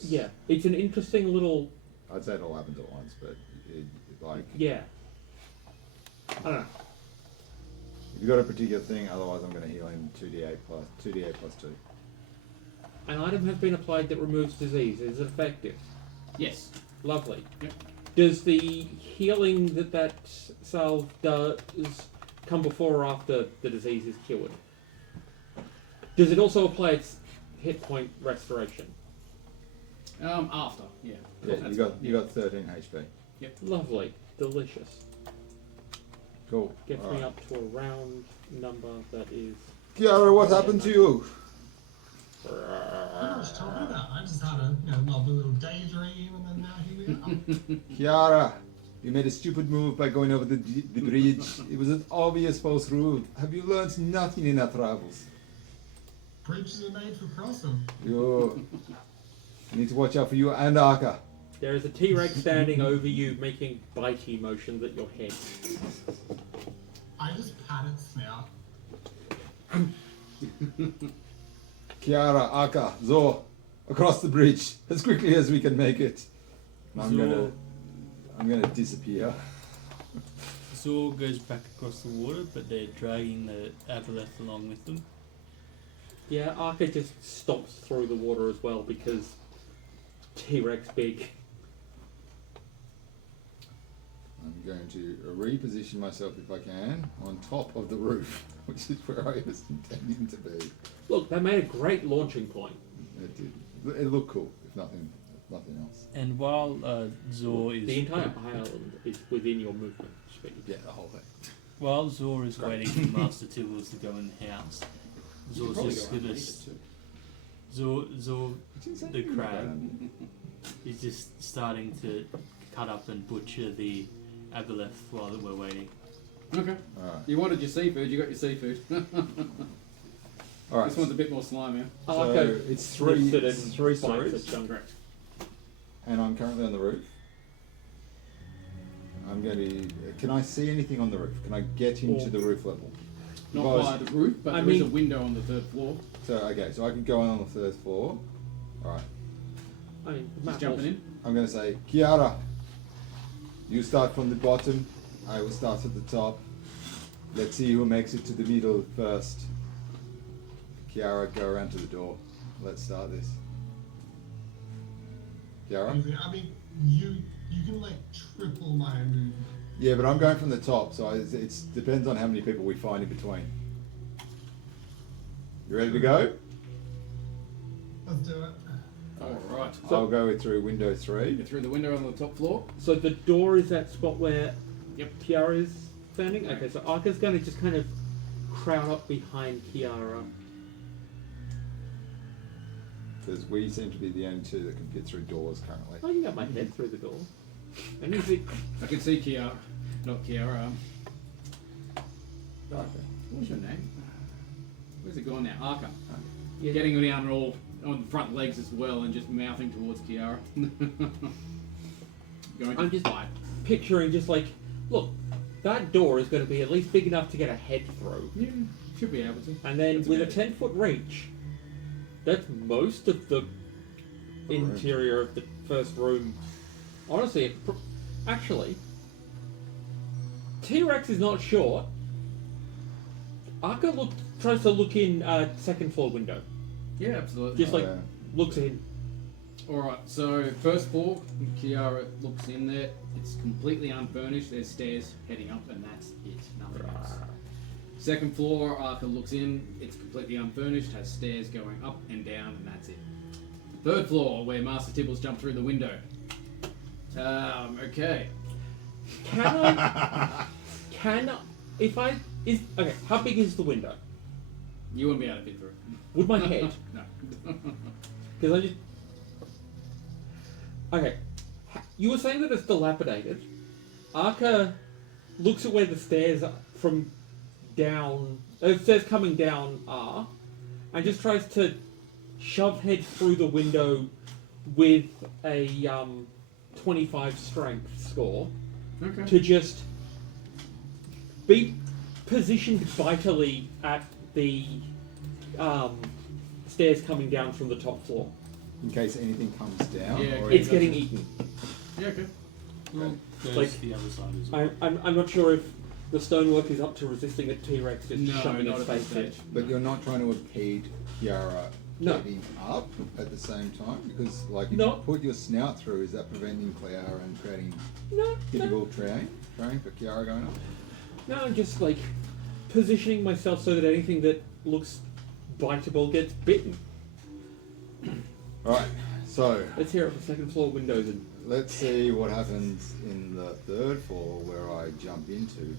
Yeah, it's an interesting little. I'd say it all happens at once, but like Yeah. I don't know. if you've got a particular thing, otherwise I'm going to heal him 2d8 plus 2. An item has been applied that removes disease. Is it effective? Yes. Lovely. Yep. Does the healing that salve does come before or after the disease is cured? Does it also apply its hit point restoration? After, yeah. Yeah, That's you got 13 HP. Lovely. Delicious. Cool. Gets me Alright. up to a round number that is... Kiara, what happened to you? I don't know what you're talking about. I just had a lovely little daydream, and then now here we are. Kiara, you made a stupid move by going over the bridge. It was an obvious false route. Have you learned nothing in our travels? Bridges are made for crossing. You need to watch out for you and Arca. There is a T-Rex standing over you, making bitey motions at your head. I just pat its snout. Kiara, Arca, Zo, across the bridge as quickly as we can make it. And I'm gonna disappear. Zor goes back across the water, but they're dragging the Obelisk along with them. Yeah, Arca just stomps through the water as well because T-Rex big. I'm going to reposition myself if I can on top of the roof, which is where I was intending to be. Look, that made a great launching point. It did. It looked cool, if nothing else. And while Zor is The entire island is within your movement speed. Yeah, the whole thing. while Zor is waiting for Master Tibbles to go in the house, Zor's Probably just go gonna underneath it too. Zor the crab is just starting to cut up and butcher the Obelisk while we're waiting. Okay. Alright. You wanted your seafood, you got your seafood. Alright. This one's a bit more slimy. So Arca it's three lifts it and stories, bites it. Correct. and I'm currently on the roof. I'm going to. Can I see anything on the roof? Can I get into the roof level? Not Because- by the roof, but I there is a mean- window on the third floor. So okay, so I can go on the third floor. Alright. I mean, the Just map jumping also- in. I'm going to say, Kiara, you start from the bottom. I will start at the top. Let's see who makes it to the middle first. Kiara, go around to the door. Let's start this. Kiara? I mean, you can like triple my move. Yeah, but I'm going from the top, so it depends on how many people we find in between. You ready to go? Let's do it. Alright. I'll go through window 3. You're through the window on the top floor. So the door is that spot where Yep. Kiara is standing? Okay, so Arca's going to just kind of crowd up behind Kiara. Because we seem to be the only two that can get through doors currently. I can get my head through the door. And is it... I can see Kiara. Not Kiara. Okay. What's your name? Where's it gone now? Arca. Yeah. Getting down all on the front legs as well and just mouthing towards Kiara. Going to I'm just fight. picturing just like, look, that door is going to be at least big enough to get a head through. Yeah, should be able to. And then That's with a about 10-foot reach, that's most of the interior of the first room. Honestly, actually, T-Rex is not short. Arca tries to look in second floor window. Yeah, absolutely. Just like Okay. looks in. Alright, so first floor, Kiara looks in there. It's completely unfurnished. There's stairs heading up, and that's it. Nothing else. Second floor, Arca looks in. It's completely unfurnished, has stairs going up and down, and that's it. Third floor, where Master Tibbles jumped through the window. Okay. Okay, how big is the window? You wouldn't be able to fit through. Would my head? No. Because I just... Okay. You were saying that it's dilapidated. Arca looks at where the stairs from down... stairs coming down are, and just tries to shove head through the window with a 25 strength score Okay. to just be positioned vitally at the stairs coming down from the top floor. In case anything comes down. Yeah, or okay. It's getting eaten. Yeah, okay. Well, goes Like- to the other side as well. I'm not sure if the stonework is up to resisting a T-Rex just No, shoving not its at this face in. stage. But you're not trying to impede Kiara No. getting up at the same time? Because, like, if No. you put your snout through, is that preventing Kiara and creating No, difficult terrain for Kiara going up? no, I'm just like positioning myself so that anything that looks biteable gets bitten. Right, so Let's hear it for second floor windows and let's see what happens in the third floor where I jump into.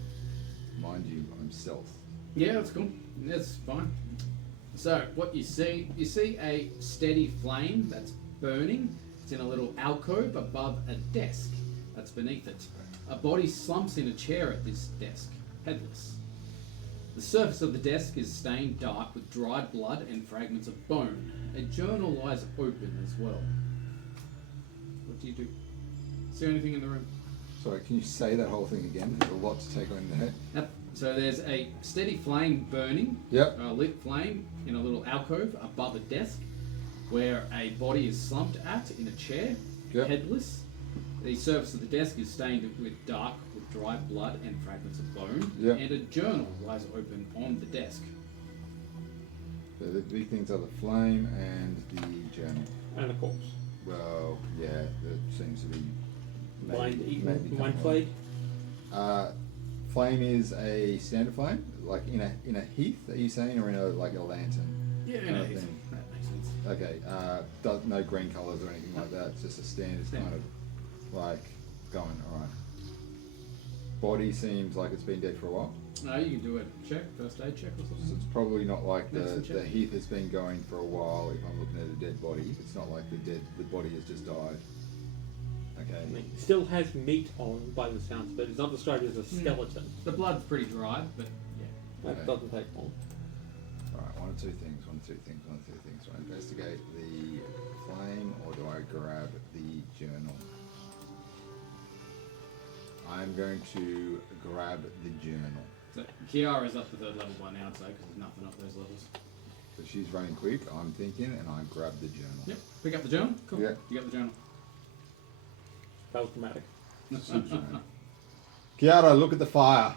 Mind you, I'm stealth. Yeah, that's cool. That's fine. So what you see a steady flame that's burning. It's in a little alcove above a desk that's beneath it. A body slumps in a chair at this desk, headless. The surface of the desk is stained dark with dried blood and fragments of bone. A journal lies open as well. What do you do? See anything in the room? Sorry, can you say that whole thing again? There's a lot to take on there. Yep. So there's a steady flame burning, Yep. a lit flame in a little alcove above a desk where a body is slumped at in a chair, Yep. headless. The surface of the desk is stained with dark with dried blood and fragments of bone, Yep. and a journal lies open on the desk. So the big things are the flame and the journal. and a corpse. Well, yeah, that seems to be Mind maybe eaten, mind coming flayed. on. Flame is a standard flame, like in a heath. Are you saying, or in a like a lantern? Yeah, kind of no, thing? that makes sense. Okay. No green colours or anything like that. It's just a standard kind of like going. All right. Body seems like it's been dead for a while. No, you can do a check, first aid check or So something. it's probably not like Medicine the check? heath has been going for a while. If I'm looking at a dead body, it's not like the body has just died. Okay. I mean, still has meat on by the sounds of it. It's not described as a skeleton. The blood's pretty dry, but yeah. That Okay. doesn't take long. Alright, one of two things. Do I investigate the flame or do I grab the journal? I'm going to grab the journal. So Kiara's up to third level by now, I'd say, because there's nothing up those levels. So she's running quick, I'm thinking, and I grab the journal. Yep. Pick up the journal. Cool. Yeah. You got the journal. That was dramatic. Super journal. Kiara, look at the fire.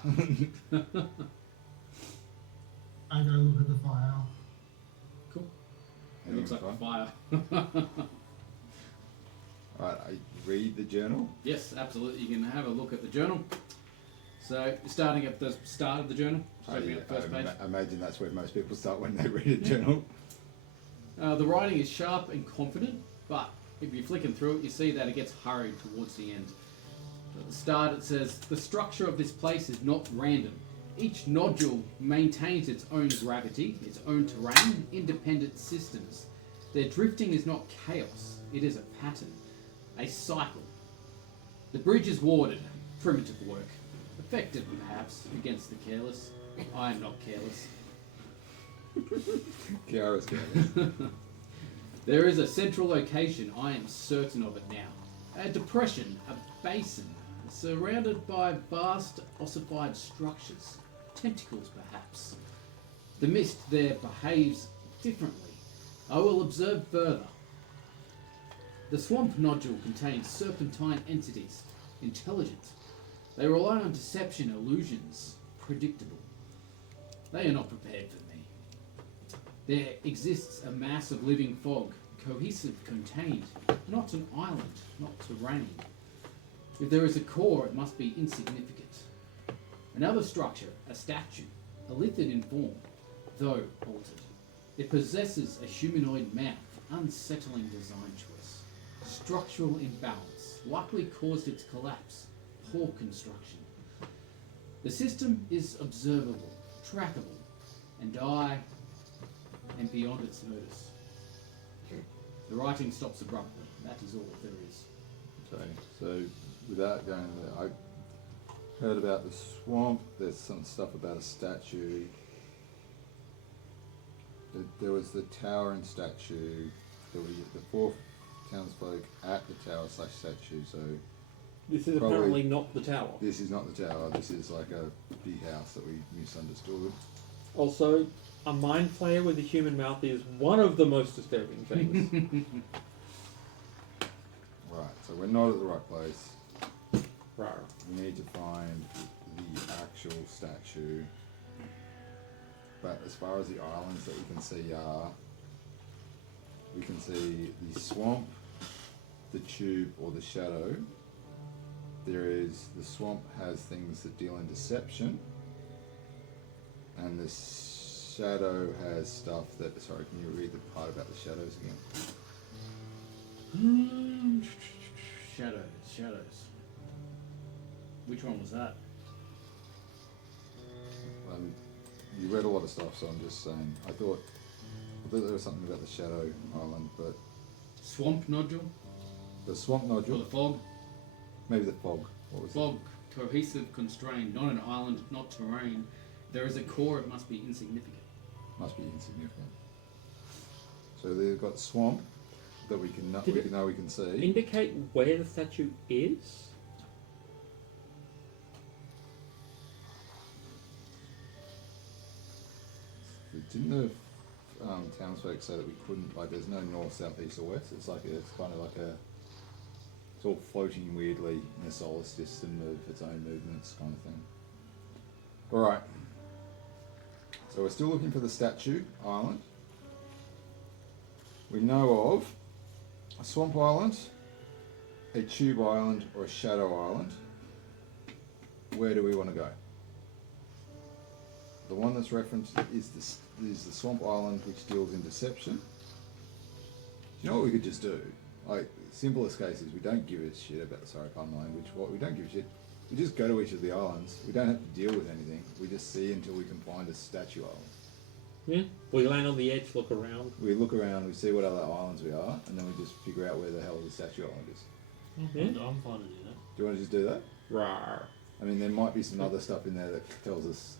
I go look at the fire. Cool. It Anything looks like fine? fire. Alright, I read the journal. Yes, absolutely. You can have a look at the journal. So, you're starting at the start of the journal, opening up the first page. I imagine that's where most people start when they read a journal. The writing is sharp and confident, but if you're flicking through it, you see that it gets hurried towards the end. At the start, it says, "The structure of this place is not random. Each nodule maintains its own gravity, its own terrain, independent systems. Their drifting is not chaos, it is a pattern, a cycle. The bridge is warded, primitive work, effective perhaps against the careless. I am not careless. Kiara's careless. There is a central location, I am certain of it now. A depression, a basin, surrounded by vast ossified structures. Tentacles, perhaps. The mist there behaves differently. I will observe further. The swamp nodule contains serpentine entities, intelligent. They rely on deception, illusions, predictable. They are not prepared for me. There exists a mass of living fog, cohesive, contained, not an island, not terrain. If there is a core, it must be insignificant. Another structure, a statue, a lithid in form, though altered. It possesses a humanoid mouth, unsettling design choice. Structural imbalance, likely caused its collapse, poor construction. The system is observable, trackable, and I am beyond its notice. The writing stops abruptly. That is all there is. Okay, so without going there, I heard about the swamp. There's some stuff about a statue. There was the tower and statue. There were the 4 townsfolk at the tower / statue. So This is Probably- apparently not the tower. this is not the tower. This is like a big house that we misunderstood. Also, a mind flayer with a human mouth is one of the most disturbing things. Right, so we're not at the right place. Rara. We need to find the actual statue. But as far as the islands that we can see are, we can see the swamp, the tube, or the shadow. There is the swamp has things that deal in deception, and the shadow has stuff that. Sorry, can you read the part about the shadows again? Shadows. Which one was that? You read a lot of stuff, so I'm just saying. I thought there was something about the Shadow Island, but Swamp nodule? the swamp Or nodule, the fog? maybe the fog. What was Fog, cohesive, constrained, not an island, not terrain. There is a core, it must be insignificant. it? Must be insignificant. So they've got swamp that we can Did it know we can see. Indicate where the statue is? Didn't the townsfolk say that we couldn't, like, there's no north, south, east, or west? It's kind of like it's all floating weirdly in a solar system of its own movements, kind of thing. Alright. So we're still looking for the statue island. We know of a swamp island, a tube island, or a shadow island. Where do we want to go? The one that's referenced is the swamp island, which deals in deception. Do you know what we could just do? Like, simplest case is we don't give a shit about the Sarapun language. What we don't give a shit, we just go to each of the islands. We don't have to deal with anything. We just see until we can find a statue island. Yeah. We land on the edge, look around. We look around, we see what other islands we are, and then we just figure out where the hell the statue island is. Yeah. I'm fine to do that. Do you want to just do that? Rawr. I mean, there might be some other stuff in there that tells us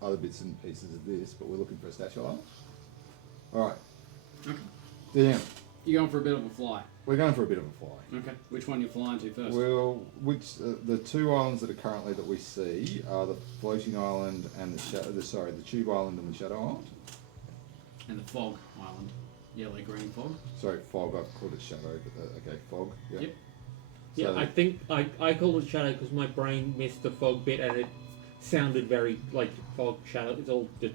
other bits and pieces of this, but we're looking for a statue island. Alright. Okay. DM, You're going for a bit of a fly. we're going for a bit of a fly. Okay. Which one you flying to first? Well, the two islands that are currently that we see are the floating island and the tube island and the shadow island. And the fog island. Yellow-green fog. Sorry, fog. I've called it shadow, but okay, fog. Yeah. Yep. Yeah, So- I think I called it shadow because my brain missed the fog bit and it sounded very like fog shadow. It's all just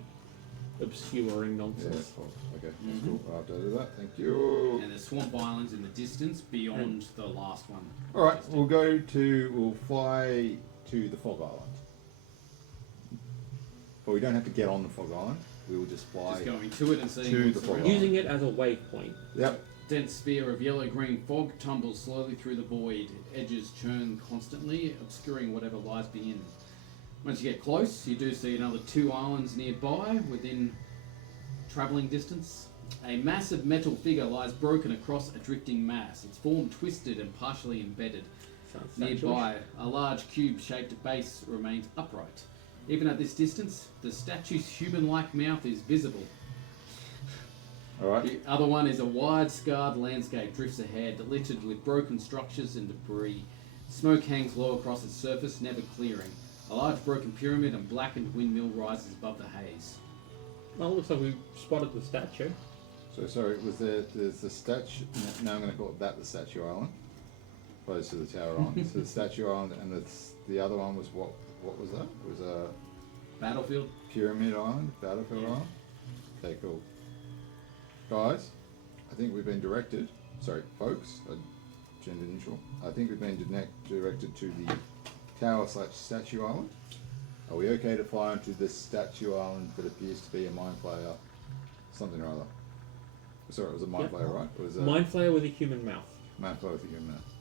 obscuring Yeah, nonsense. fog. Okay, that's Mhm. cool. I'll update that. Thank you. And the swamp islands in the distance beyond the last one. All right, we'll fly to the fog island, but we don't have to get on the fog island. We will just fly. Just going to it and seeing to what's the fog around. island. Using it as a waypoint. Yep. Dense sphere of yellow-green fog tumbles slowly through the void. Edges churn constantly, obscuring whatever lies beyond. Once you get close, you do see another two islands nearby, within travelling distance. A massive metal figure lies broken across a drifting mass, its form twisted and partially embedded. Sounds statue-ish. Nearby, a large cube-shaped base remains upright. Even at this distance, the statue's human-like mouth is visible. All right. The other one is a wide, scarred landscape drifts ahead, littered with broken structures and debris. Smoke hangs low across its surface, never clearing. A large broken pyramid and blackened windmill rises above the haze. Well, it looks like we spotted the statue. So sorry, there's the statue. Now I'm going to call it the statue island, opposed to the tower island. So the statue island, and the other one was what? What was that? It was a Battlefield? pyramid island, battlefield Yeah. island. Okay, cool. Guys, I think we've been directed. Sorry, folks, gender neutral. I think we've been directed to the tower/statue island. Are we okay to fly onto this statue island that appears to be a mind flayer, something or other? Sorry, it was a mind Yeah. flayer, right? It was a Mind flayer with a human mouth. mind flayer with a human mouth.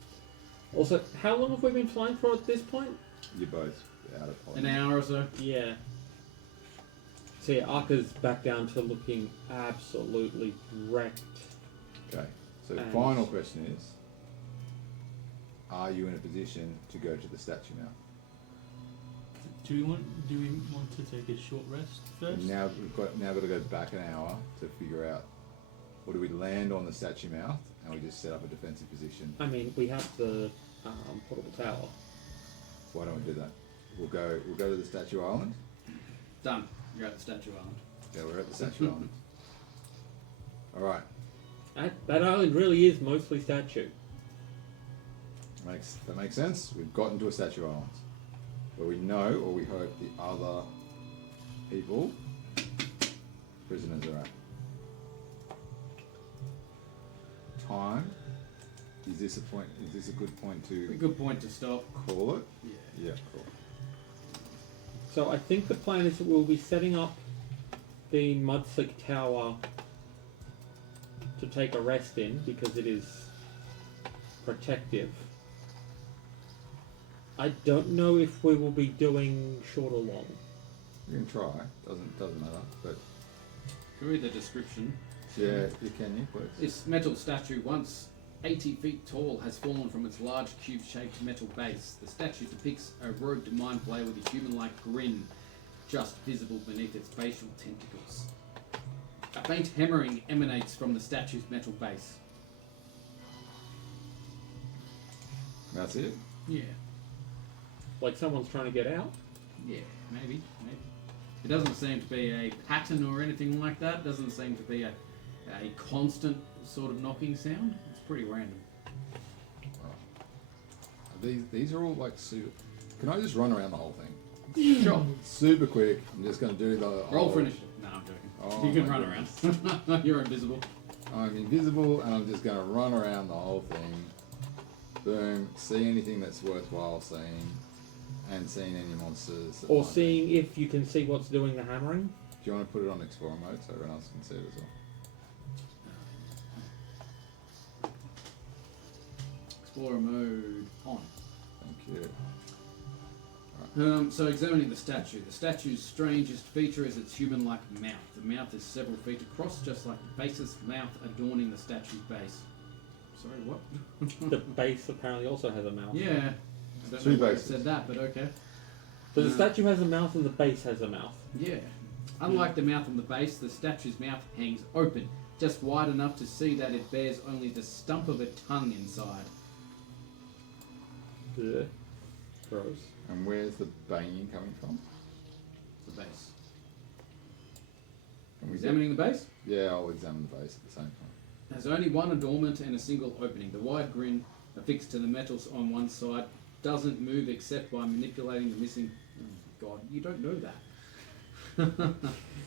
Also, how long have we been flying for at this point? You're both out of point. An hour or so? Yeah. So yeah, Arca's back down to looking absolutely wrecked. Okay, so the And- final question is, are you in a position to go to the statue now? Do we want to take a short rest first? And now we've got to go back an hour to figure out, or do we land on the statue mouth and we just set up a defensive position? I mean, we have the portable tower. Why don't we do that? We'll go to the statue island. Done. You're at the statue island. Yeah, we're at the statue island. All right, That island really is mostly statue. that makes sense. We've gotten to a statue island where we know, or we hope, the other prisoners are at. time. Is this a point? Is this a good point A to good point to stop. call it? Yeah. Yeah, cool. So I think the plan is that we'll be setting up the Mudslick Tower to take a rest in because it is protective. I don't know if we will be doing short or long. You can try. Doesn't matter. But Can read the description. yeah, you can. You please. This metal statue, once 80 feet tall, has fallen from its large cube-shaped metal base. The statue depicts a robed mind flayer with a human-like grin, just visible beneath its facial tentacles. A faint hammering emanates from the statue's metal base. That's it. Yeah, Like someone's trying to get out. yeah, maybe. It doesn't seem to be a pattern or anything like that. Doesn't seem to be a constant sort of knocking sound. It's pretty random. These are all like super. Can I just run around the whole thing? Sure. Super quick. I'm just going to do the Roll for whole- initiative. No, I'm joking. Oh You can my run around. You're invisible. I'm invisible and I'm just going to run around the whole thing. Boom. See anything that's worthwhile seeing, and seeing any monsters. that Or might be- seeing if you can see what's doing the hammering. Do you want to put it on Explorer mode so everyone else can see it as well? Explorer mode on. Thank you. So examining the statue's strangest feature is its human-like mouth. The mouth is several feet across, just like the base's mouth adorning the statue's base. Sorry, what? The base apparently also has a mouth. Yeah. I don't Two know why it bases. said that, but okay. So the statue has a mouth and the base has a mouth. Yeah. Unlike the mouth on the base, the statue's mouth hangs open, just wide enough to see that it bears only the stump of a tongue inside. Ugh. Gross. And where's the banging coming from? The base. Can we Examining the base? Yeah, I'll examine the base at the same time. Has only one adornment and a single opening. The wide grin affixed to the metals on one side doesn't move except by manipulating the missing... Oh, God, you don't know that.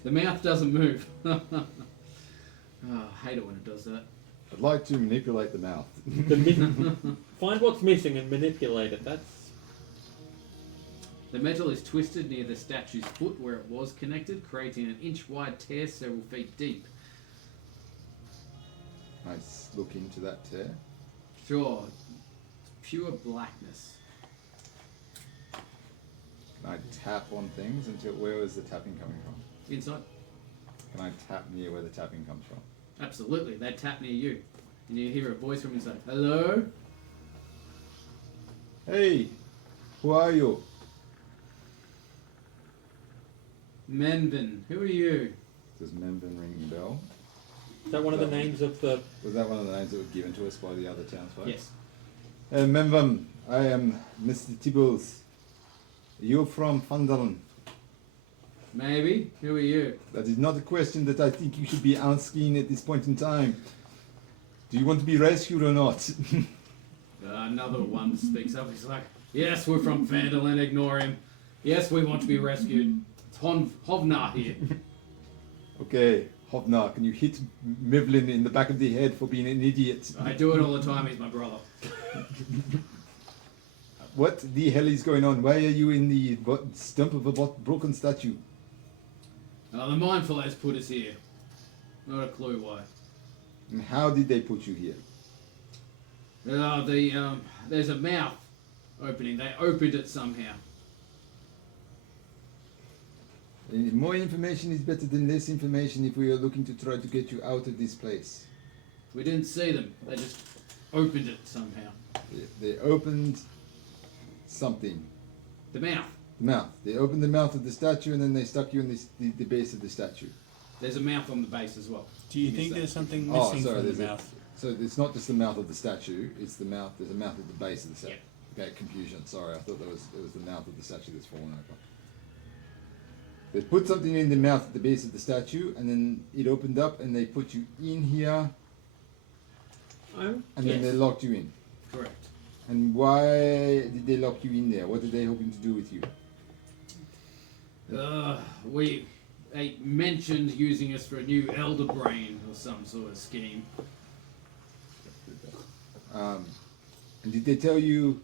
The mouth doesn't move. Oh, I hate it when it does that. I'd like to manipulate the mouth. Find what's missing and manipulate it. That's The metal is twisted near the statue's foot where it was connected, creating an inch-wide tear several feet deep. Nice look into that tear. Sure, pure blackness. Can I tap on things until where was the tapping coming from? Inside? Can I tap near where the tapping comes from? Absolutely, they tap near you. And you hear a voice from inside. Hello? Hey, who are you? Menvin, who are you? Does Menvin ring a bell? is that one of the names of the. Was that one of the names that were given to us by the other townsfolk? Yes. Menvin, I am Mr. Tibbles. You're from Phandelver. Maybe. Who are you? That is not a question that I think you should be asking at this point in time. Do you want to be rescued or not? Another one speaks up. He's like, yes, we're from Phandelver, ignore him. Yes, we want to be rescued. It's Hovnar here. Okay, Hovnar, can you hit Mivlin in the back of the head for being an idiot? I do it all the time, he's my brother. What the hell is going on? Why are you in the stump of a broken statue? The mindful has put us here. Not a clue why. And how did they put you here? There's a mouth opening. They opened it somehow. More information is better than less information if we are looking to try to get you out of this place. We didn't see them. They just opened it somehow. They opened something. The mouth. The mouth. They opened the mouth of the statue and then they stuck you in the base of the statue. There's a mouth on the base as well. Do you Missed think that. there's something Oh, missing sorry, from there's the a- mouth? So it's not just the mouth of the statue, it's the mouth, there's a mouth at the base of the statue. Yeah. Okay, confusion, sorry, I thought it was the mouth of the statue that's fallen over. They put something in the mouth at the base of the statue and then it opened up and they put you in here and then they locked you in. Correct. And why did they lock you in there? What are they hoping to do with you? They mentioned using us for a new elder brain or some sort of scheme. And did they tell you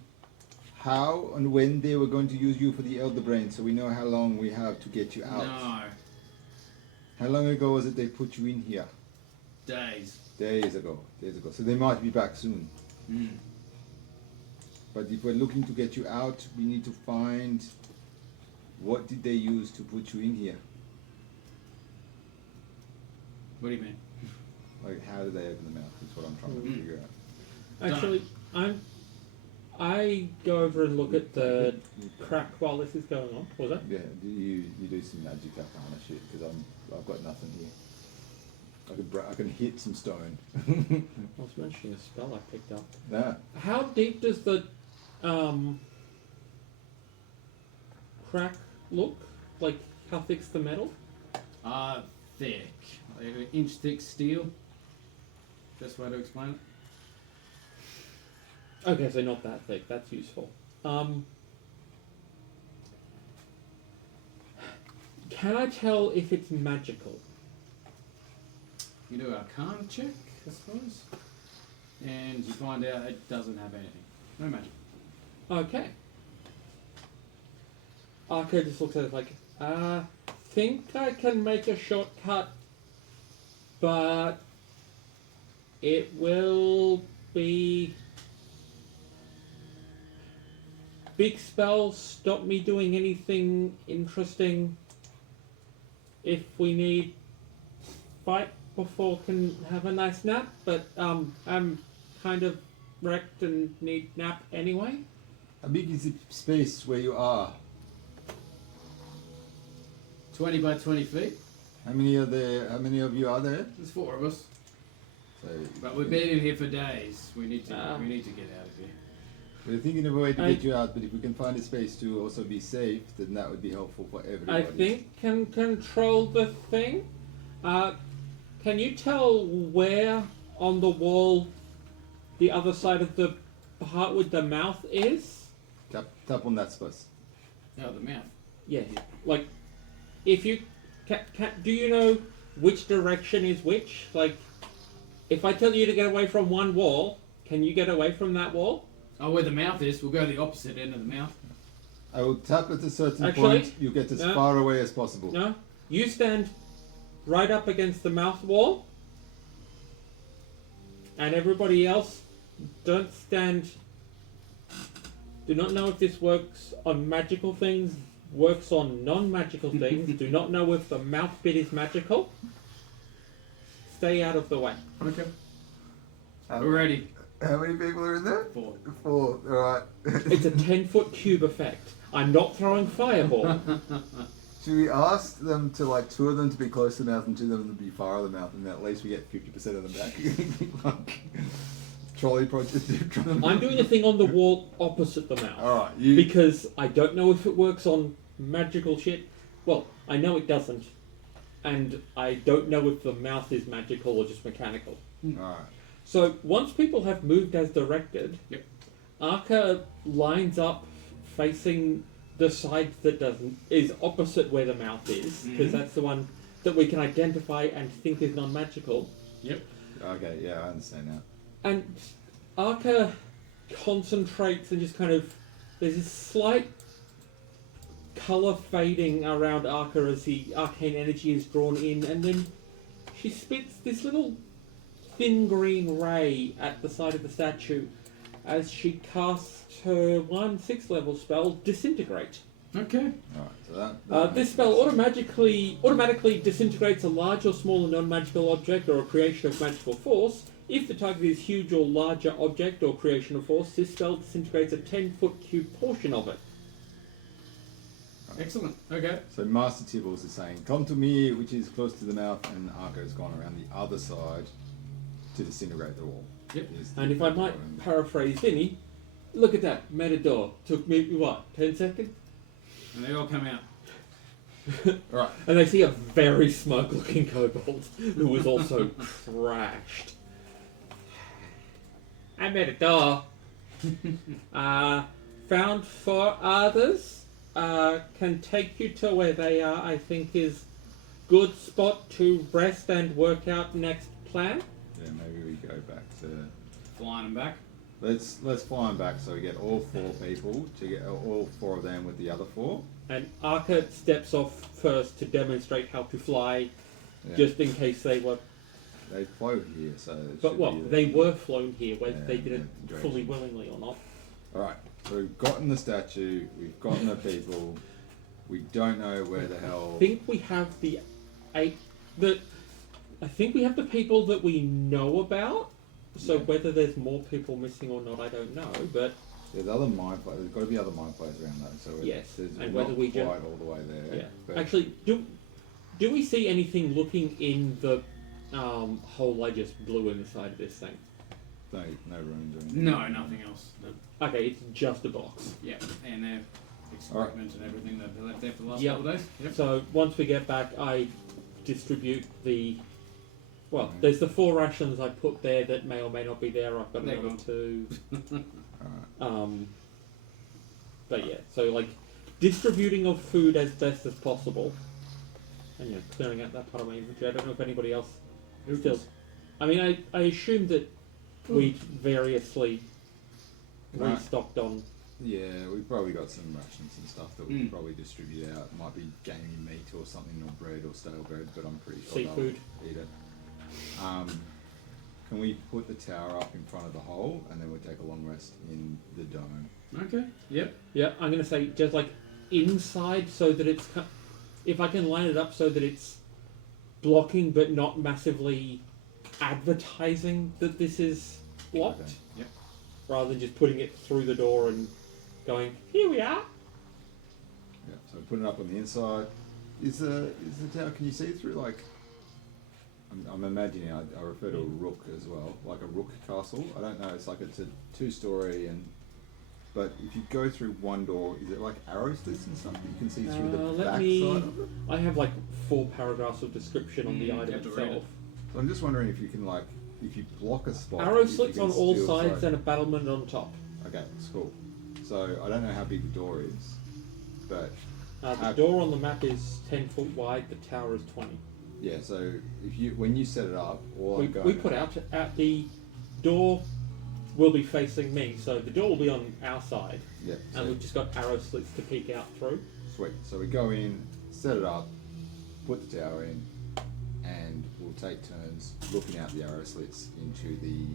how and when they were going to use you for the Elder Brain, so we know how long we have to get you out? No. How long ago was it they put you in here? Days. Days ago. So they might be back soon. Mm. But if we're looking to get you out, we need to find what did they use to put you in here. What do you mean? Like, how did they open the mouth? Is what I'm trying to figure out. Actually, I go over and look at the crack while this is going on. What was that? Yeah, you do some magic arcana shit, because I've got nothing here. I can hit some stone. I was mentioning a spell I picked up. Nah. How deep does the crack look? Like, how thick's the metal? Thick. Like an inch thick steel. Best way to explain it. Okay, so not that thick. That's useful. Can I tell if it's magical? You do a Arcana check, I suppose. And you find out it doesn't have anything. No magic. Okay. Arco just looks at it like, think I can make a shortcut, but it will be... Big spells stop me doing anything interesting. If we need fight before can have a nice nap, but I'm kind of wrecked and need nap anyway. How big is the space where you are? 20 by 20 feet. How many of you are there? There's 4 of us. So But we've been in here for days. We need to get out of here. we're thinking of a way to get you out, but if we can find a space to also be safe, then that would be helpful for everybody. I think can control the thing. Can you tell where on the wall the other side of the part with the mouth is? Tap on that space. Oh, the mouth. Yeah, like if you do you know which direction is which? Like, if I tell you to get away from one wall, can you get away from that wall? Oh, where the mouth is, we'll go the opposite end of the mouth. I will tap at a certain Actually, point. You get as no. far away as possible. No, you stand right up against the mouth wall, and everybody else don't stand. Do not know if this works on magical things, works on non-magical things. Do not know if the mouth bit is magical. Stay out of the way. Okay. We're ready. How many people are in there? 4. 4. Alright. It's a 10-foot cube effect. I'm not throwing fireball. Should we ask them to, like, 2 of them to be close to the mouth and 2 of them to be far of the mouth, and then at least we get 50% of them back? Trolley project. I'm doing a thing on the wall opposite the mouth. Alright, Because I don't know if it works on magical shit. Well, I know it doesn't. And I don't know if the mouth is magical or just mechanical. Alright. So once people have moved as directed, Yep. Arca lines up facing the side that is opposite where the mouth is, because that's the one that we can identify and think is non-magical. Yep. Okay, yeah, I understand now. And Arca concentrates and just kind of, there's this slight colour fading around Arca as the arcane energy is drawn in, and then she spits this little thin green ray at the side of the statue as she casts her 1/6 level spell, Disintegrate. Okay. Alright, so that This spell automatically disintegrates a large or smaller non-magical object or a creation of magical force. If the target is huge or larger object or creation of force, this spell disintegrates a 10-foot cube portion of it. Excellent. Okay. So Master Tibbles is saying, come to me, which is close to the mouth, and Arco's gone around the other side to disintegrate the wall. Yep. And if I might paraphrase Vinny, look at that, made a door. Took me, what, 10 seconds? And they all come out. Alright. And they see a very smug-looking kobold who was also crashed. I made a door. Found 4 others. Can take you to where they are, I think is good spot to rest and work out next plan. Yeah, maybe we go back to... Flying them back. Let's fly them back so we get all 4 people to get all 4 of them with the other 4. And Arca steps off first to demonstrate how to fly, Yeah. just in case they were. They flew here, so. it But should well, be they there. were flown here, whether Yeah, they did it yeah, fully direction. willingly or not. All right. So we've gotten the statue. We've gotten the people. We don't know where the hell. I think we have the I think we have the people that we know about. So Yeah. whether there's more people missing or not, I don't know. But There's other mind players. There's got to be other mind players around that. So Yes, there's and we're whether not we quite just- all the way there. yeah, But actually, do we see anything looking in the hole I just blew in the side of this thing? no rooms or anything. No, nothing else. Okay, it's just a box. Yeah, and their excrement and everything that they left there for the last Yep. couple of days. Yep. So once we get back, I distribute the. Well, Mhm. there's the 4 rations I put there that may or may not be there. I've got They're another gone. 2. All right. But yeah, so like distributing of food as best as possible, and clearing out that part of my inventory. I don't know if anybody else still. I mean, I assume that we variously Right. restocked on. Yeah, we've probably got some rations and stuff that we Mm. could probably distribute out. Might be gamey meat or something, or bread or stale bread, but I'm pretty sure Seafood. they'll eat it. Can we put the tower up in front of the hole, and then we'll take a long rest in the dome? Okay. Yep. Yeah, I'm gonna say just like inside, so that it's. If I can line it up so that it's blocking but not massively advertising that this is blocked, Okay. Yep. rather than just putting it through the door and going, here we are. Yeah. So put it up on the inside. Is the tower? Can you see it through? Like, I'm imagining. I refer to a rook as well, like a rook castle. I don't know. It's like it's a 2-story and. But if you go through one door, is it like arrow slits and stuff? You can see through the Let back me. side of it. I have like 4 paragraphs of description on the You item have to read itself. So I'm just wondering if you can if you block a spot. Arrow if you slits can on all still- sides sorry. and a battlement on top. Okay, it's cool. So I don't know how big the door is, but The door on the map is 10 foot wide. The tower is 20. yeah. So when you set it up, all We, I'm going we put out the door will be facing me, so the door will be on our side, yeah. and So we've just got arrow slits to peek out through. sweet. So we go in, set it up, put the tower in, and we'll take turns looking out the arrow slits into the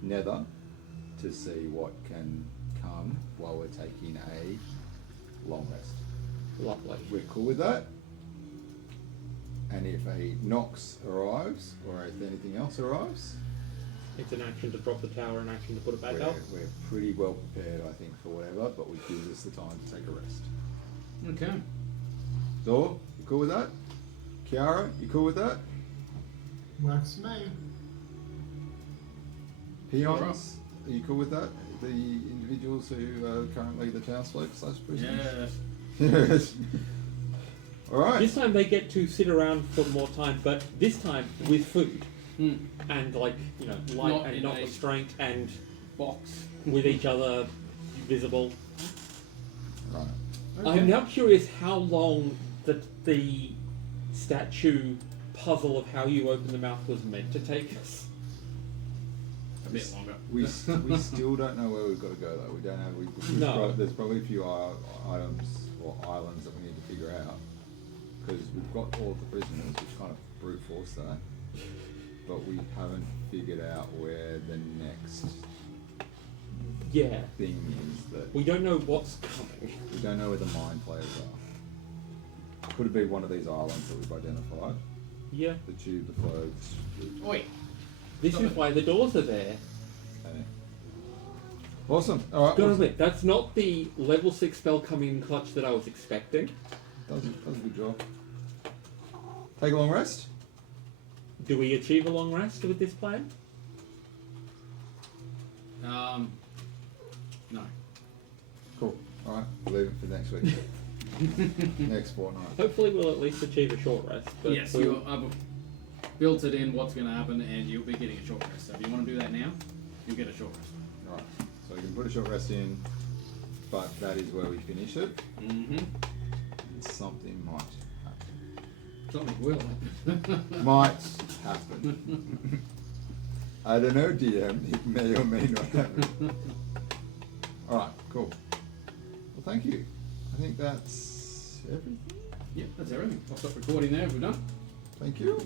nether to see what can come while we're taking a long rest. Lovely. We're cool with that. And if a Nox arrives, or if anything else arrives, It's an action to drop the tower, an action to put it back we're, up. we're pretty well prepared, I think, for whatever, but we gives us the time to take a rest. Okay. Zor, you cool with that? Kiara, you cool with that? Works for me. Peons, are you cool with that? The individuals who are currently the townsfolk / prisoners? Yes. Alright. This time they get to sit around for more time, but this time with food Hmm. and light Not and in not a- restraint and Box. with each other visible. Right. I'm now curious how long the statue puzzle of how you open the mouth was meant to take us. A bit longer. We still don't know where we've got to go though. We don't know. No. There's probably a few items or islands that we need to figure out because we've got all of the prisoners, which kind of brute force that, but we haven't figured out where the next Yeah. thing is that We don't know what's coming. we don't know where the mind players are. Could it be one of these islands that we've identified? Yeah. The tube, the clothes. Oi. This Stop is it. why the doors are there. Okay. Awesome. All right. Gotta admit, that's not the level 6 spell coming in clutch that I was expecting. Does a good job. Take a long rest. Do we achieve a long rest with this plan? No. Cool. All right. We'll leave it for next week. Next fortnight. Hopefully we'll at least achieve a short rest. But Yes, we'll- I've built it in what's going to happen, and you'll be getting a short rest. So if you want to do that now, you'll get a short rest. Right. So we can put a short rest in, but that is where we finish it. Mm-hmm. And something might happen. Something will happen. Might happen. I don't know, DM. It may or may not happen. Alright, cool. Well, thank you. I think that's everything. Yep, that's everything. I'll stop recording there if we're done. Thank you.